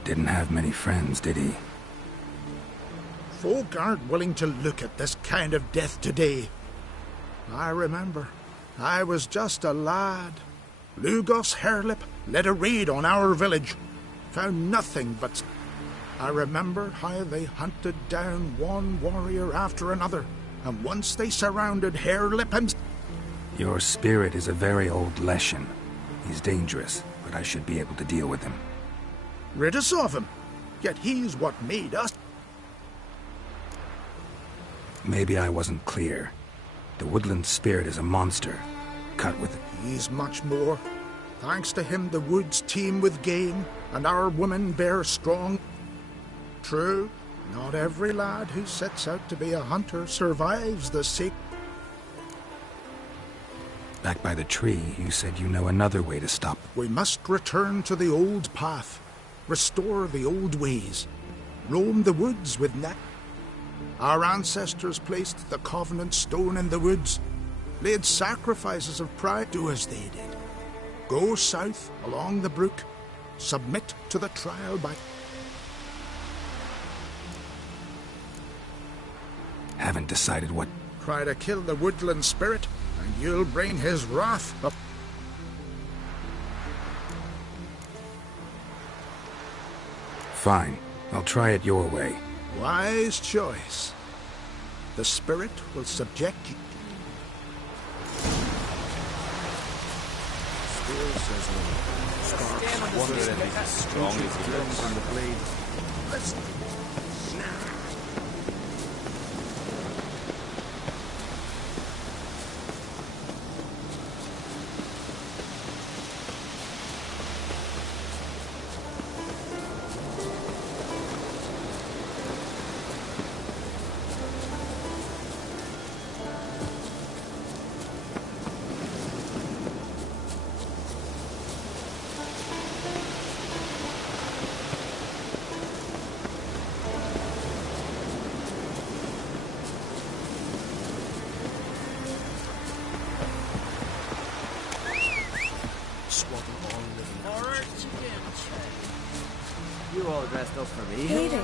Didn't have many friends, did he? Folk aren't willing to look at this kind of death today. I remember. I was just a lad. Lugos Hairlip led a raid on our village. Found nothing but... I remember how they hunted down one warrior after another. And once they surrounded Hairlip and... Your spirit is a very old Leshen. He's dangerous, but I should be able to deal with him. Rid us of him. Yet he's what made us. Maybe I wasn't clear. The woodland spirit is a monster. Cut with... He's much more. Thanks to him, the woods teem with game, and our women bear strong. True, not every lad who sets out to be a hunter survives the seek. Back by the tree, you said you know another way to stop. We must return to the old path. Restore the old ways. Roam the woods with net. Our ancestors placed the Covenant stone in the woods. Laid sacrifices of pride. Do as they did. Go south along the brook. Submit to the trial by... Haven't decided what... Try to kill the woodland spirit, and you'll bring his wrath up. Fine. I'll try it your way. Wise choice. The spirit will subject you. Still says no. Scarf's wondering if he's as strong as he looks on the blade. Listen. You all dressed up for me? Hey there.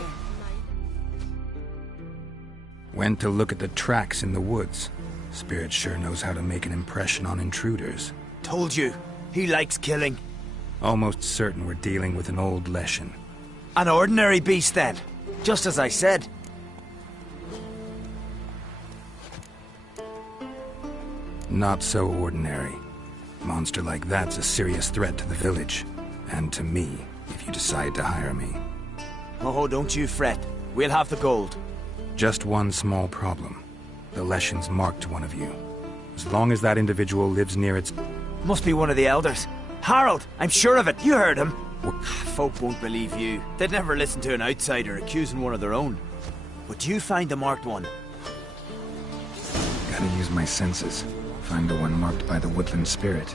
Went to look at the tracks in the woods. Spirit sure knows how to make an impression on intruders. Told you. He likes killing. Almost certain we're dealing with an old Leshen. An ordinary beast, then. Just as I said. Not so ordinary. Monster like that's a serious threat to the village. And to me, if you decide to hire me. Oh, don't you fret. We'll have the gold. Just one small problem. The Leshen's marked one of you. As long as that individual lives near its... Must be one of the elders. Harold, I'm sure of it. You heard him. Folk won't believe you. They'd never listen to an outsider accusing one of their own. But you find the marked one. Gotta use my senses. Find the one marked by the woodland spirit.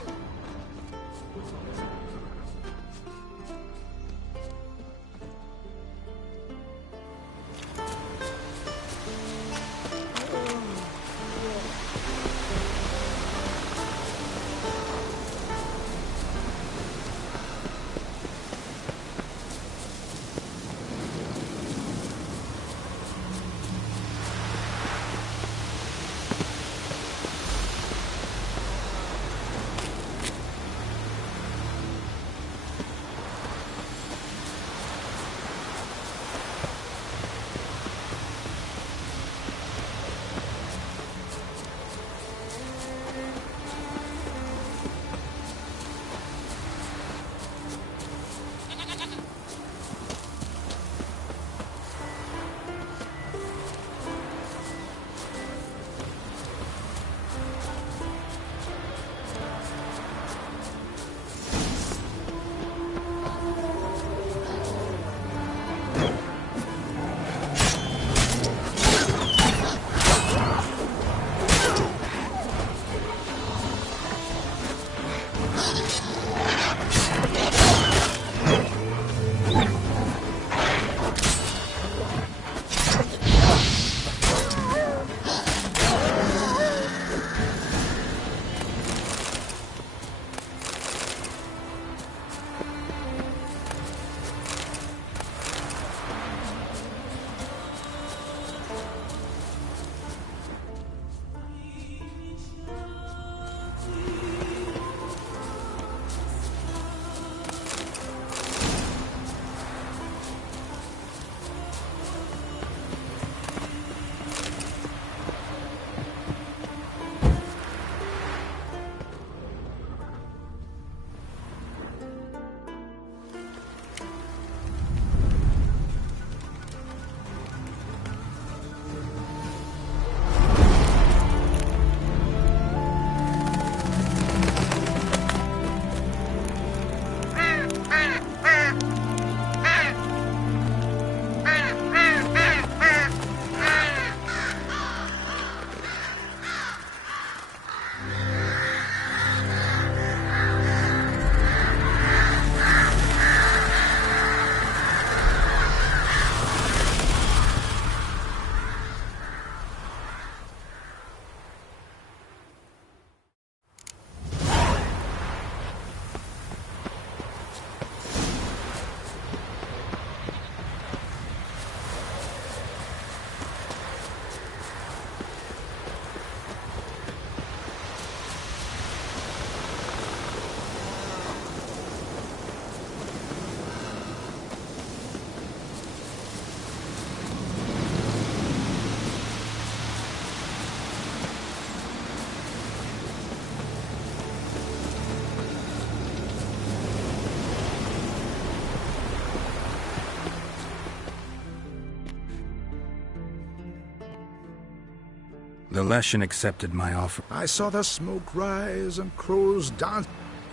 The Leshen accepted my offer. I saw the smoke rise and crows dance.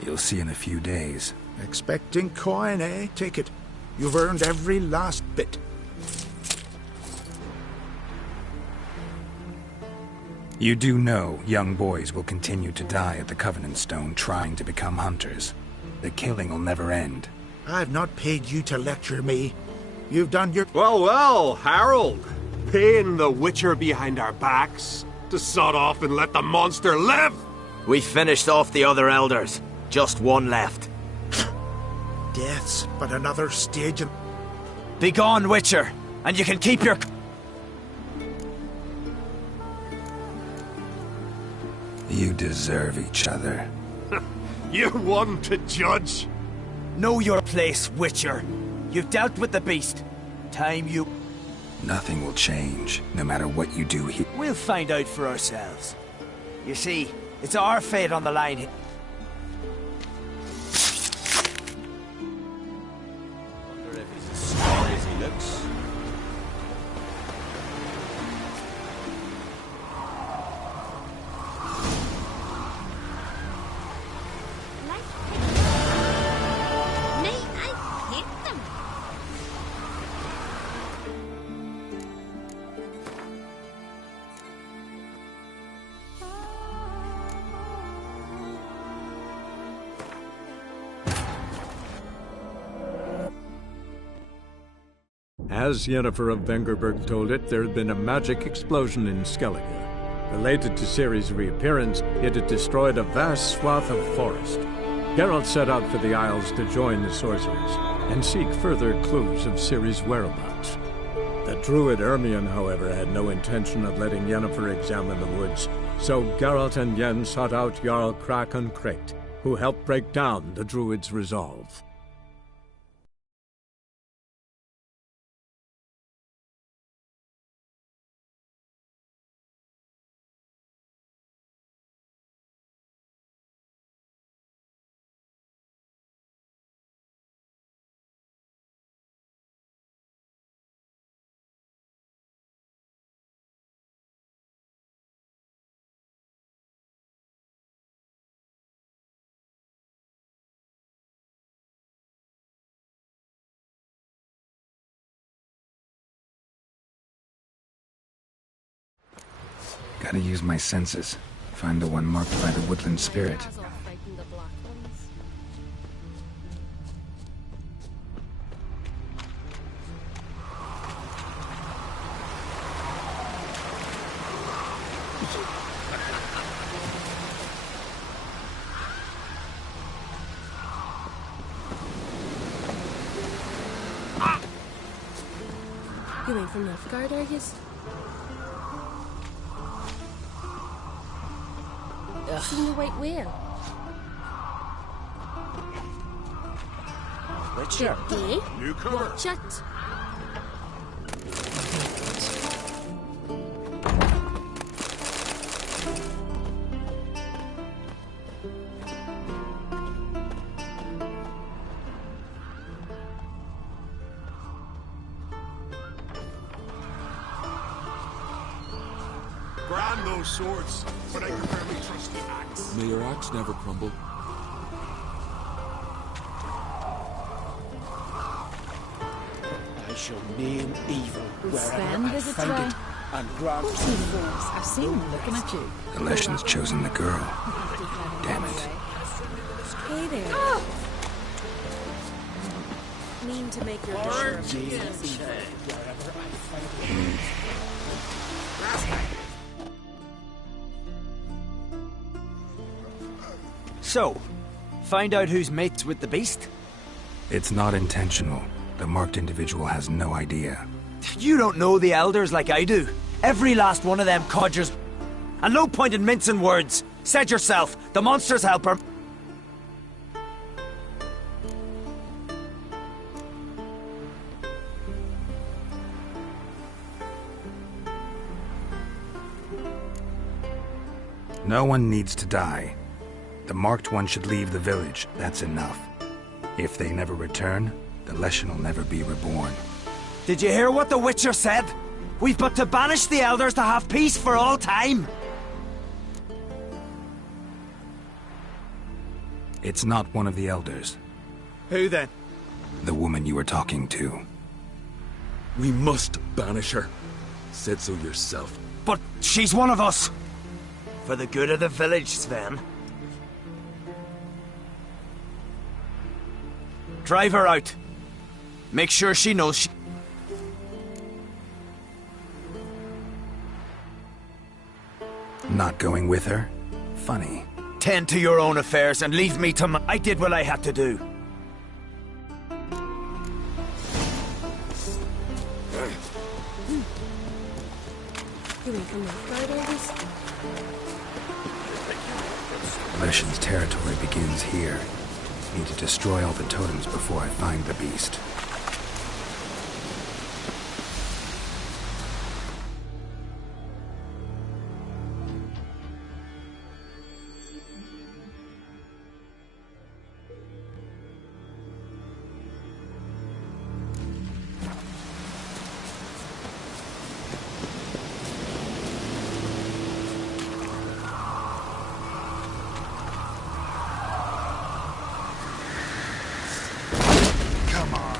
You'll see in a few days. Expecting coin, eh? Take it. You've earned every last bit. You do know young boys will continue to die at the Covenant Stone trying to become hunters. The killing will never end. I've not paid you to lecture me. You've done your... Well, Harold. Paying the Witcher behind our backs to sod off and let the monster live! We finished off the other elders. Just one left. Death's but another stage in... Be gone, Witcher, and you can keep your... You deserve each other. You're one to judge. Know your place, Witcher. You've dealt with the beast. Time you... Nothing will change, no matter what you do here. We'll find out for ourselves. You see, it's our fate on the line. Wonder if he's as strong as he looks. As Yennefer of Vengerberg told it, there had been a magic explosion in Skellige. Related to Ciri's reappearance, it had destroyed a vast swath of forest. Geralt set out for the Isles to join the sorcerers, and seek further clues of Ciri's whereabouts. The druid Ermion, however, had no intention of letting Yennefer examine the woods, so Geralt and Yen sought out Jarl Krakon Krayt, who helped break down the druid's resolve. Gotta use my senses. Find the one marked by the woodland spirit. You ain't from Nilfgaard, are you? Seen the white whale? Witcher. Gay? Newcomer. Watch it. Grand those swords, but I prefer my trusty axe. May your axe never crumble. I shall name evil Sven wherever I visits find Ray. it, and grant Of course he knows. I've seen him looking at you. The Leshen's chosen the girl. Damn it. Hey there. Oh! Mean to make your daughter a So, find out who's mates with the beast? It's not intentional. The marked individual has no idea. You don't know the elders like I do. Every last one of them codgers. And no point in mincing words. Said yourself, the monster's helper. No one needs to die. The marked one should leave the village. That's enough. If they never return, the Leshen will never be reborn. Did you hear what the Witcher said? We've but to banish the elders to have peace for all time. It's not one of the elders. Who then? The woman you were talking to. We must banish her. Said so yourself. But she's one of us. For the good of the village, Sven. Drive her out. Make sure she knows she... Not going with her? Funny. Tend to your own affairs and leave me to my... I did what I had to do. You ain't from Nilfgaard, are you? Leshen's territory begins here. Need to destroy all the totems before I find the beast. Come on.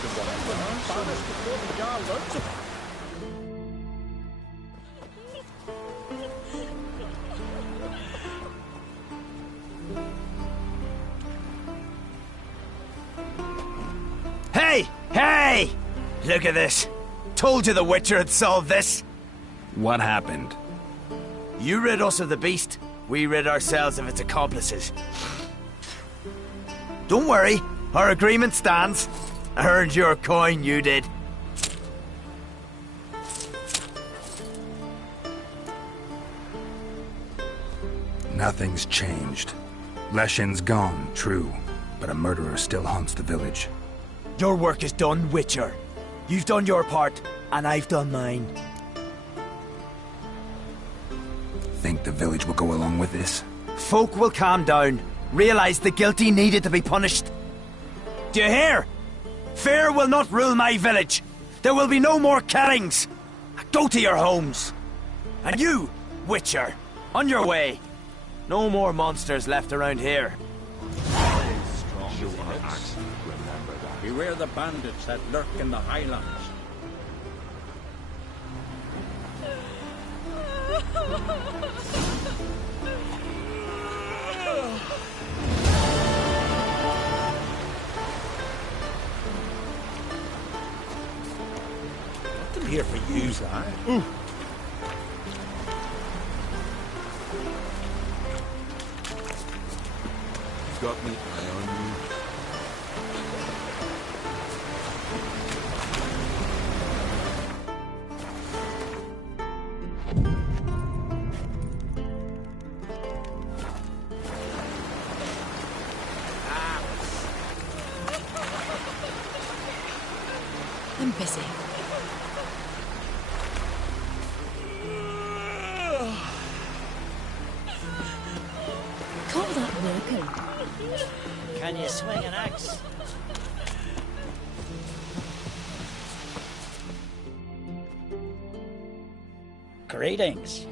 be the one who was banished before the Jarl learns of it. Hey! Hey! Look at this. Told you the Witcher had solved this. What happened? You rid us of the beast. We rid ourselves of its accomplices. Don't worry. Our agreement stands. I earned your coin, you did. Nothing's changed. Leshin's gone, true, but a murderer still haunts the village. Your work is done, Witcher. You've done your part, and I've done mine. Think the village will go along with this? Folk will calm down, realize the guilty needed to be punished. Do you hear? Fear will not rule my village. There will be no more killings. Go to your homes. And you, Witcher, on your way. No more monsters left around here. Beware the bandits that lurk in the highlands. Nothing here for you, lad. Got me eye on you. I'm busy. Call that working? Can you swing an axe? Greetings.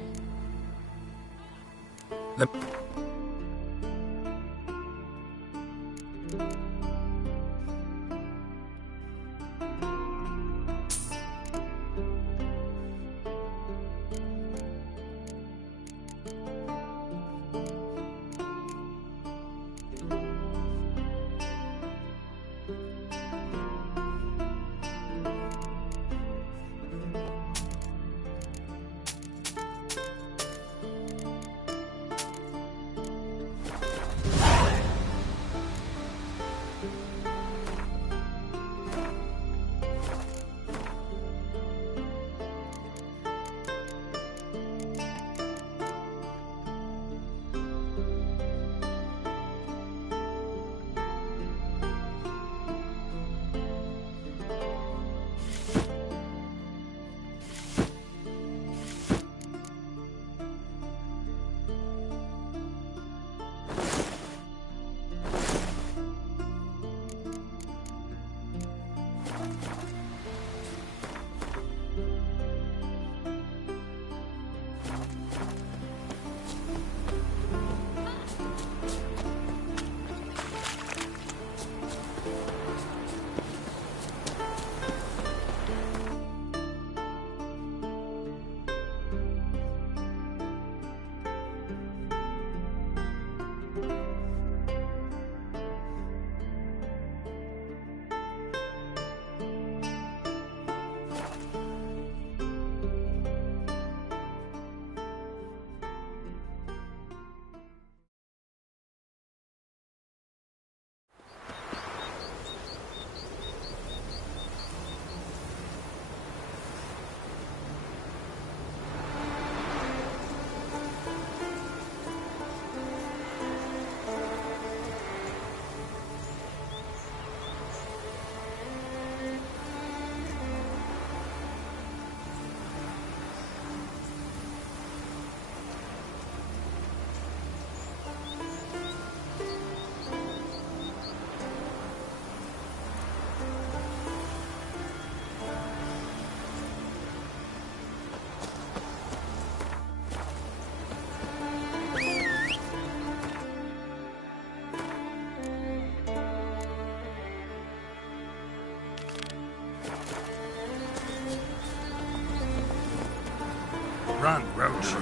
Run, Roach.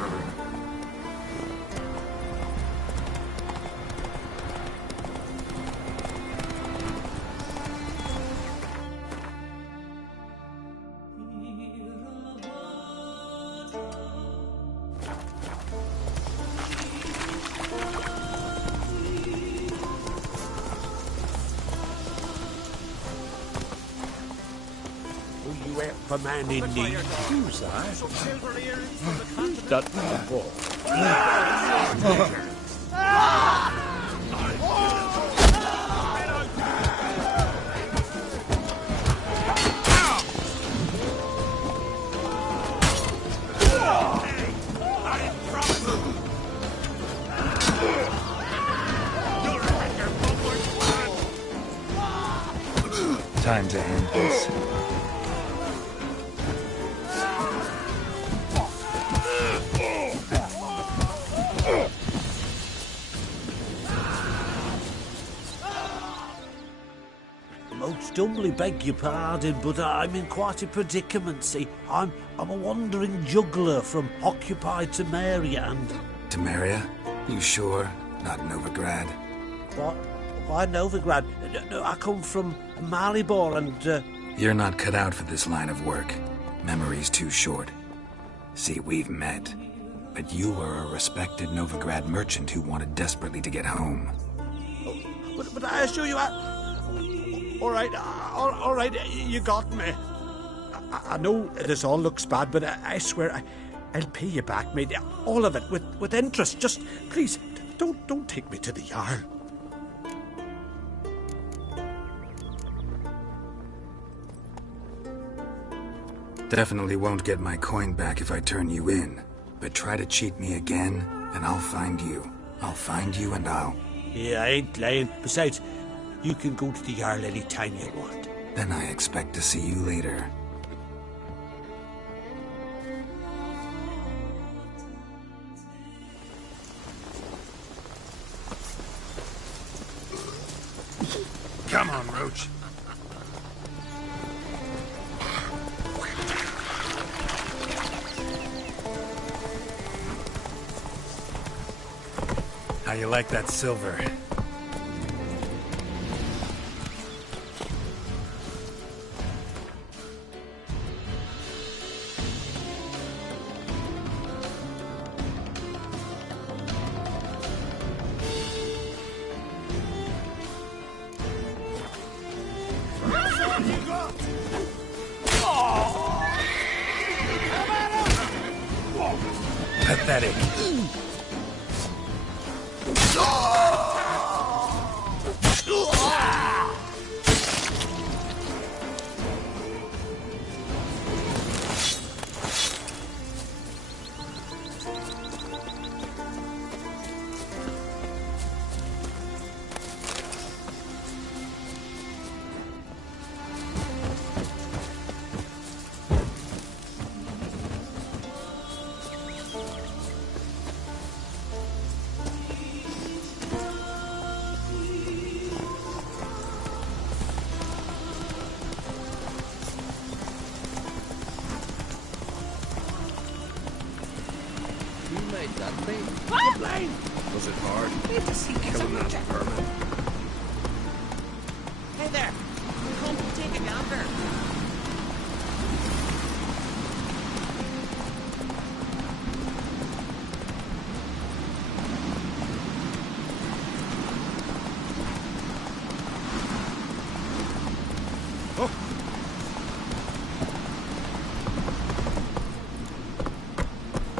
You ain't the man in need. Who's that? Who's that number? Time to end this. Most humbly beg your pardon, but I'm in quite a predicament. See, I'm a wandering juggler from occupied Temeria and... Temeria? You sure? Not Novigrad? What? Why Novigrad? No, I come from Maribor and... You're not cut out for this line of work. Memory's too short. See, we've met. But you were a respected Novigrad merchant who wanted desperately to get home. But I assure you, all right, you got me. I know this all looks bad, but I swear I'll pay you back, mate. All of it, with interest. Just, please, don't take me to the Jarl. Definitely won't get my coin back if I turn you in. But try to cheat me again, and I'll find you. I'll find you and I'll... Yeah, I ain't lying. Besides, you can go to the Jarl any time you want. Then I expect to see you later. Come on, Roach. How you like that silver? Pathetic. Was it hard? Killing that vermin. Hey there! Come take a gander.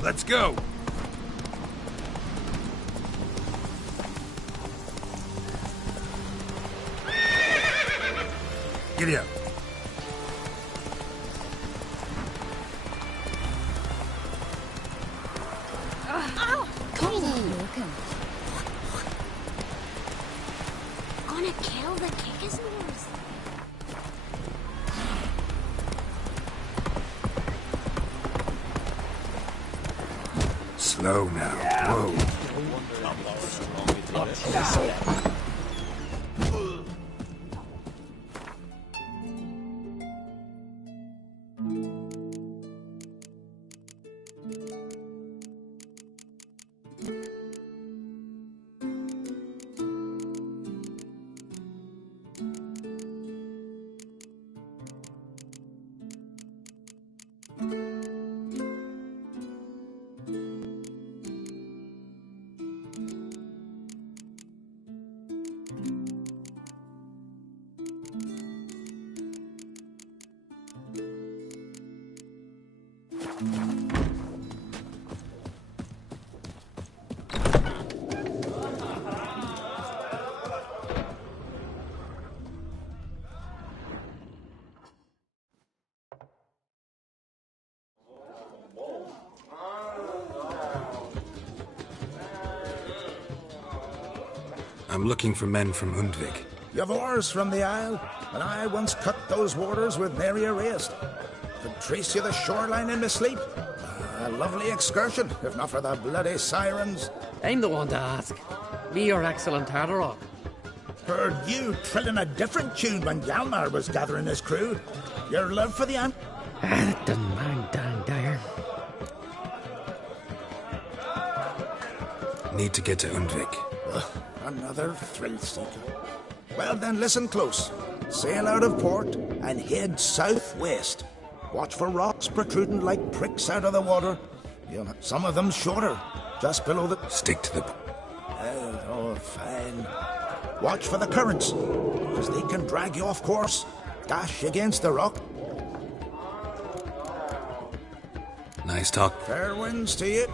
Let's go! Giddy up. Ow! Come on, Logan. Gonna kill the kickers nose. Slow now. Whoa. I'm looking for men from Undvik. You've oars from the Isle, and I once cut those waters with nary a rest. Could trace you the shoreline in my sleep. A lovely excursion, if not for the bloody sirens. I'm the one to ask. Me or Axel and Tardarok? Heard you trilling a different tune when Hjalmar was gathering his crew. Your love for the ant... That doesn't mind Dan Dyer. Need to get to Undvik. Another thrill seeker. Well then, listen close. Sail out of port and head southwest. Watch for rocks protruding like pricks out of the water. Some of them shorter, just below the... Stick to the... Oh, fine. Watch for the currents, because they can drag you off course. Dash against the rock. Nice talk. Fair winds to you.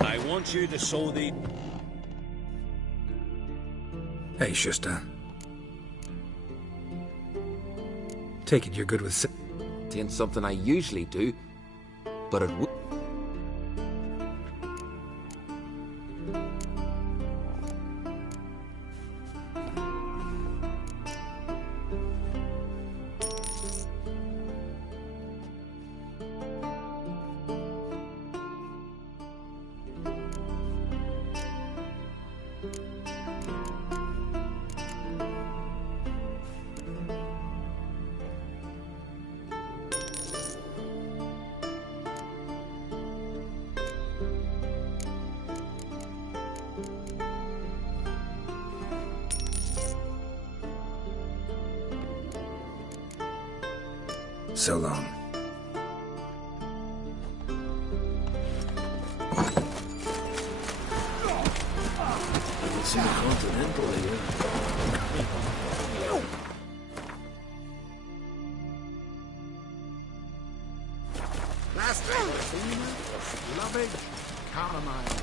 I want you to sow the... Hey, Shusta. Take it you're good with... It ain't something I usually do, but it would... So long. I can see the Continental here. Last time I seen you was lovage chamomile.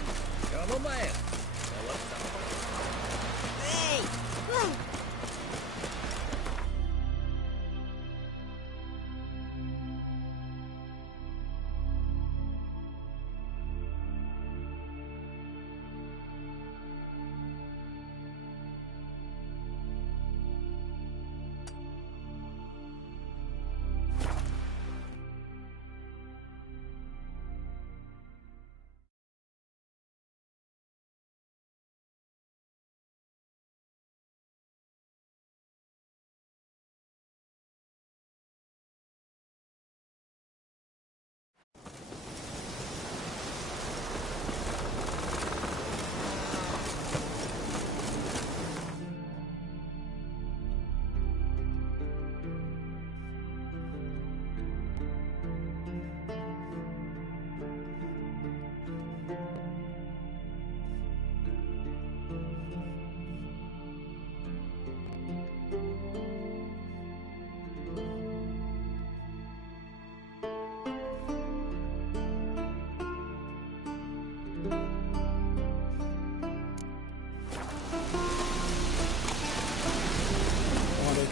Chamomile? Hey!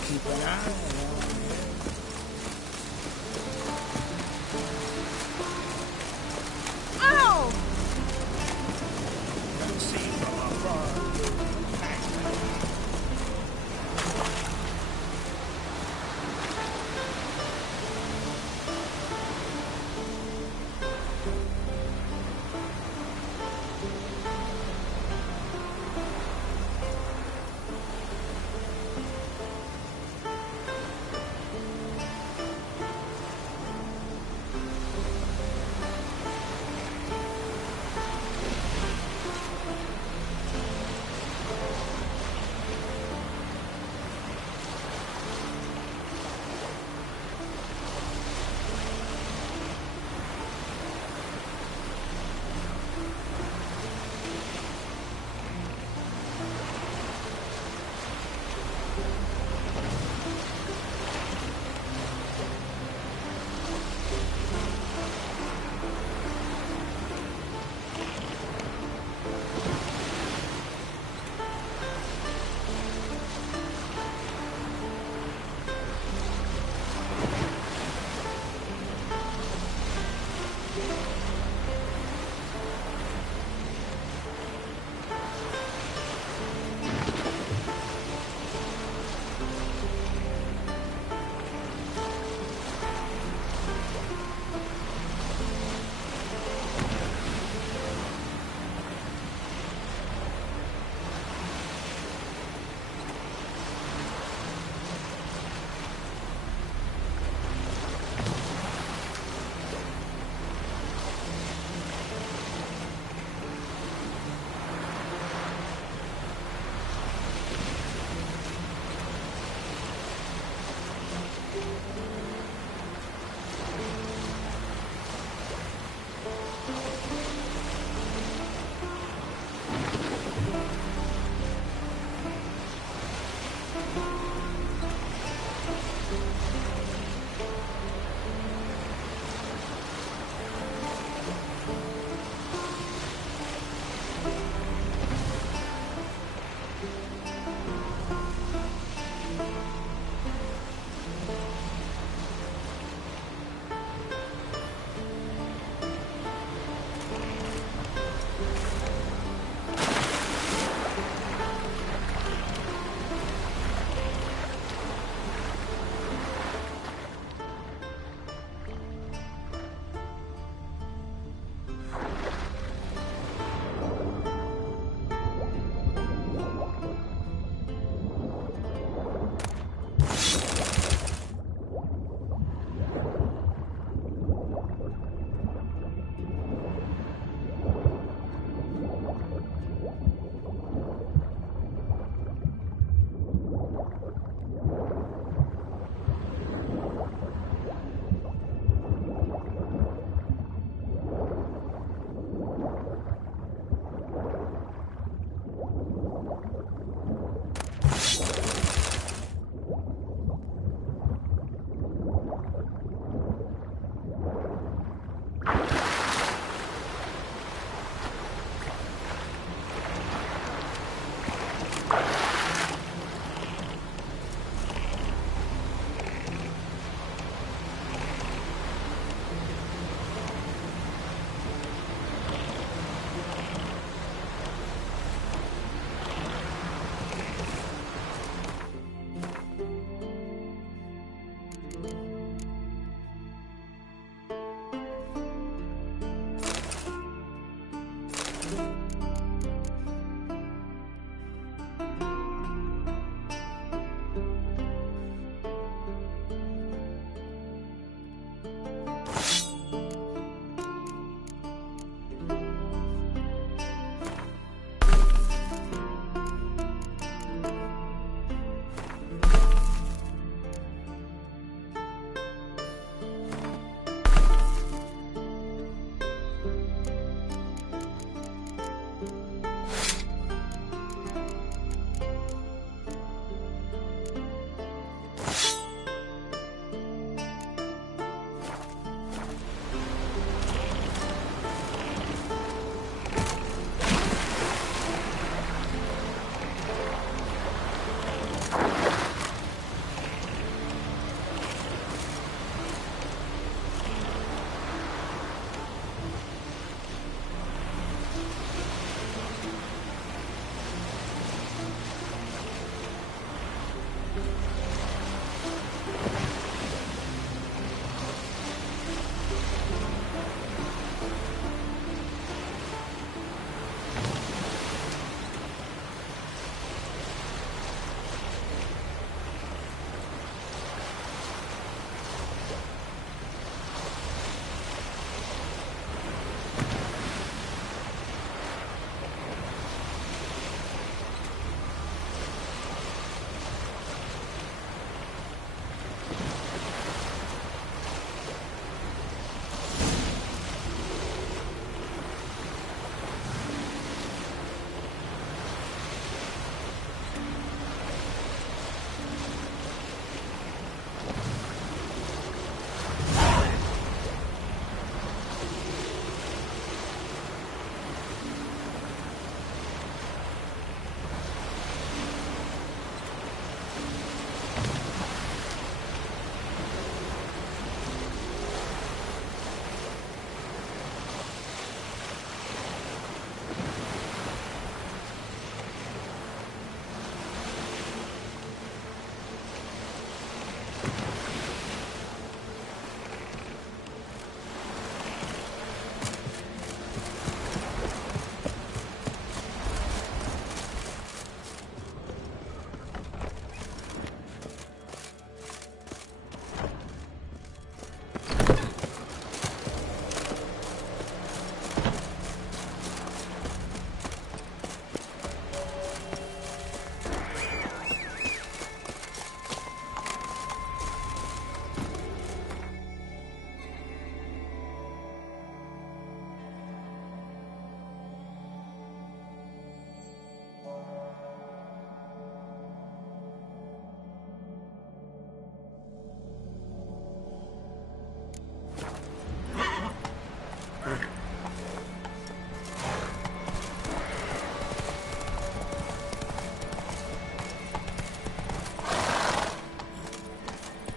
Keep an eye on Ow! see from afar.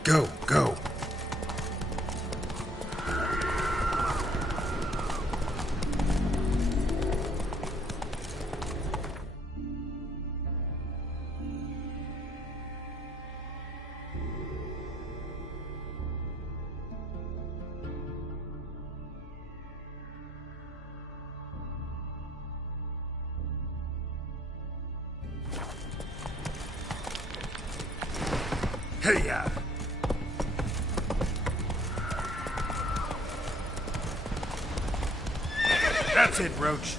Go, go. Hey-ya! That's it, Roach.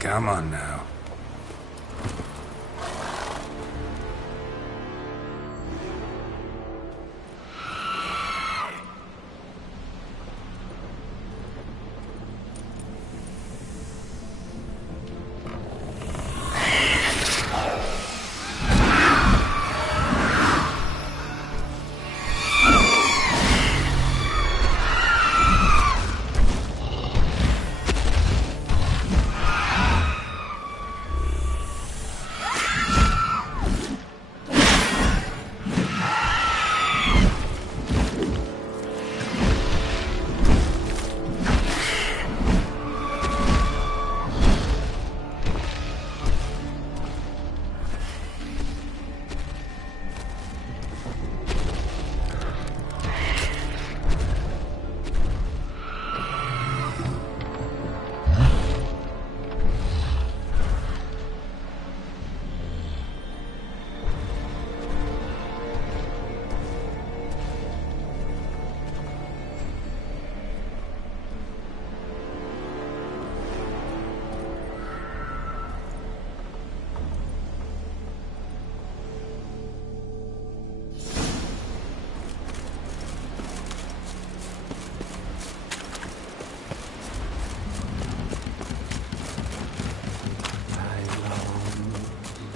Come on now.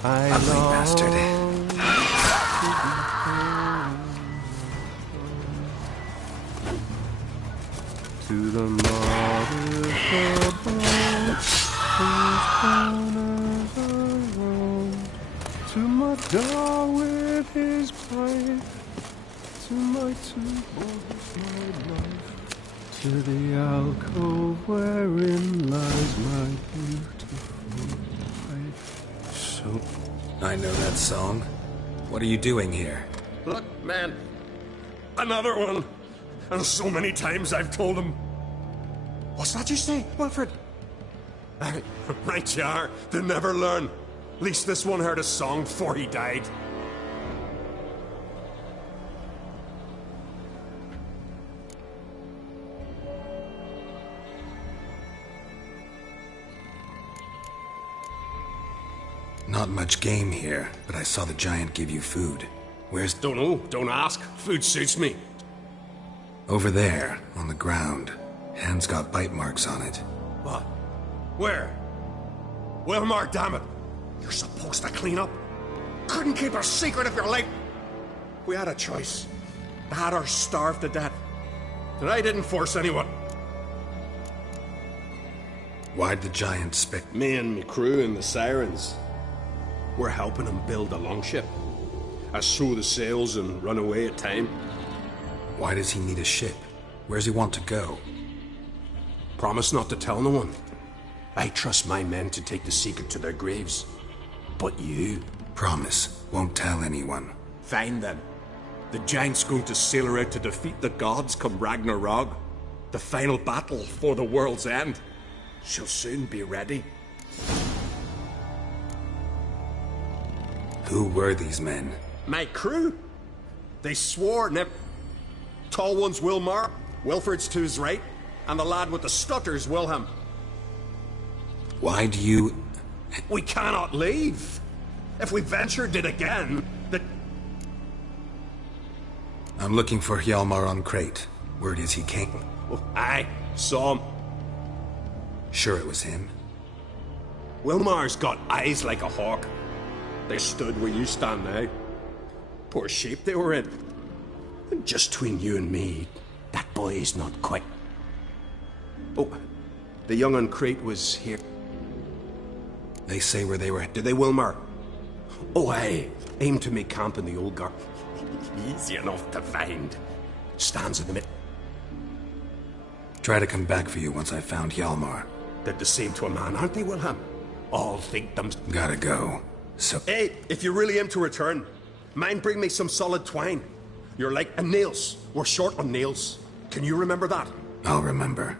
Ugly bastard. To the martyrs to my dog with his pipe, to my two boys, my life, to the alcove wherein lies my beautiful wife. So I know that song. What are you doing here? Look, man. Another one. And so many times I've told him. What's that you say, Wilfred? Right you are. They never learn. At least this one heard a song before he died. Not much game here, but I saw the giant give you food. Where's... Don't know. Don't ask. Food suits me. Over there, on the ground. Hand's got bite marks on it. What? Where? Wilmar, damn it. You're supposed to clean up. Couldn't keep a secret if you're late. We had a choice. They had her starved to death. And I didn't force anyone. Why'd the giant spit? Me and me crew and the sirens. We're helping him build a longship. I sew the sails and run away at time. Why does he need a ship? Where's he want to go? Promise not to tell no one. I trust my men to take the secret to their graves. But you... Promise. Won't tell anyone. Fine then. The giant's going to sail her out to defeat the gods come Ragnarok. The final battle for the world's end. She'll soon be ready. Who were these men? My crew. They swore never... Tall one's Wilmar, Wilfred's to his right, and the lad with the stutter's Wilhelm. Why do you... We cannot leave. If we ventured it again, the... I'm looking for Hjalmar on Crate. Word is he came. Oh, aye, saw him. Sure it was him? Wilmar's got eyes like a hawk. They stood where you stand now. Poor shape they were in. And just between you and me, that boy's not quite. Oh, the young un Crate was here. They say where they were. Did they, Wilmar? Oh, aye. Aim to make camp in the old gar. Easy enough to find. Stands in the mid. Try to come back for you once I found Hjalmar. Did the same to a man, aren't they, Wilhelm? All think them. Gotta go. So. Hey, if you really aim to return, mind bring me some solid twine. You're like a nails. We're short on nails. Can you remember that? I'll remember.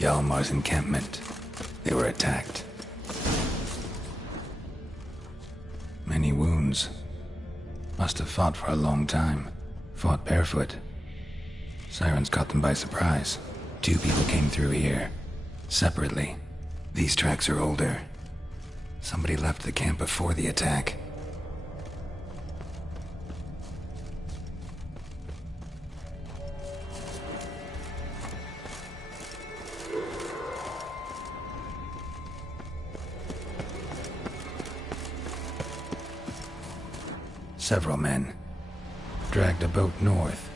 Hjalmar's encampment. They were attacked. Many wounds. Must have fought for a long time. Fought barefoot. Sirens caught them by surprise. 2 people came through here. Separately. These tracks are older. Somebody left the camp before the attack. Several men dragged a boat north.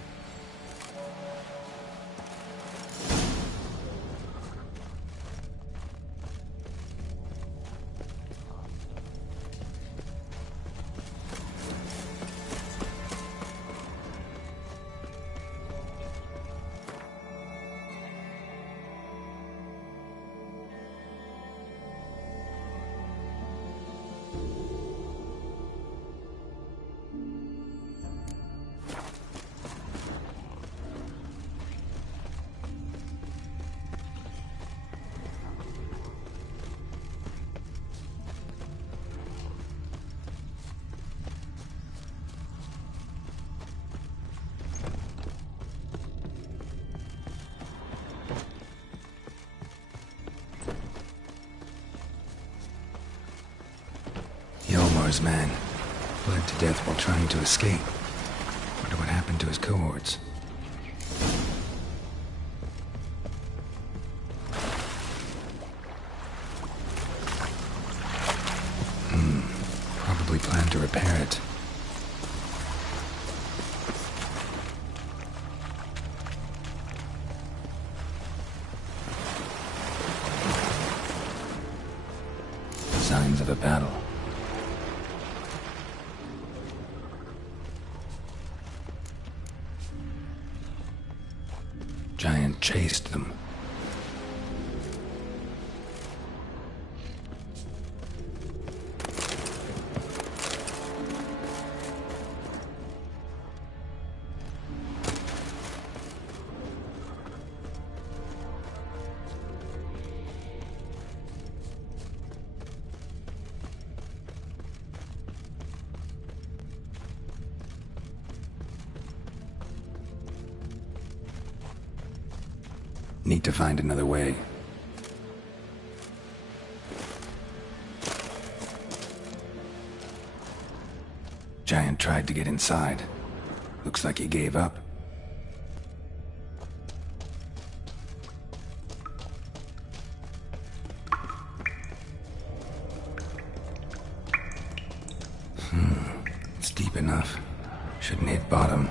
Hjalmar's man bled to death while trying to escape. Wonder what happened to his cohorts. Probably planned to repair it. Signs of a battle. Giant chased them. Need to find another way. Giant tried to get inside. Looks like he gave up. It's deep enough. Shouldn't hit bottom.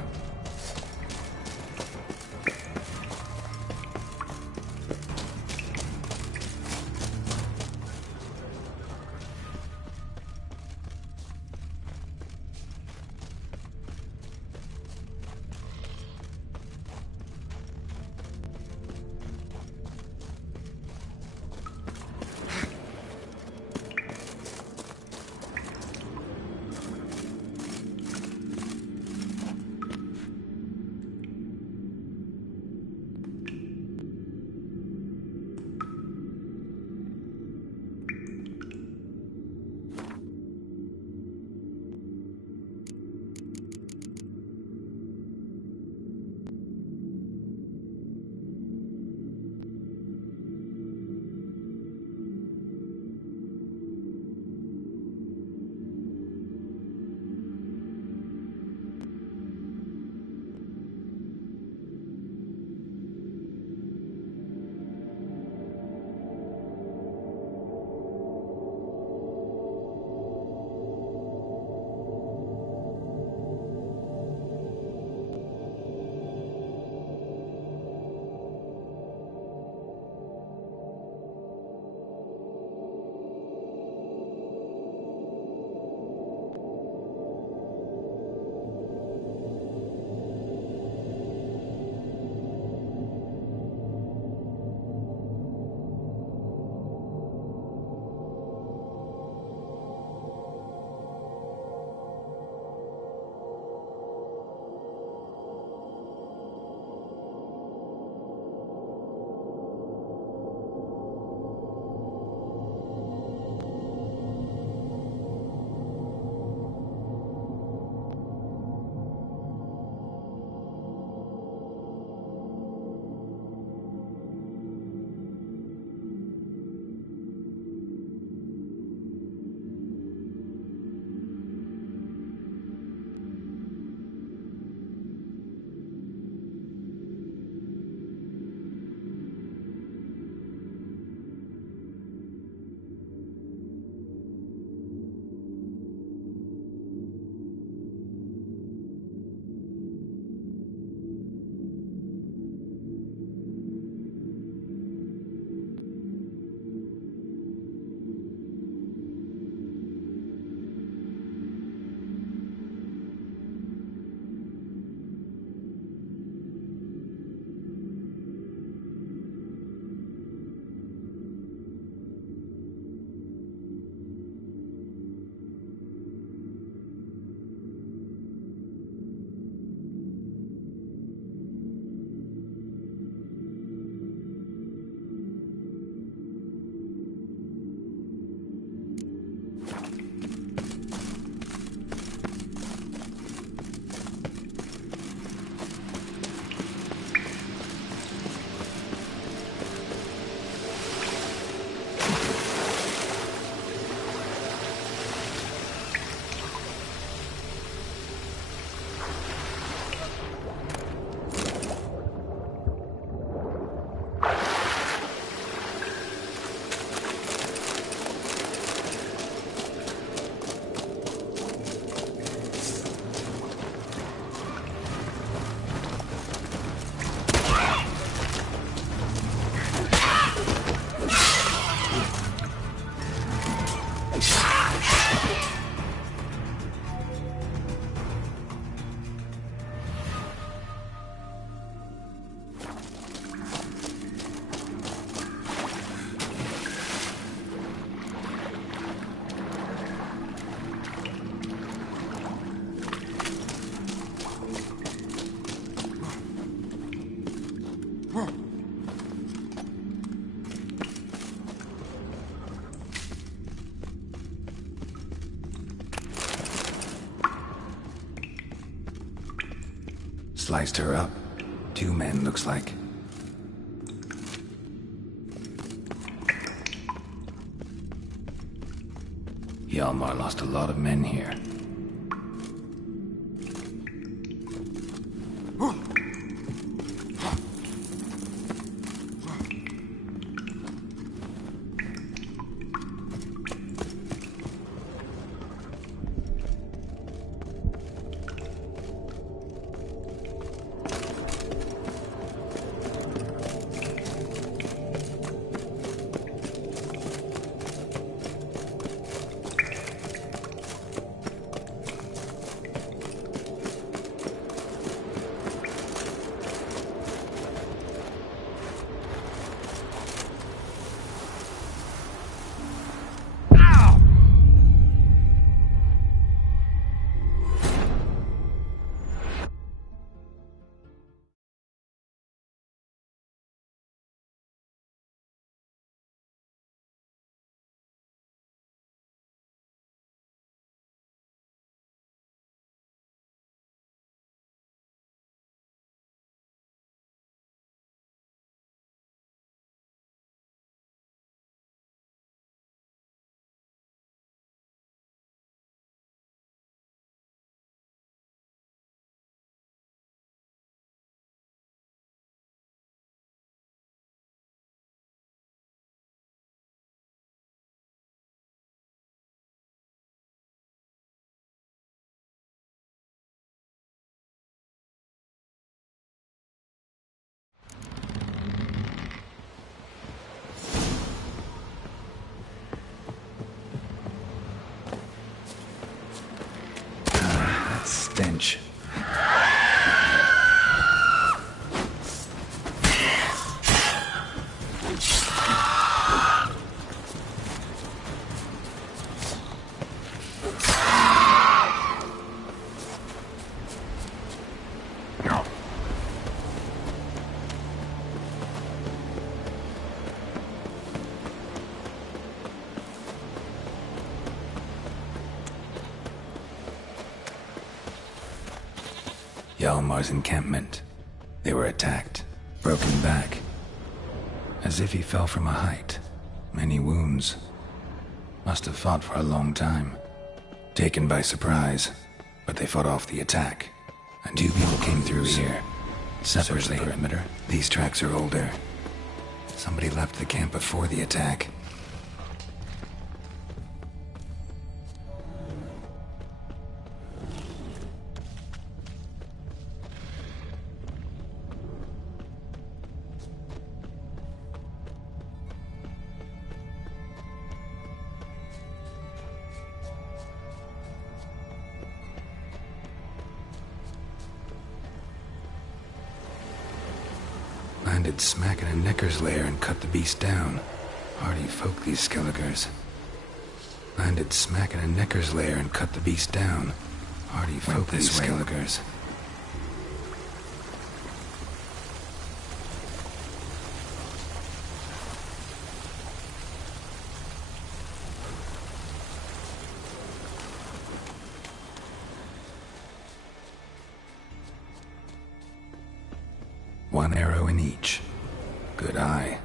sliced her up. 2 men, looks like. Hjalmar lost a lot of men here. Stench. Hjalmar's encampment. They were attacked, broken back. As if he fell from a height. Many wounds. Must have fought for a long time. Taken by surprise, but they fought off the attack. And 2 people came through here. Separate the perimeter. These tracks are older. Somebody left the camp before the attack. Landed smack in a necker's lair and cut the beast down. Hardy folk, these Skelligers. Landed smack in a necker's lair and cut the beast down. Hardy folk, these Skelligers. One arrow in each. Good eye.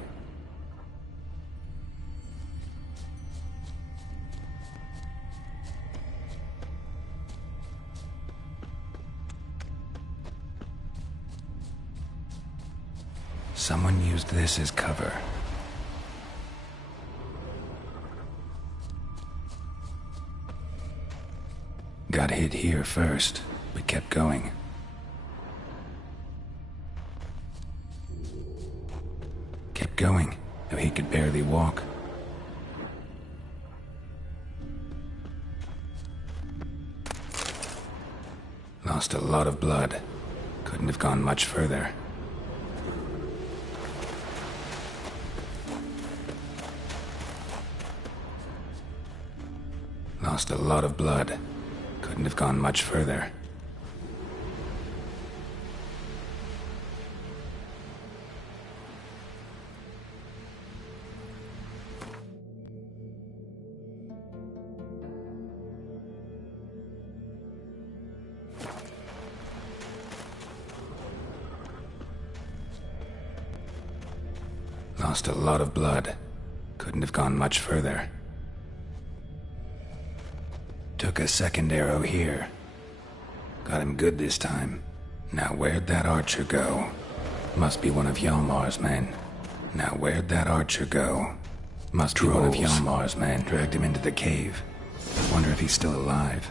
Someone used this as cover. Got hit here first, but kept going. Kept going, though he could barely walk. Lost a lot of blood. Couldn't have gone much further. Lost a lot of blood. Couldn't have gone much further. Lost a lot of blood. Couldn't have gone much further. Took a second arrow here. Got him good this time. Now where'd that archer go? Must be one of Hjalmar's men. Now where'd that archer go? Must be one of Hjalmar's men. Dragged him into the cave. Wonder if he's still alive.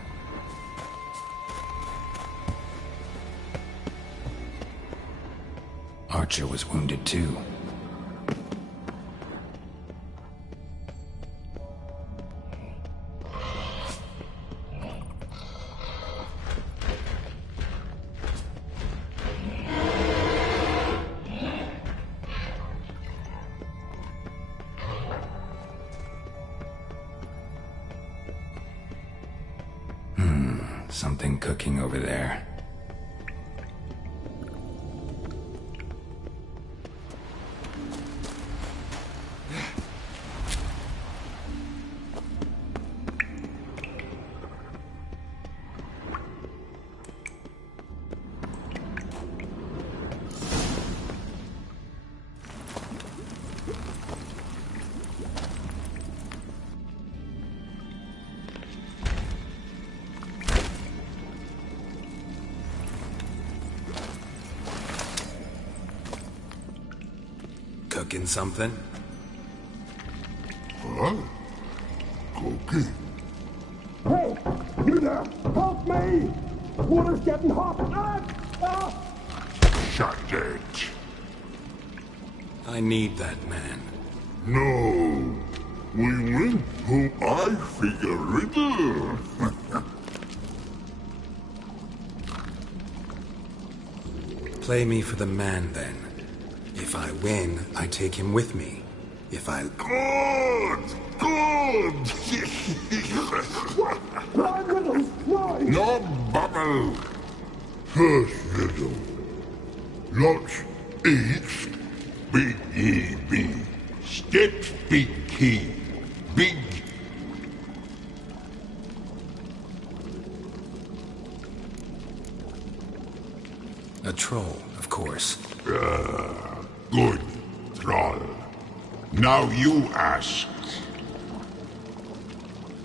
Archer was wounded too. Something cooking over there. Cooking something? Huh? Cooking? Hey! You there! Help me! Water's getting hot! Shut it. I need that man. No. We went to I figure riddle. Play me for the man, then. If I win, I take him with me. If I... Good! Good! No bubble! First riddle. Lots eats, big E B. Steps big key. Big... A troll, of course. Good, troll. Now you ask.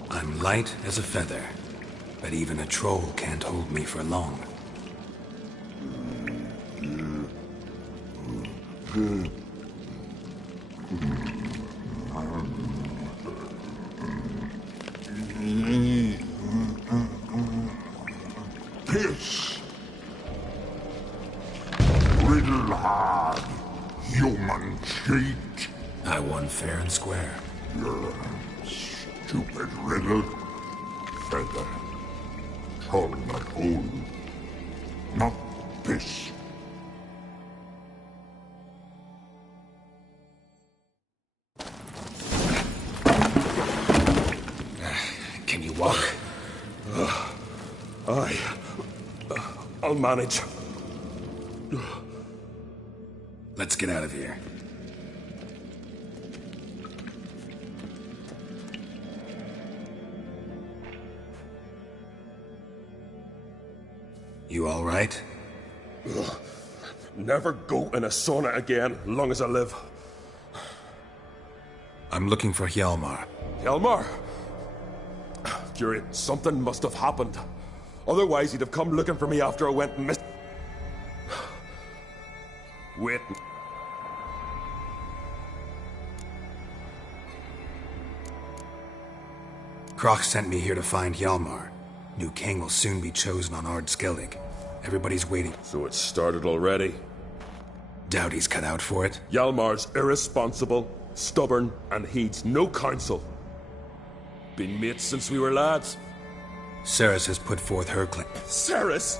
I'm light as a feather, but even a troll can't hold me for long. Piss. Riddle hard. Human cheat. I won fair and square. Stupid riddle. Feather. Troll not hold. Not piss. Can you walk? I'll manage. Let's get out of here. You all right? Never go in a sauna again, long as I live. I'm looking for Hjalmar. Hjalmar? Fury, something must have happened. Otherwise, he'd have come looking for me after I went and missed. Wait. Croc sent me here to find Hjalmar. New king will soon be chosen on Ard Skellig. Everybody's waiting. So it started already? Doubt he's cut out for it. Hjalmar's irresponsible, stubborn, and heeds no counsel. Been mates since we were lads. Ceres has put forth her claim. Ceres?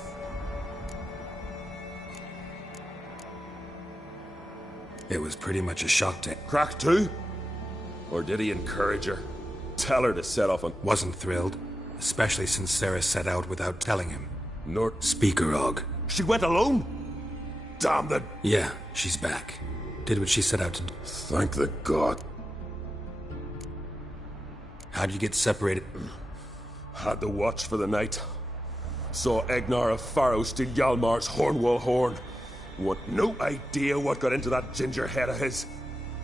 It was pretty much a shock to... Crack too? Or did he encourage her? Tell her to set off on... Wasn't thrilled, especially since Ceres set out without telling him. Nor... Speakerog. She went alone? Damn the... Yeah, she's back. Did what she set out to do. Thank the god. How'd you get separated? Had to watch for the night. Saw Egnar of Pharaoh steal Hjalmar's Hornwall horn. Want no idea what got into that ginger head of his.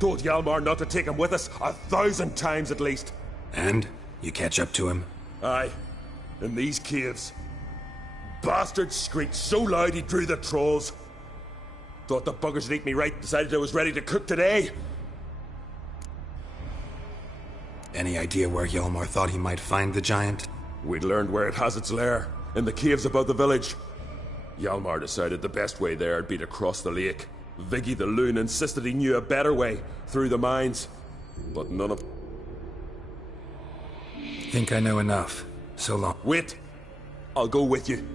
Told Hjalmar not to take him with us 1,000 times at least. And? You catch up to him? Aye. In these caves. Bastard screeched so loud he drew the trolls. Thought the buggers would eat me right, decided I was ready to cook today. Any idea where Hjalmar thought he might find the giant? We'd learned where it has its lair, in the caves above the village. Hjalmar decided the best way there would be to cross the lake. Viggy the loon insisted he knew a better way, through the mines. But none of... Think I know enough. So long. Wait! I'll go with you.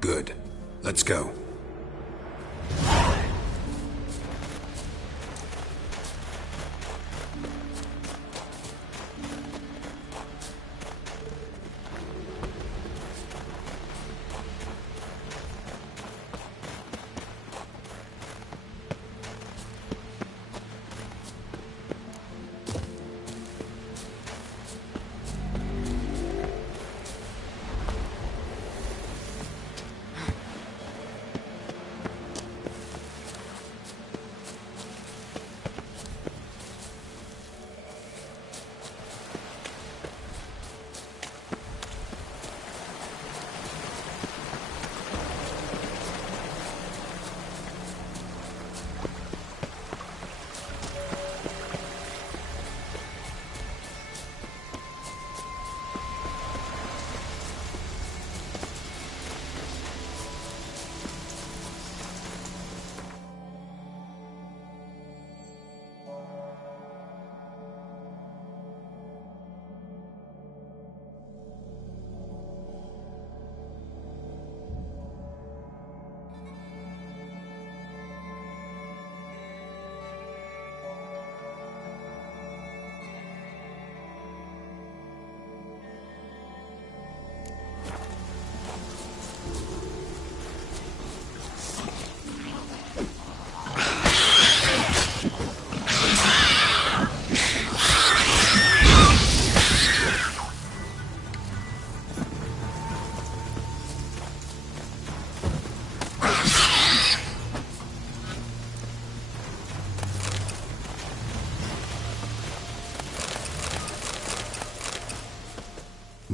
Good. Let's go.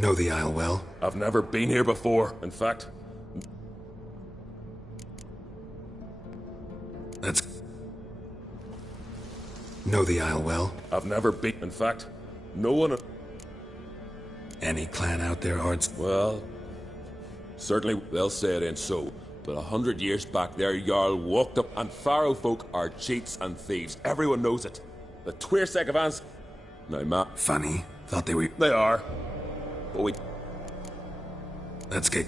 Know the Isle well? I've never been here before, in fact. Let's... Know the Isle well? I've never been... In fact, no one... Any clan out there, Ards? Well... Certainly they'll say it ain't so. But 100 years back their Jarl walked up, and Pharaoh folk are cheats and thieves. Everyone knows it. The Twirsec of Ans... Now, Matt... Funny. Thought they were... They are. But we... Let's get...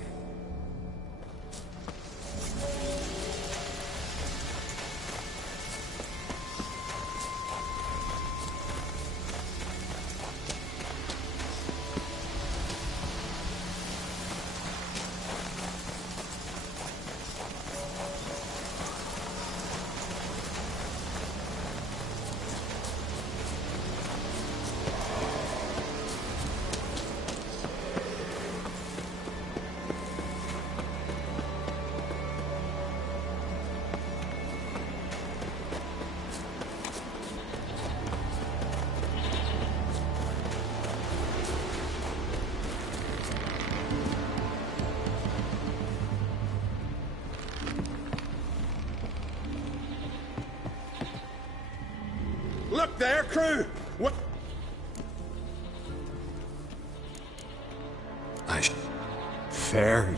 Look there, crew! What? Fair.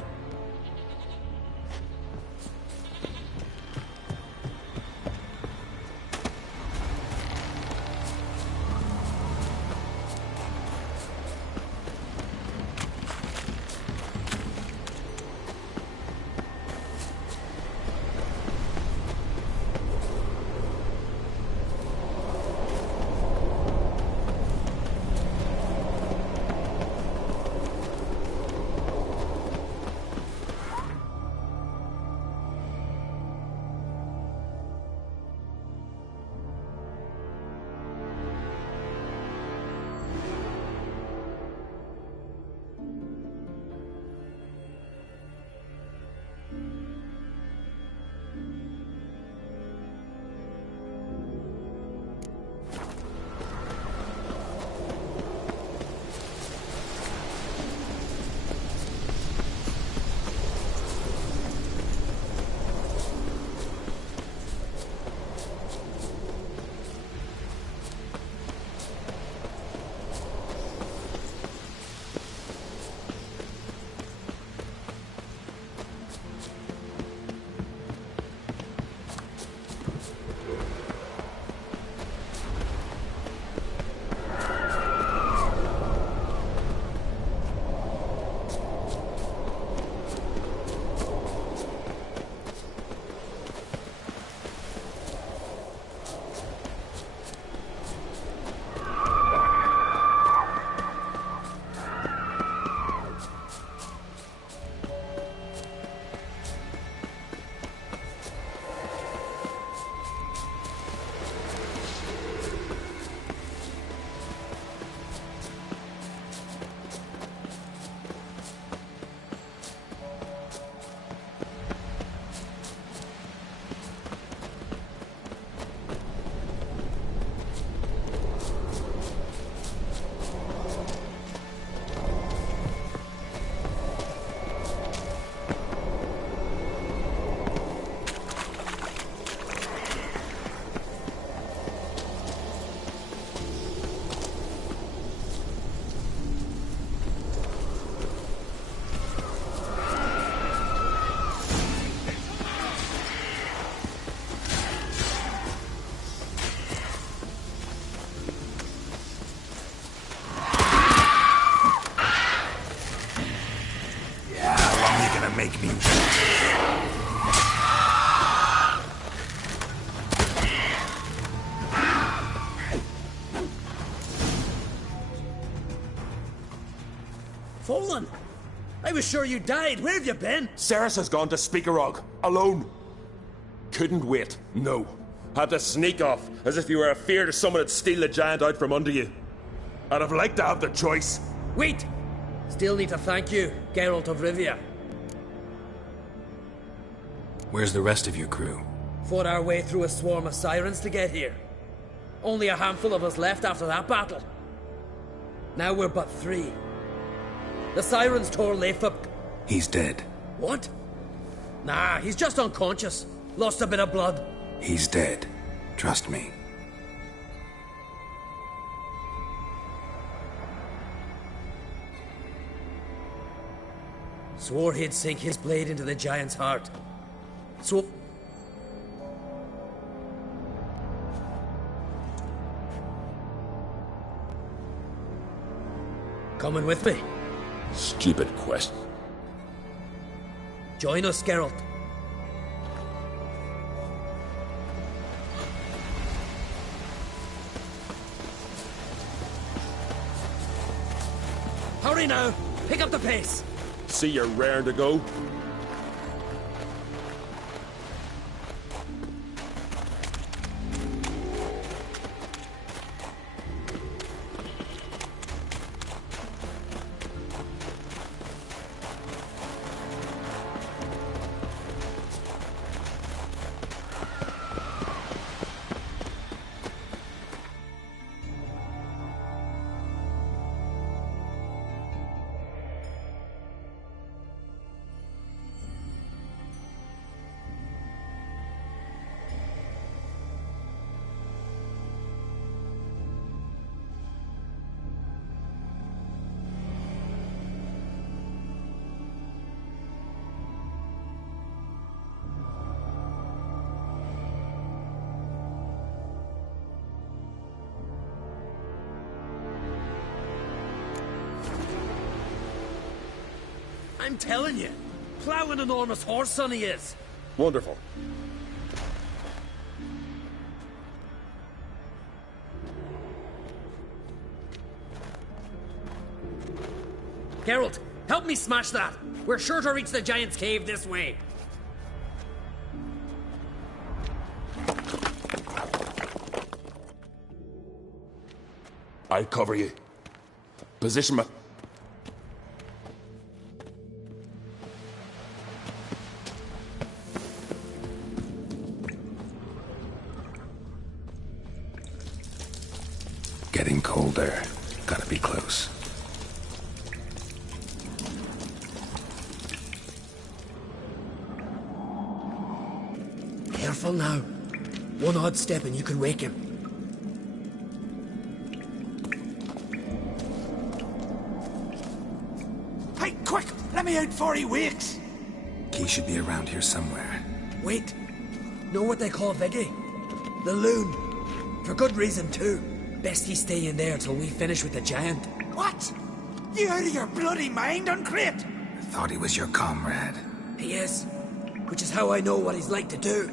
Fallen? I was sure you died. Where have you been? Ceres has gone to Speakerog, alone. Couldn't wait, no. Had to sneak off, as if you were afeard of someone would steal the giant out from under you. I'd have liked to have the choice. Wait! Still need to thank you, Geralt of Rivia. Where's the rest of your crew? Fought our way through a swarm of sirens to get here. Only a handful of us left after that battle. Now we're but 3. The sirens tore Leif up. He's dead. What? Nah, he's just unconscious. Lost a bit of blood. He's dead. Trust me. Swore he'd sink his blade into the giant's heart. Coming with me? Stupid question. Join us, Geralt. Hurry now! Pick up the pace! See you're raring to go? I'm telling you, plow an enormous horse, son he is. Wonderful. Geralt, help me smash that. We're sure to reach the giant's cave this way. I'll cover you. Position my... Getting colder. Gotta be close. Careful now. One odd step and you can wake him. Hey, quick! Let me out before he wakes! Key should be around here somewhere. Wait. Know what they call Viggy? The loon. For good reason, too. Best he stay in there till we finish with the giant. What? You out of your bloody mind, Uncrate? I thought he was your comrade. He is. Which is how I know what he's like to do.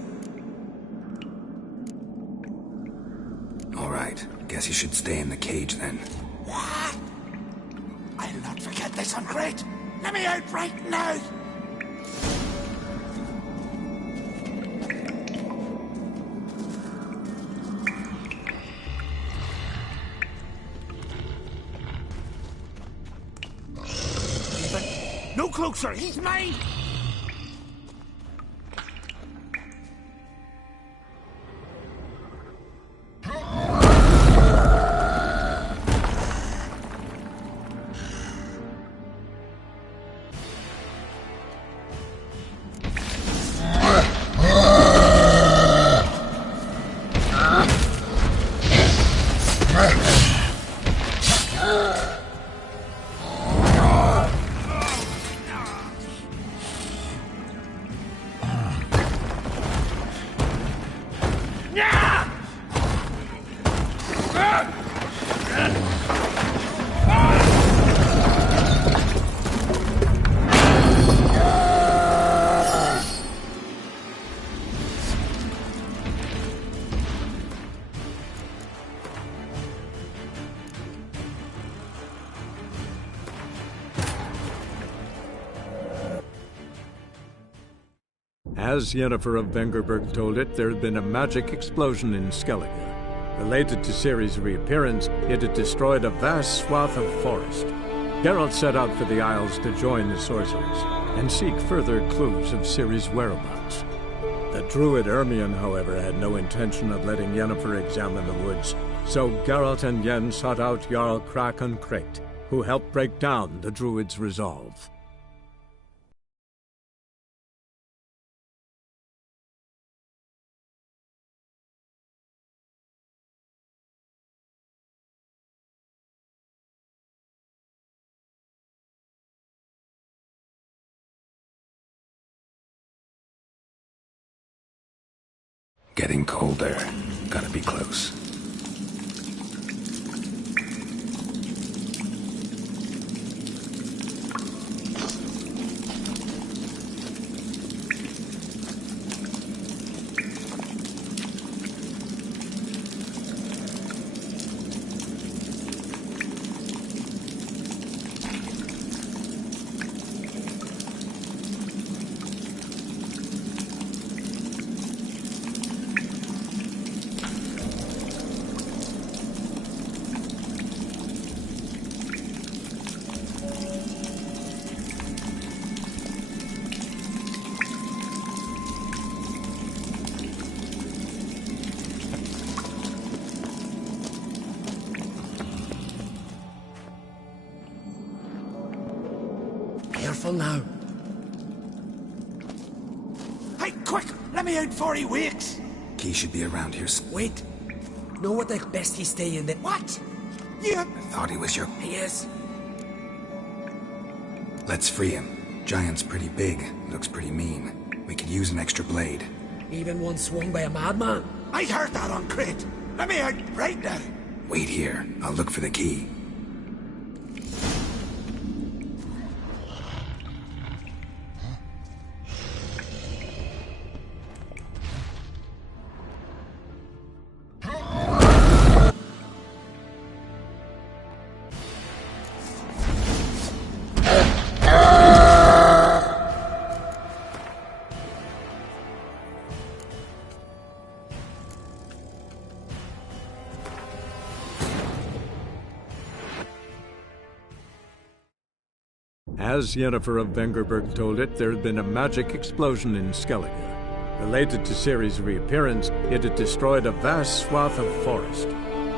All right. Guess you should stay in the cage then. What? I'll not forget this, Uncrate. Let me out right now! No closer, he's mine! As Yennefer of Vengerberg told it, there had been a magic explosion in Skellige. Related to Ciri's reappearance, it had destroyed a vast swath of forest. Geralt set out for the Isles to join the sorcerers and seek further clues of Ciri's whereabouts. The druid Ermion, however, had no intention of letting Yennefer examine the woods, so Geralt and Yen sought out Jarl Krakon Krayt, who helped break down the druid's resolve. Getting colder. Gotta be close. Careful now. Hey, quick! Let me out before he wakes! Key should be around here. Wait. Know what the best he stay in the... What? Yeah. I thought he was your... He is. Let's free him. Giant's pretty big. Looks pretty mean. We could use an extra blade. Even one swung by a madman. I heard that on Crate. Let me out right now. Wait here. I'll look for the key. As Yennefer of Vengerberg told it, there had been a magic explosion in Skellige. Related to Ciri's reappearance, it had destroyed a vast swath of forest.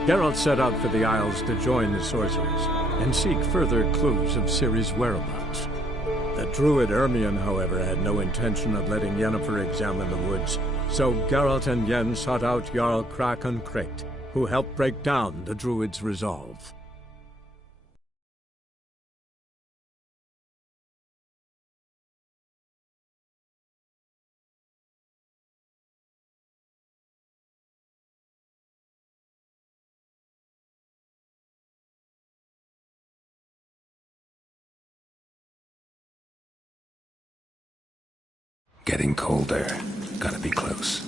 Geralt set out for the Isles to join the sorcerers and seek further clues of Ciri's whereabouts. The druid Ermion, however, had no intention of letting Yennefer examine the woods, so Geralt and Yen sought out Jarl Krakon Krayt, who helped break down the druid's resolve. Getting colder. Gotta be close.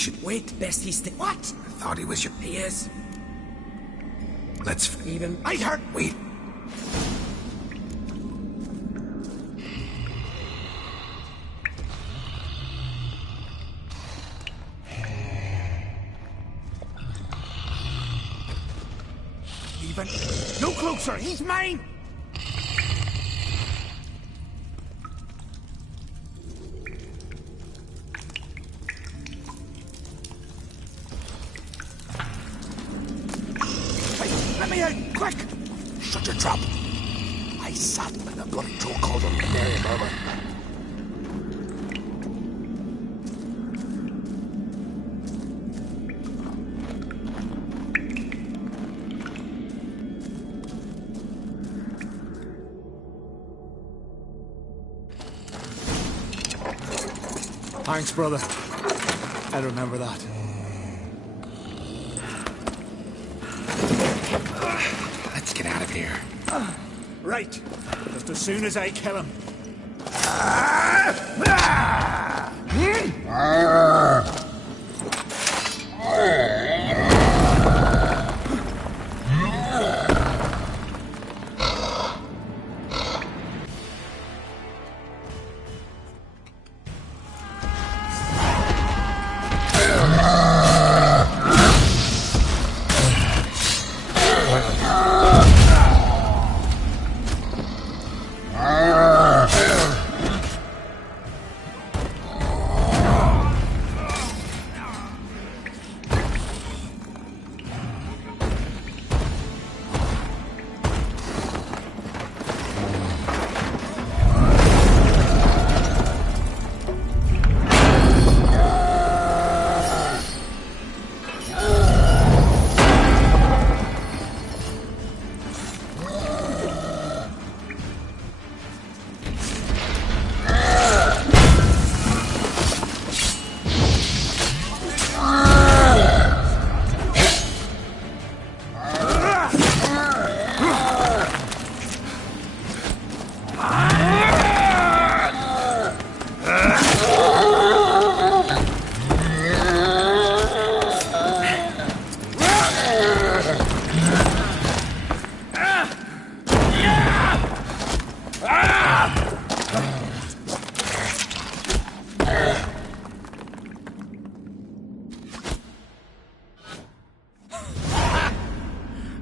should... Wait, best he stay. What? I thought he was your... He is. Let's... Even... I heard... Wait. Even... No closer! He's mine! Let me out! Quick! Shut your trap! I sat in a bloody chokehold on the very moment. Thanks, brother. I remember that. Let's get out of here. Right. Just as soon as I kill him.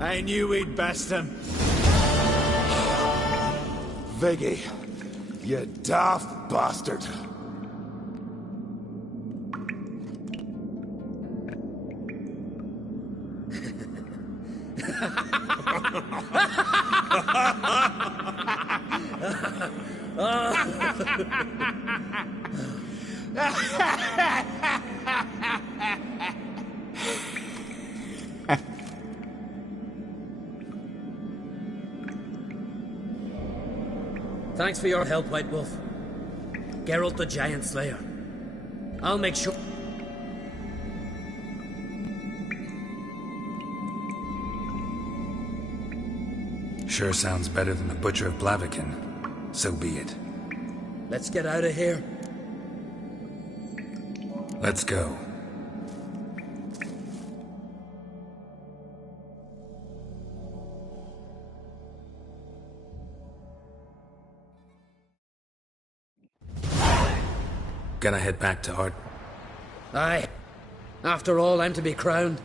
I knew we'd best him. Viggy, you daft bastard. Thanks for your help, White Wolf. Geralt the Giant Slayer. I'll make sure... Sure sounds better than the Butcher of Blaviken. So be it. Let's get out of here. Let's go. Gonna head back to Art. Aye. After all, I'm to be crowned.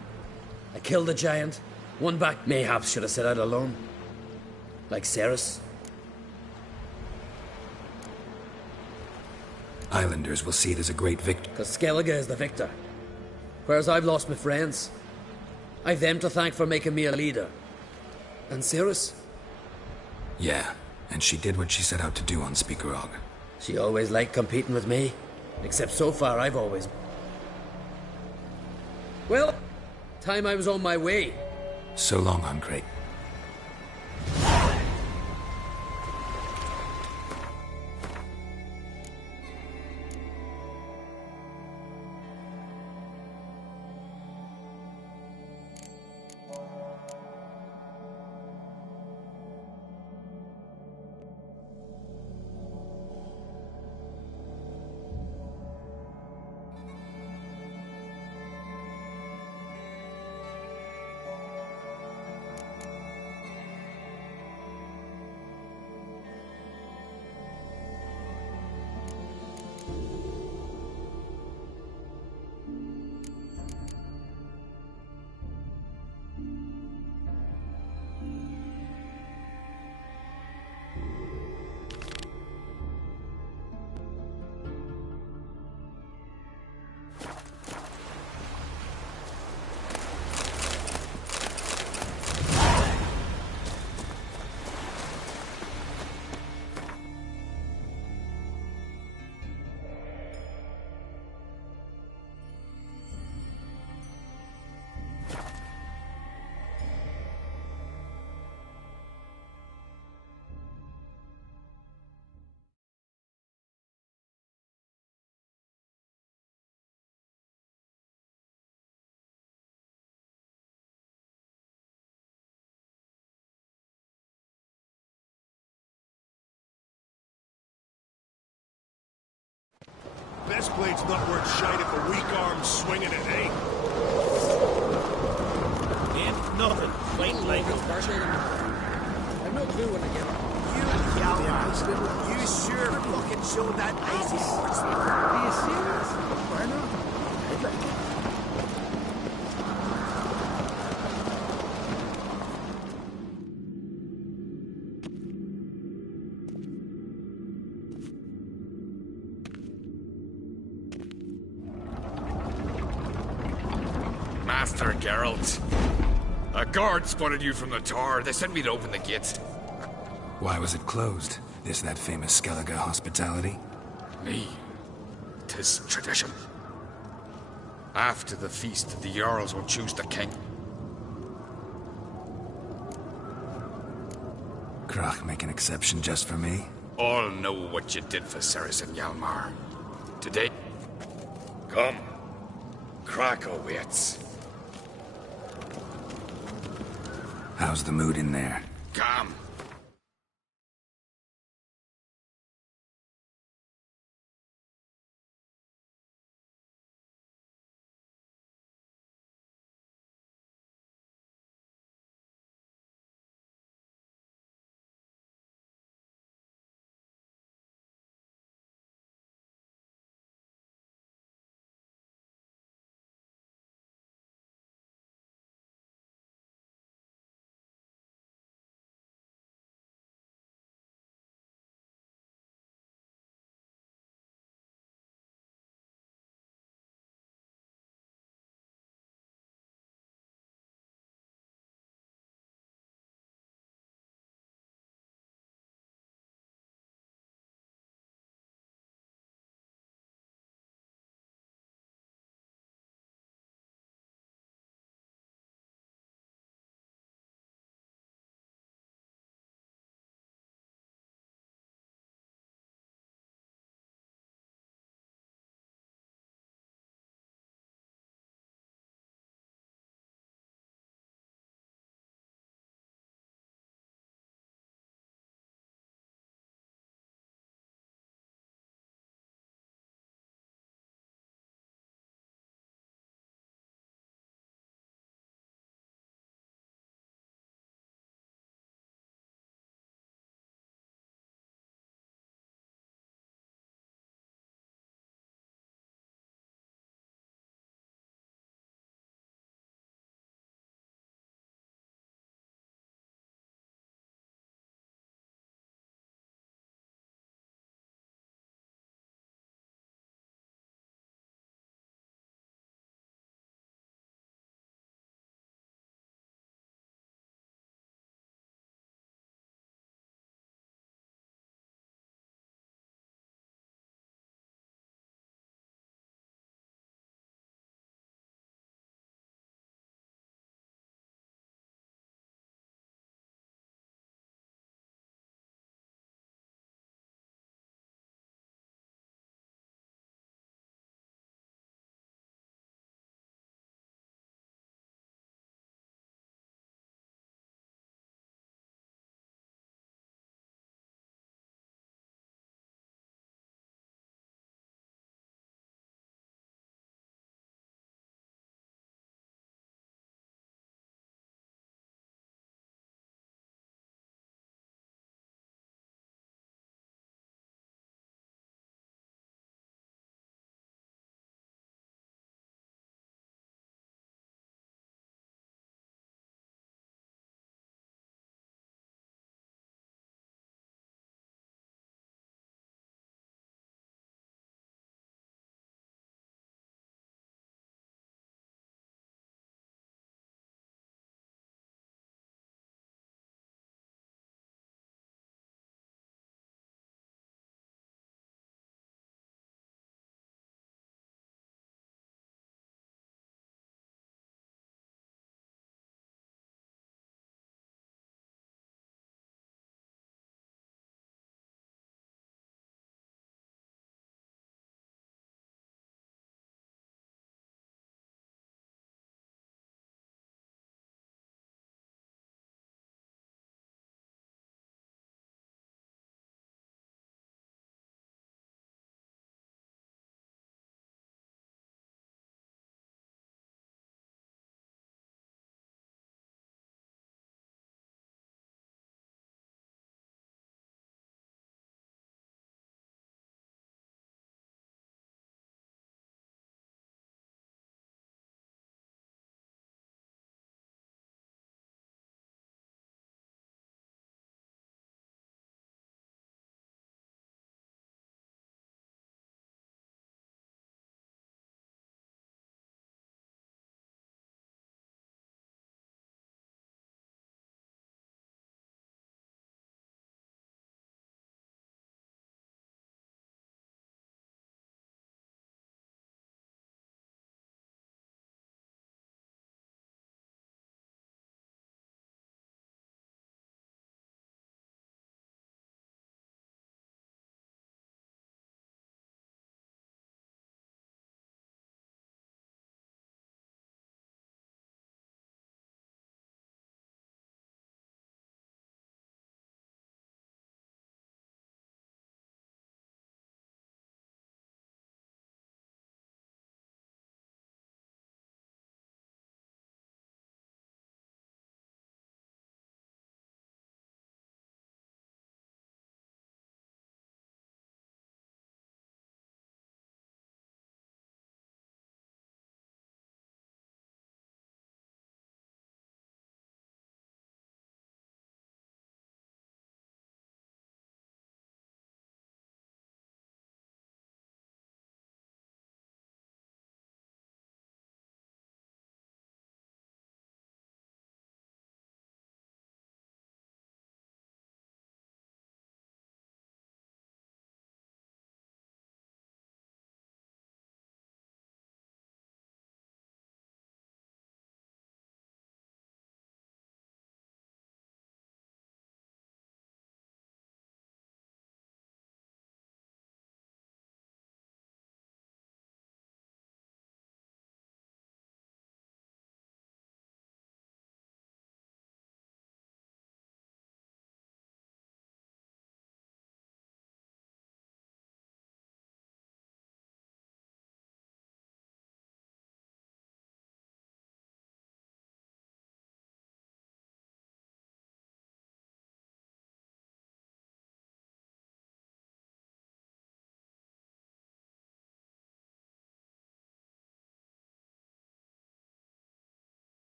I killed the giant. Won back. Mayhaps should have set out alone. Like Ceres. Islanders will see it as a great victory. Because Skellige is the victor. Whereas I've lost my friends. I've them to thank for making me a leader. And Ceres? Yeah, and she did what she set out to do on Speakerog. She always liked competing with me. Except so far, I've always... Well, time I was on my way. So long, Ancrate. blade's not worth shite if a weak arm's swinging it, eh? Ain't nothing. Wait, like it's I've no clue when I get it. You sure fucking showed that icy horseman. Are you serious? Why not? I'd like it. Master Geralt. A guard spotted you from the tower. They sent me to open the gate. Why was it closed? Is that famous Skellige hospitality? Me. 'Tis tradition. After the feast, the Jarls will choose the king. Krach make an exception just for me? All know what you did for Ceres and Hjalmar. Today... Come. Krakow waits. How's the mood in there? Calm.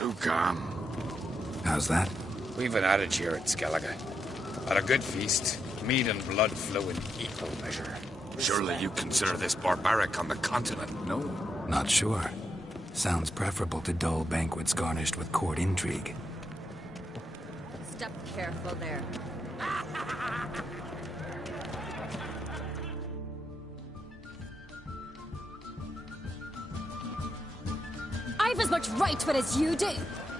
Too calm. How's that? We've an adage here at Skellige. At a good feast, meat and blood flow in equal measure. Surely you consider this barbaric on the continent, no? Not sure. Sounds preferable to dull banquets garnished with court intrigue. Step careful there. I've as much right to it as you do.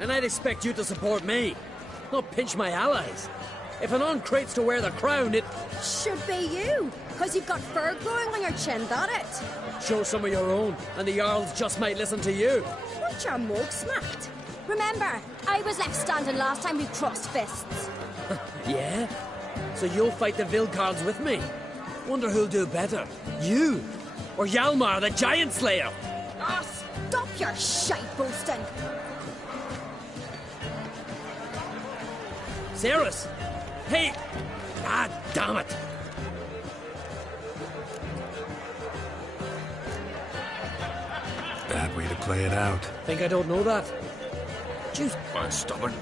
And I'd expect you to support me, not pinch my allies. If an on crates to wear the crown, it should be you, because you've got fur growing on your chin, that it? Show some of your own, and the Jarls just might listen to you. Want your mug smacked? Remember, I was left standing last time we crossed fists. Yeah? So you'll fight the Vilcards with me? Wonder who'll do better, you or Hjalmar, the Giant Slayer? Ah, stop your shite boasting. Ceres! Hey! Ah, damn it! Bad way to play it out. Think I don't know that? Jeez. Stubborn,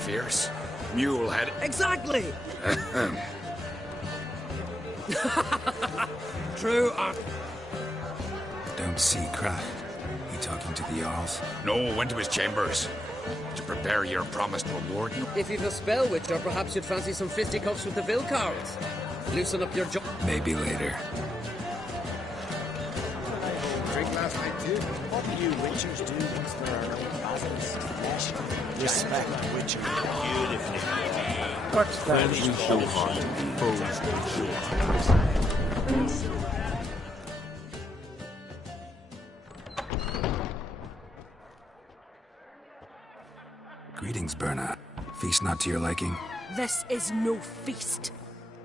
fierce, mule-headed. Exactly! True. Don't see Crack. He talking to the Jarls? No, went to his chambers. To prepare your promised reward. If you've a spell witch, or perhaps you'd fancy some fisticuffs with the Vilcards. Loosen up your jaw. Maybe later. Drink last night too. What do you witchers do amongst there are no basilisk flesh? Respect witchery beautifully. But that we show heart to foes. Greetings, Berna. Feast not to your liking? This is no feast.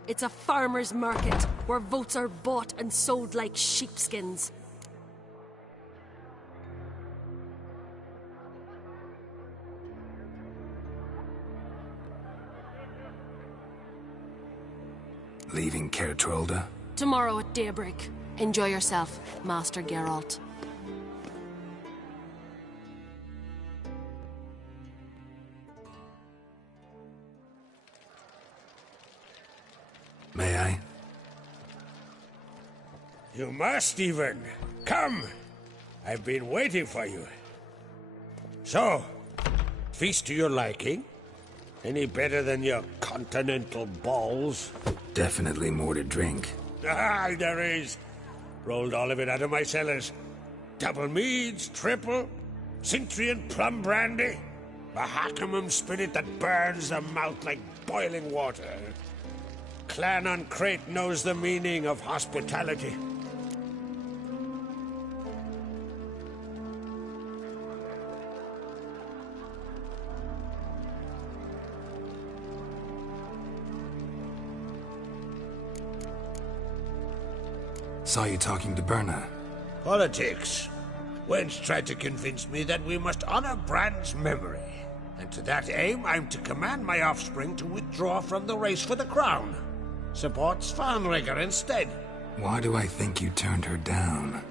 It's a farmer's market where votes are bought and sold like sheepskins. Leaving Caer Trolda? Tomorrow at daybreak. Enjoy yourself, Master Geralt. May I? You must, even. Come! I've been waiting for you. So, feast to your liking? Any better than your continental balls? Definitely more to drink. Ah, there is. Rolled all of it out of my cellars. Double meads, triple, Cintrian plum brandy, a Hackamum spirit that burns the mouth like boiling water. Clan on Crate knows the meaning of hospitality. Saw you talking to Berna. Politics. Wench tried to convince me that we must honor Brand's memory. And to that aim, I'm to command my offspring to withdraw from the race for the crown. Support Svanrigger instead. Why do I think you turned her down?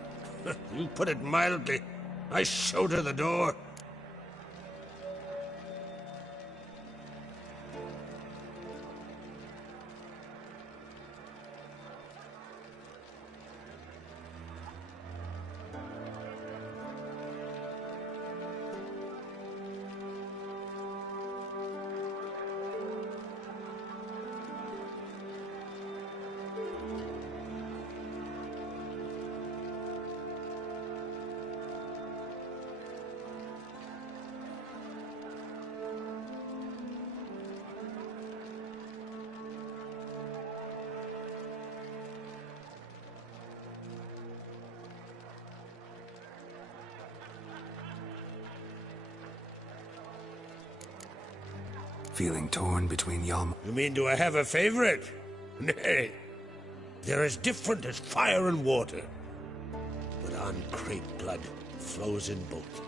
You put it mildly. I showed her the door. Feeling torn between Hjalmar. You mean, do I have a favorite? Nay. They're as different as fire and water. But on Crate blood flows in both.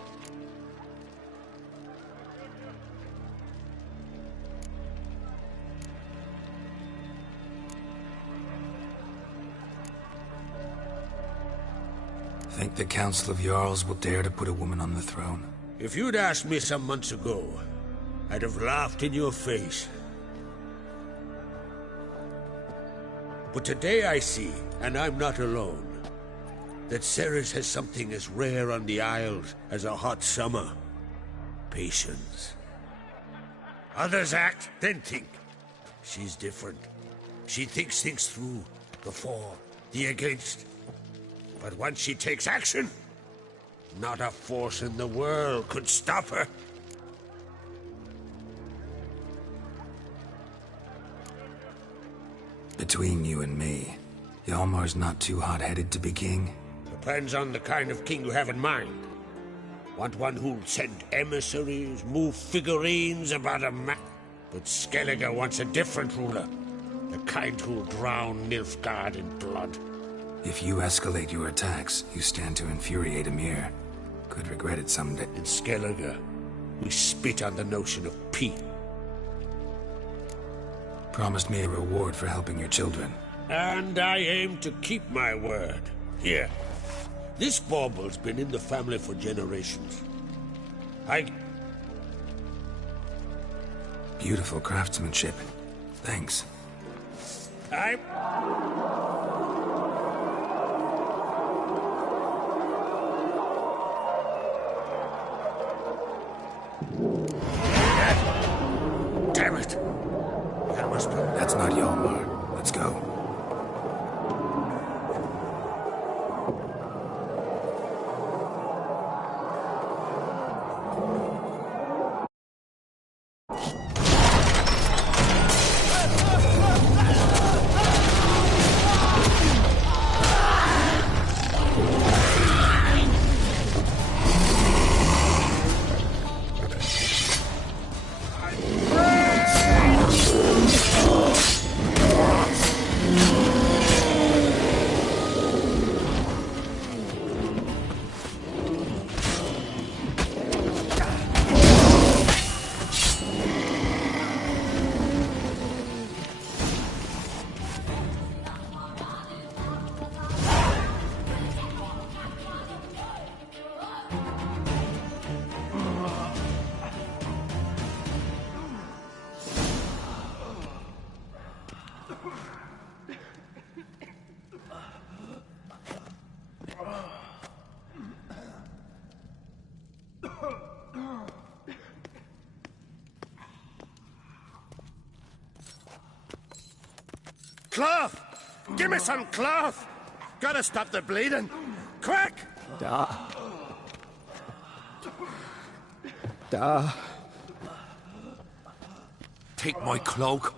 Think the Council of Jarls will dare to put a woman on the throne? If you'd asked me some months ago, I'd have laughed in your face. But today I see, and I'm not alone, that Ceres has something as rare on the Isles as a hot summer. Patience. Others act, then think. She's different. She thinks things through, the for, the against. But once she takes action, not a force in the world could stop her. Between you and me, Hjalmar's not too hot-headed to be king? Depends on the kind of king you have in mind. Want one who'll send emissaries, move figurines about a map? But Skellige wants a different ruler. The kind who'll drown Nilfgaard in blood. If you escalate your attacks, you stand to infuriate Emir. Could regret it someday. In Skellige, we spit on the notion of peace. Promised me a reward for helping your children. And I aim to keep my word. Here. This bauble's been in the family for generations. Beautiful craftsmanship. Thanks. Damn it! That must be... That's not Hjalmar. Let's go. Cloth! Give me some cloth! Gotta stop the bleeding! Quick! Da. Take my cloak.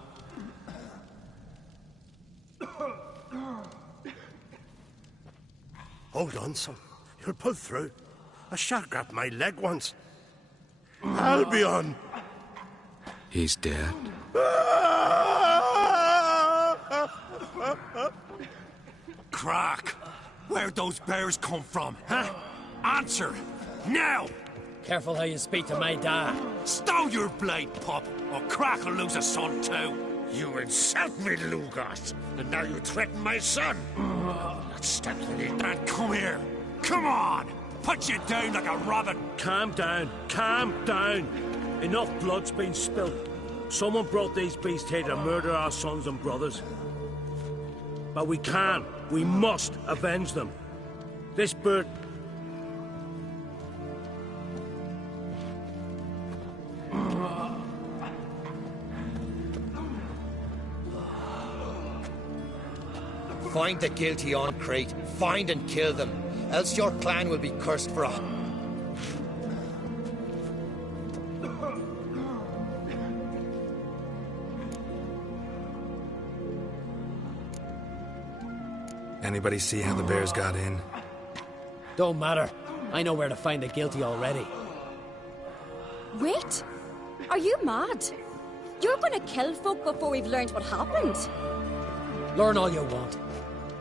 Hold on, son. You'll pull through. A shark grabbed my leg once. Albion! He's dead. Crack! Where'd those bears come from, huh? Answer! Now! Careful how you speak to my dad. Stow your blade, pup, or Crack will lose a son too. You insult me, Lugos, and now you threaten my son. Let's stop the lead. And come here. Come on! Put you down like a rabbit. Calm down. Calm down. Enough blood's been spilt. Someone brought these beasts here to murder our sons and brothers. But we can. We must avenge them. This bird... Find the guilty on Crate. Find and kill them. Else your clan will be cursed for a... Anybody see how the bears got in? Don't matter. I know where to find the guilty already. Wait! Are you mad? You're gonna kill folk before we've learned what happened. Learn all you want.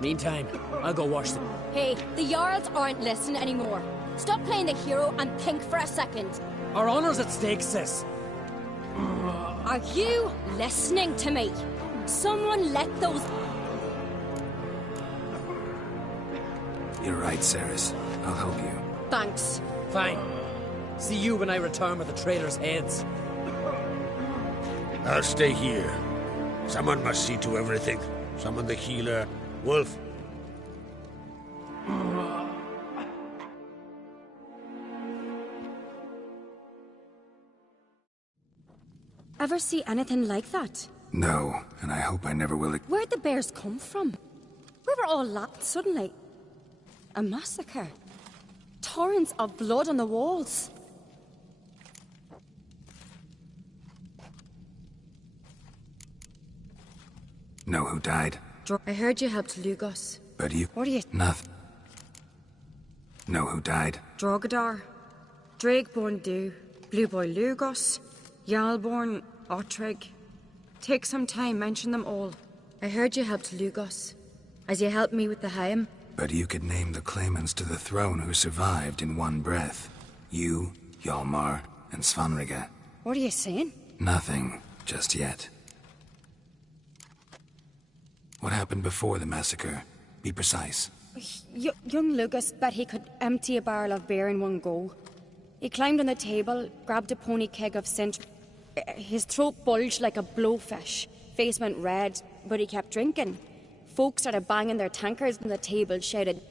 Meantime, I'll go wash them. Hey, the Jarls aren't listening anymore. Stop playing the hero and think for a second. Our honor's at stake, sis. Are you listening to me? Someone let those... You're right, Ceres. I'll help you. Thanks. Fine. See you when I return with the traitors' heads. I'll stay here. Someone must see to everything. Summon the healer. Wolf. Ever see anything like that? No, and I hope I never will. Where'd the bears come from? We were all lapped suddenly. A massacre. Torrents of blood on the walls. Know who died? I heard you helped Lugos. But you... What are you... Nothing. Know who died? Drogadar. Drakeborn Du. Blue Boy Lugos. Jarlborn. Otrig. Take some time, mention them all. I heard you helped Lugos. As you helped me with the Haim. But you could name the claimants to the throne who survived in one breath. You, Hjalmar, and Svanrige. What are you saying? Nothing, just yet. What happened before the massacre? Be precise. Young Lucas bet he could empty a barrel of beer in one go. He climbed on the table, grabbed a pony keg of scent. His throat bulged like a blowfish. Face went red, but he kept drinking. Folks started banging their tankards on the table, shouted,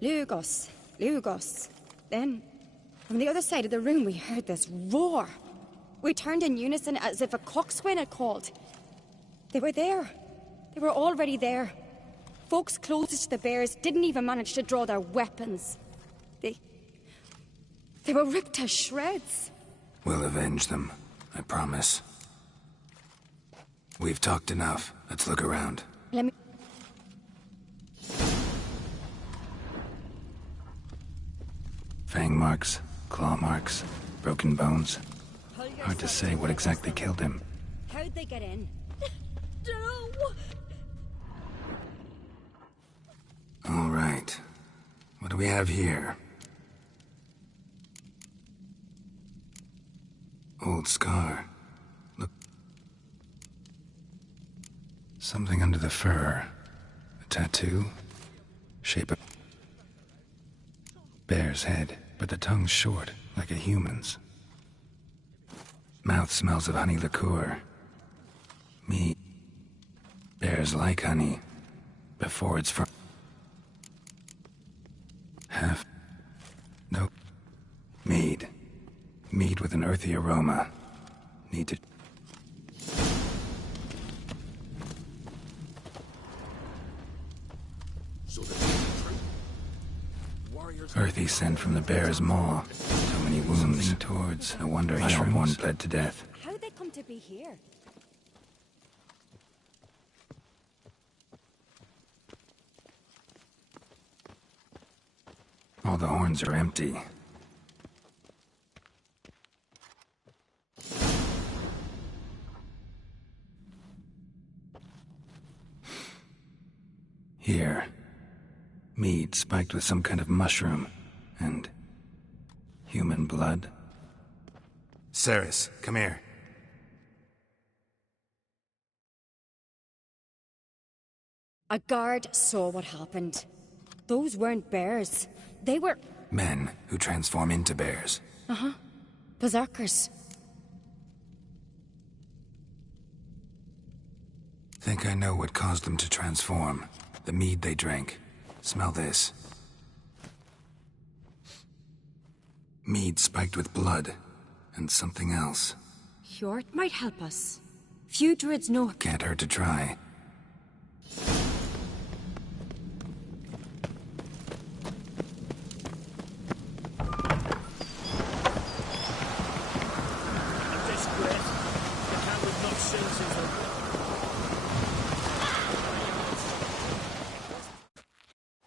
"Lugos, Lugos." Then, from the other side of the room, we heard this roar. We turned in unison as if a coxswain had called. They were there. They were already there. Folks closest to the bears didn't even manage to draw their weapons. They were ripped to shreds. We'll avenge them, I promise. We've talked enough. Let's look around. Let me... Fang marks, claw marks, broken bones. Hard to say what exactly killed him. How'd they get in? All right. What do we have here? Old scar. Look. Something under the fur. A tattoo. Shape of... Bear's head, but the tongue's short, like a human's. Mouth smells of honey liqueur. Meat. Bears like honey. Before it's for... Half... Nope. Mead. Mead with an earthy aroma. Need to... Earthy scent from the bear's maw. So many wounds towards. No wonder Hjalmar bled to death. How'd they come to be here? All the horns are empty. Here. Mead spiked with some kind of mushroom. And... human blood. Ceres, come here. A guard saw what happened. Those weren't bears. They were... Men who transform into bears. Uh-huh. Berserkers. Think I know what caused them to transform. The mead they drank. Smell this. Mead spiked with blood. And something else. Hjort might help us. Few druids know... Can't hurt to try.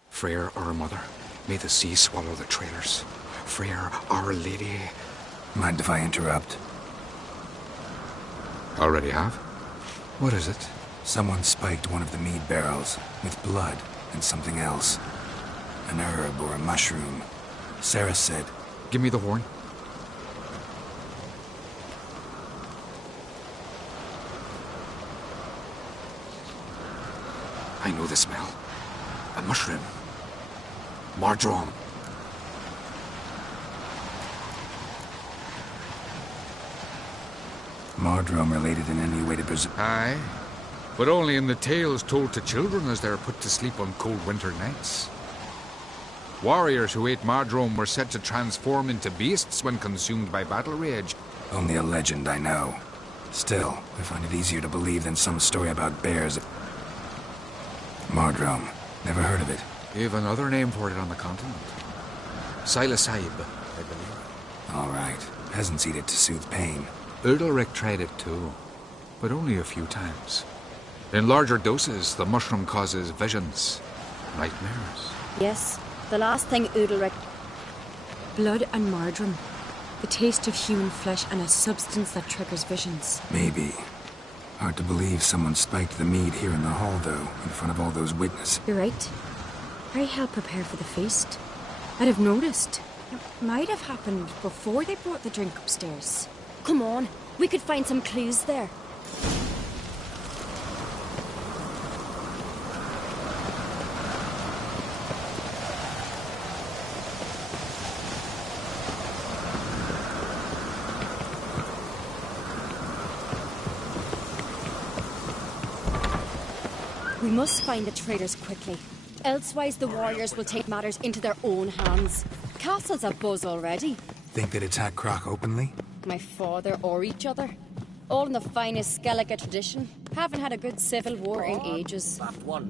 Freyr, our mother, may the sea swallow the traitors. Freyr, our lady. Mind if I interrupt? Already have? What is it? Someone spiked one of the mead barrels with blood and something else. An herb or a mushroom. Sarah said... Give me the horn. I know the smell. A mushroom. Mardrome. Mardrome related in any way to preserve... Aye, but only in the tales told to children as they're put to sleep on cold winter nights. Warriors who ate Mardrome were said to transform into beasts when consumed by battle rage. Only a legend, I know. Still, I find it easier to believe than some story about bears. Mardrome. Never heard of it. You have another name for it on the continent. Silasib, I believe. All right. Peasants eat it to soothe pain. Udalric tried it too, but only a few times. In larger doses, the mushroom causes visions, nightmares. Yes, the last thing Udalric... Blood and Mardrome. The taste of human flesh and a substance that triggers visions. Maybe. Hard to believe someone spiked the mead here in the hall, though, in front of all those witnesses. You're right. Very well prepared for the feast. I'd have noticed. It might have happened before they brought the drink upstairs. Come on, we could find some clues there. We must find the traitors quickly. Elsewise, the warriors will take matters into their own hands. Castle's abuzz already. Think they'd attack Croc openly? My father or each other. All in the finest Skellige tradition. Haven't had a good civil war in ages. That one.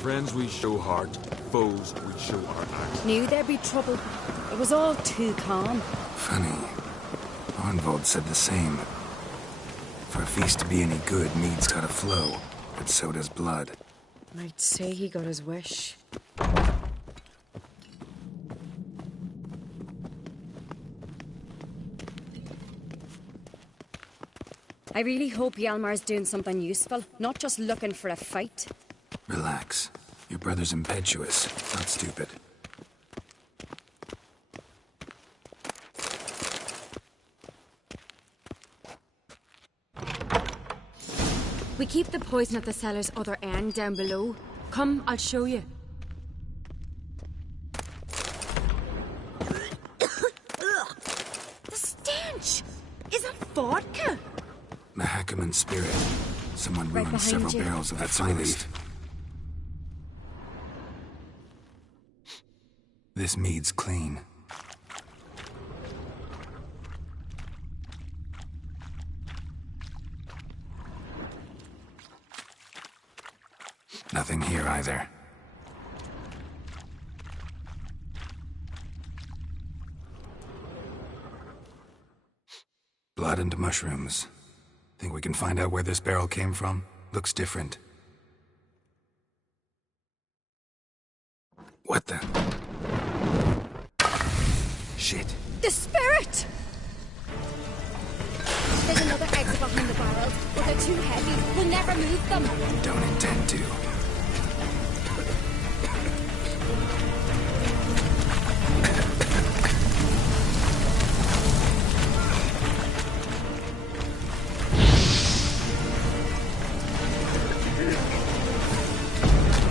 Friends we show heart, foes we show our axe. Knew there'd be trouble. It was all too calm. Funny. Arnvold said the same. For a feast to be any good, mead's gotta flow, but so does blood. Might say he got his wish. I really hope Hjalmar's doing something useful, not just looking for a fight. Relax. Your brother's impetuous, not stupid. We keep the poison at the cellar's other end down below. Come, I'll show you. The stench! Is that vodka? Mahakaman spirit. Someone Right ruined several behind you. barrels of that finest. This mead's clean. Nothing here either. Blood and mushrooms. Think we can find out where this barrel came from? Looks different. What the? Shit. The spirit! There's another exit behind the barrels, but they're too heavy. We'll never move them. Don't intend to.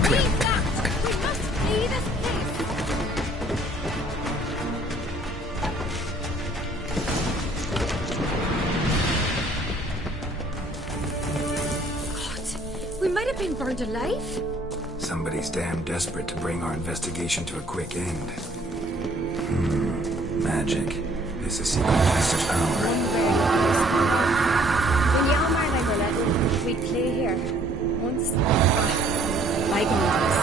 Leave that! We must flee this place! God, we might have been burned alive. Somebody's damn desperate to bring our investigation to a quick end. Magic. This is secret place of power. When Hjalmar and I were little, we'd play here. Once... My goodness.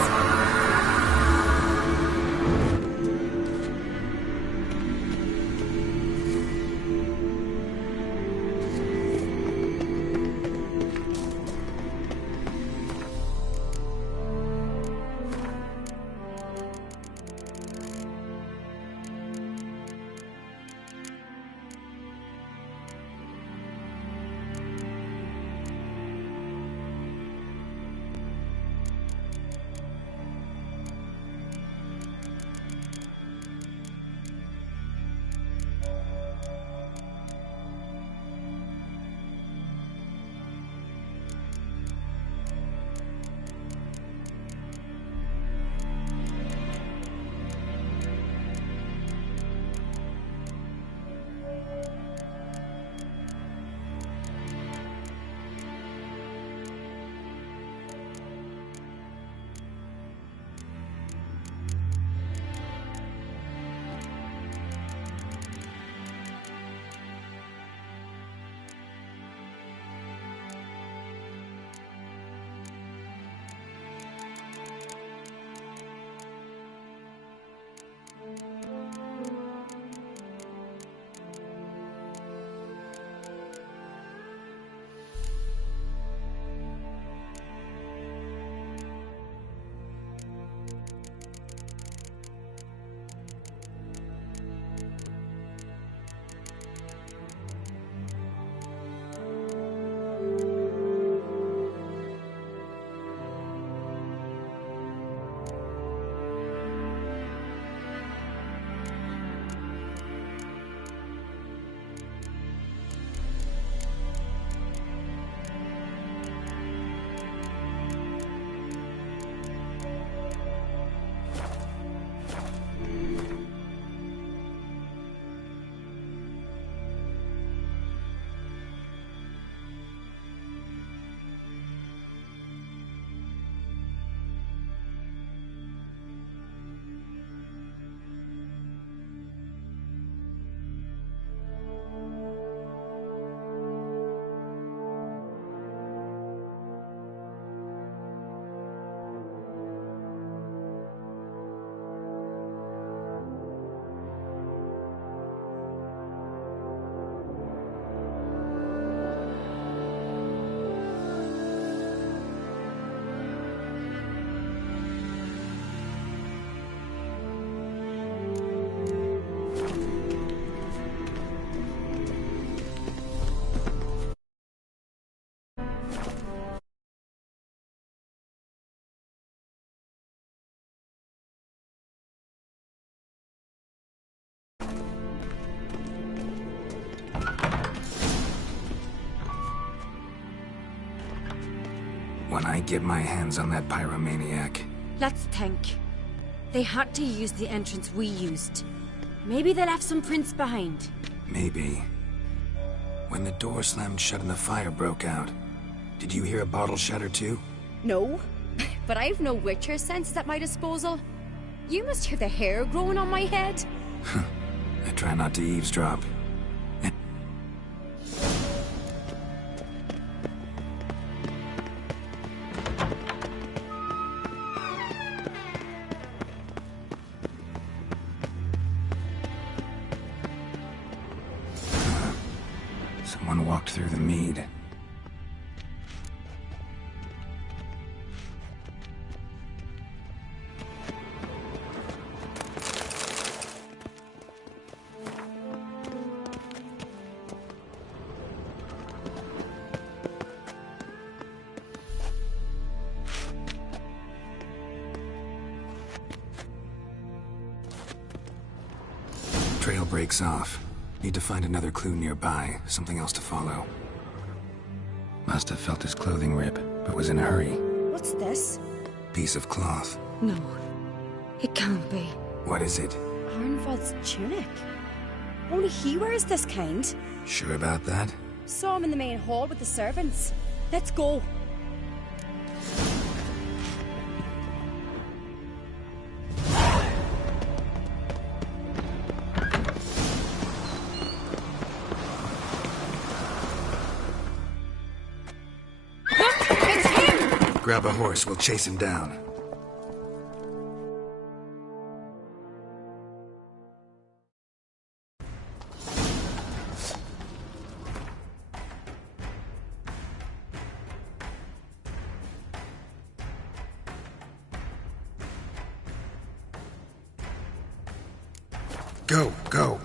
When I get my hands on that pyromaniac... Let's think. They had to use the entrance we used. Maybe they left some prints behind. Maybe. When the door slammed shut and the fire broke out, did you hear a bottle shatter too? No, but I've no Witcher sense at my disposal. You must hear the hair growing on my head. I try not to eavesdrop. Someone walked through the mead. Trail breaks off. Need to find another clue nearby, something else to follow. Must have felt his clothing rip, but was in a hurry. What's this? Piece of cloth. No, it can't be. What is it? Arnvald's tunic. Only he wears this kind. Sure about that? Saw him in the main hall with the servants. Let's go. Grab a horse, we'll chase him down. Go, go.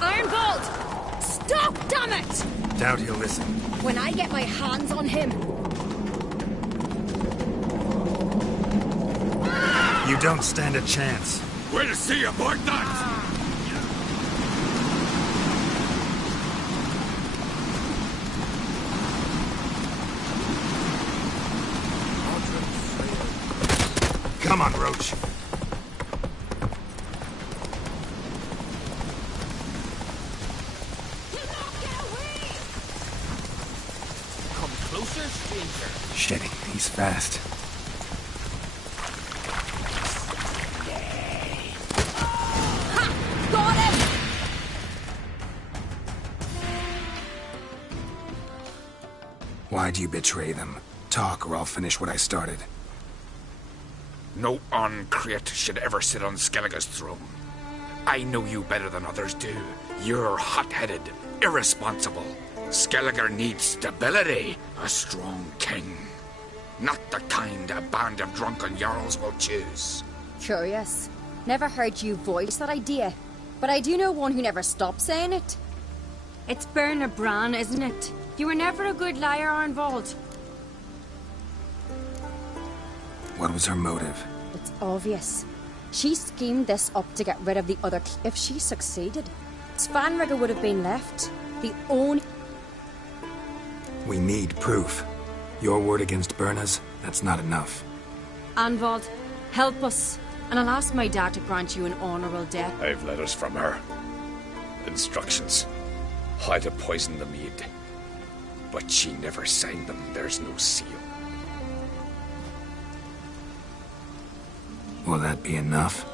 Arnvald! Stop, damn it! Doubt he'll listen. When I get my hands on him... You don't stand a chance. We'll see about that! Come on, Roach. Shit, he's fast. Ha! Got him! Why'd you betray them? Talk or I'll finish what I started. No Oncrate should ever sit on Skellige's throne. I know you better than others do. You're hot-headed, irresponsible. Skellige needs stability, a strong king. Not the kind a band of drunken jarls will choose. Curious. Never heard you voice that idea, but I do know one who never stopped saying it. It's Berna Bran, isn't it? You were never a good liar, Arnvald. What was her motive? It's obvious. She schemed this up to get rid of the other... If she succeeded, Svanrigger would have been left. The only... We need proof. Your word against Berna's, that's not enough. Arnvald, help us, and I'll ask my dad to grant you an honourable death. I've letters from her. Instructions. How to poison the mead. But she never signed them. There's no seal. Will that be enough?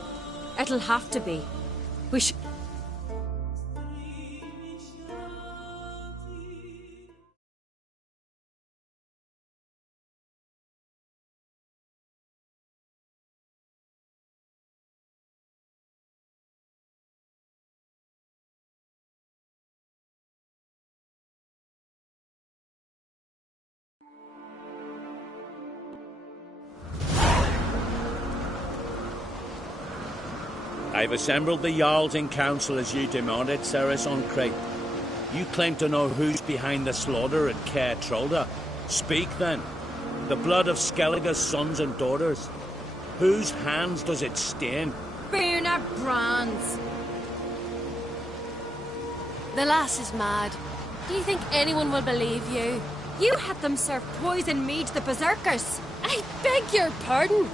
It'll have to be. We should... I've assembled the Jarls in council as you demanded, Ceres Oncrate. You claim to know who's behind the slaughter at Caer Trolda. Speak then. The blood of Skellige's sons and daughters. Whose hands does it stain? Berna Bran's. The lass is mad. Do you think anyone will believe you? You had them serve poison mead to the berserkers. I beg your pardon.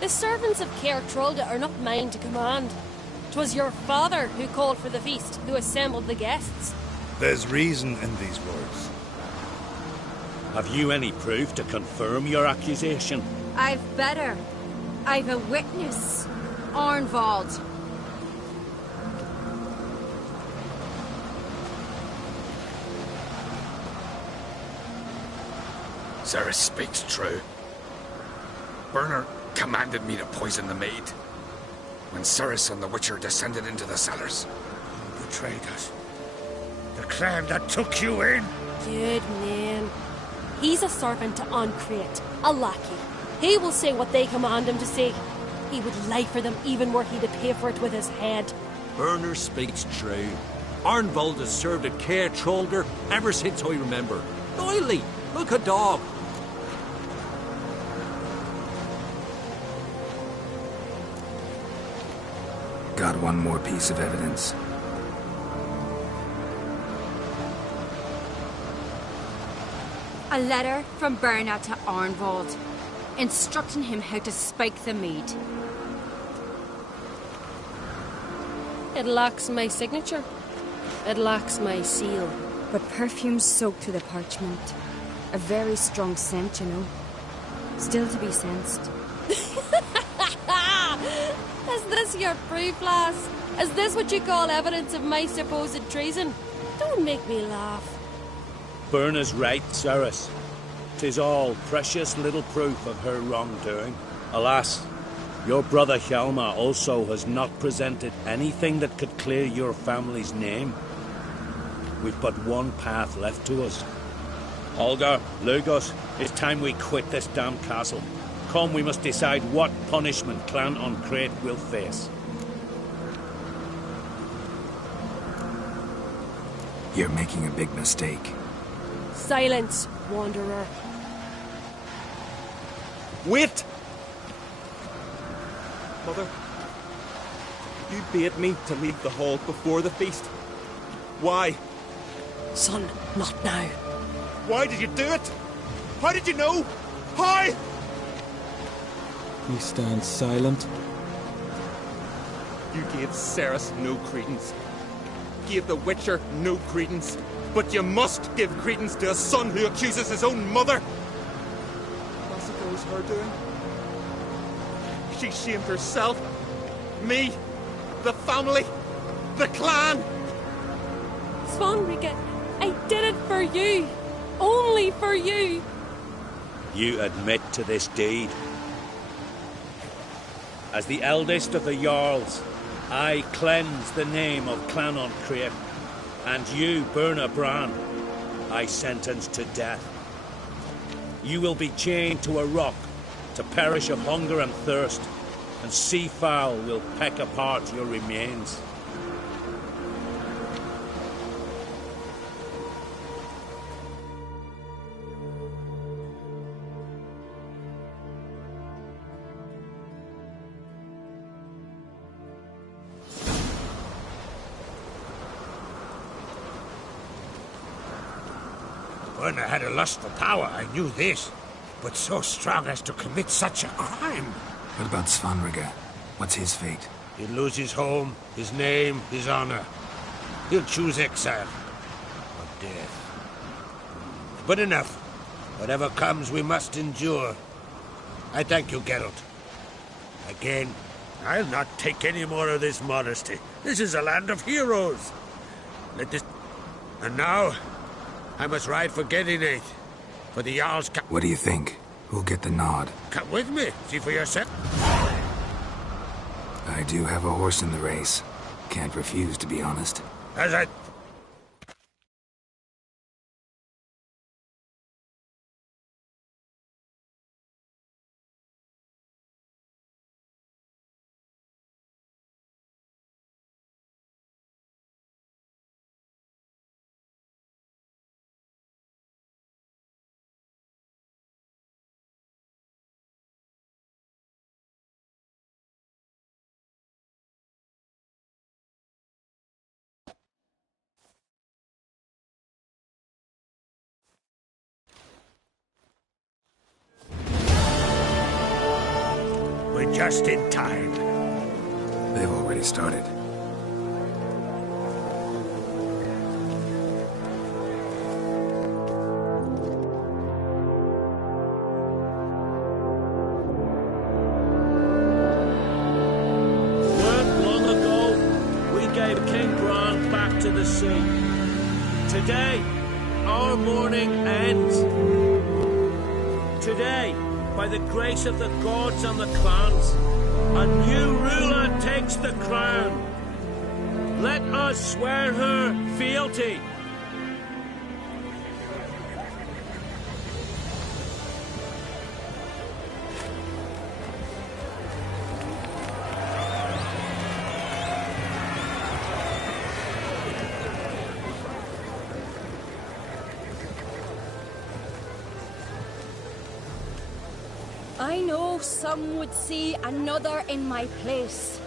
The servants of Caer Trolda are not mine to command. 'Twas your father who called for the feast, who assembled the guests. There's reason in these words. Have you any proof to confirm your accusation? I've better. I've a witness. Arnvald. Ceres speaks true. Bernard commanded me to poison the maid. When Ceres and the Witcher descended into the cellars. You betrayed us. The clan that took you in. Good man. He's a servant to Ancrate, a lackey. He will say what they command him to say. He would lie for them even were he to pay for it with his head. Berner speaks true. Arnvald has served at Caer Trolder ever since I remember. Doily, look a dog. Got one more piece of evidence. A letter from Berna to Arnvald, instructing him how to spike the mead. It lacks my signature. It lacks my seal. But perfume soaked through the parchment. A very strong scent, you know. Still to be sensed. Is this your proof, lass? Is this what you call evidence of my supposed treason? Don't make me laugh. Berna's right, Ceres. 'Tis all precious little proof of her wrongdoing. Alas, your brother Hjalmar also has not presented anything that could clear your family's name. We've but one path left to us. Holger, Lugos, it's time we quit this damn castle. Come, we must decide what punishment Clan Ancrate will face. You're making a big mistake. Silence, wanderer. Wait! Mother, you bade me to leave the hall before the feast. Why? Son, not now. Why did you do it? How did you know? How? You stand silent. You gave Ceres no credence. Gave the Witcher no credence. But you must give credence to a son who accuses his own mother. Massacre was her doing. She shamed herself, me, the family, the clan. Svanrika, I did it for you. Only for you. You admit to this deed. As the eldest of the Jarls, I cleanse the name of Clan Ancrate, and you, Berna Bran, I sentence to death. You will be chained to a rock to perish of hunger and thirst, and sea fowl will peck apart your remains. Berna had a lust for power, I knew this. But so strong as to commit such a crime. What about Svanrika? What's his fate? He'll lose his home, his name, his honor. He'll choose exile. Or death. But enough. Whatever comes, we must endure. I thank you, Geralt. Again, I'll not take any more of this modesty. This is a land of heroes. Let this... And now, I must ride for Gedinate. For the Jarl's... What do you think? Who'll get the nod? Come with me. See for yourself. I do have a horse in the race. Can't refuse, to be honest. As I... You're just in time. They've already started. To the sea. Today, our mourning ends. Today, by the grace of the gods and the clans, a new ruler takes the crown. Let us swear her fealty. I know some would see another in my place.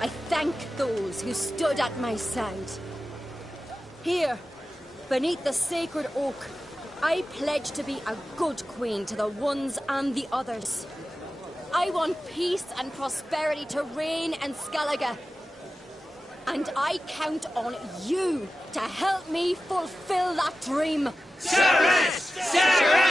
I thank those who stood at my side. Here, beneath the sacred oak, I pledge to be a good queen to the ones and the others. I want peace and prosperity to reign in Skellige. And I count on you to help me fulfill that dream. Service! Service!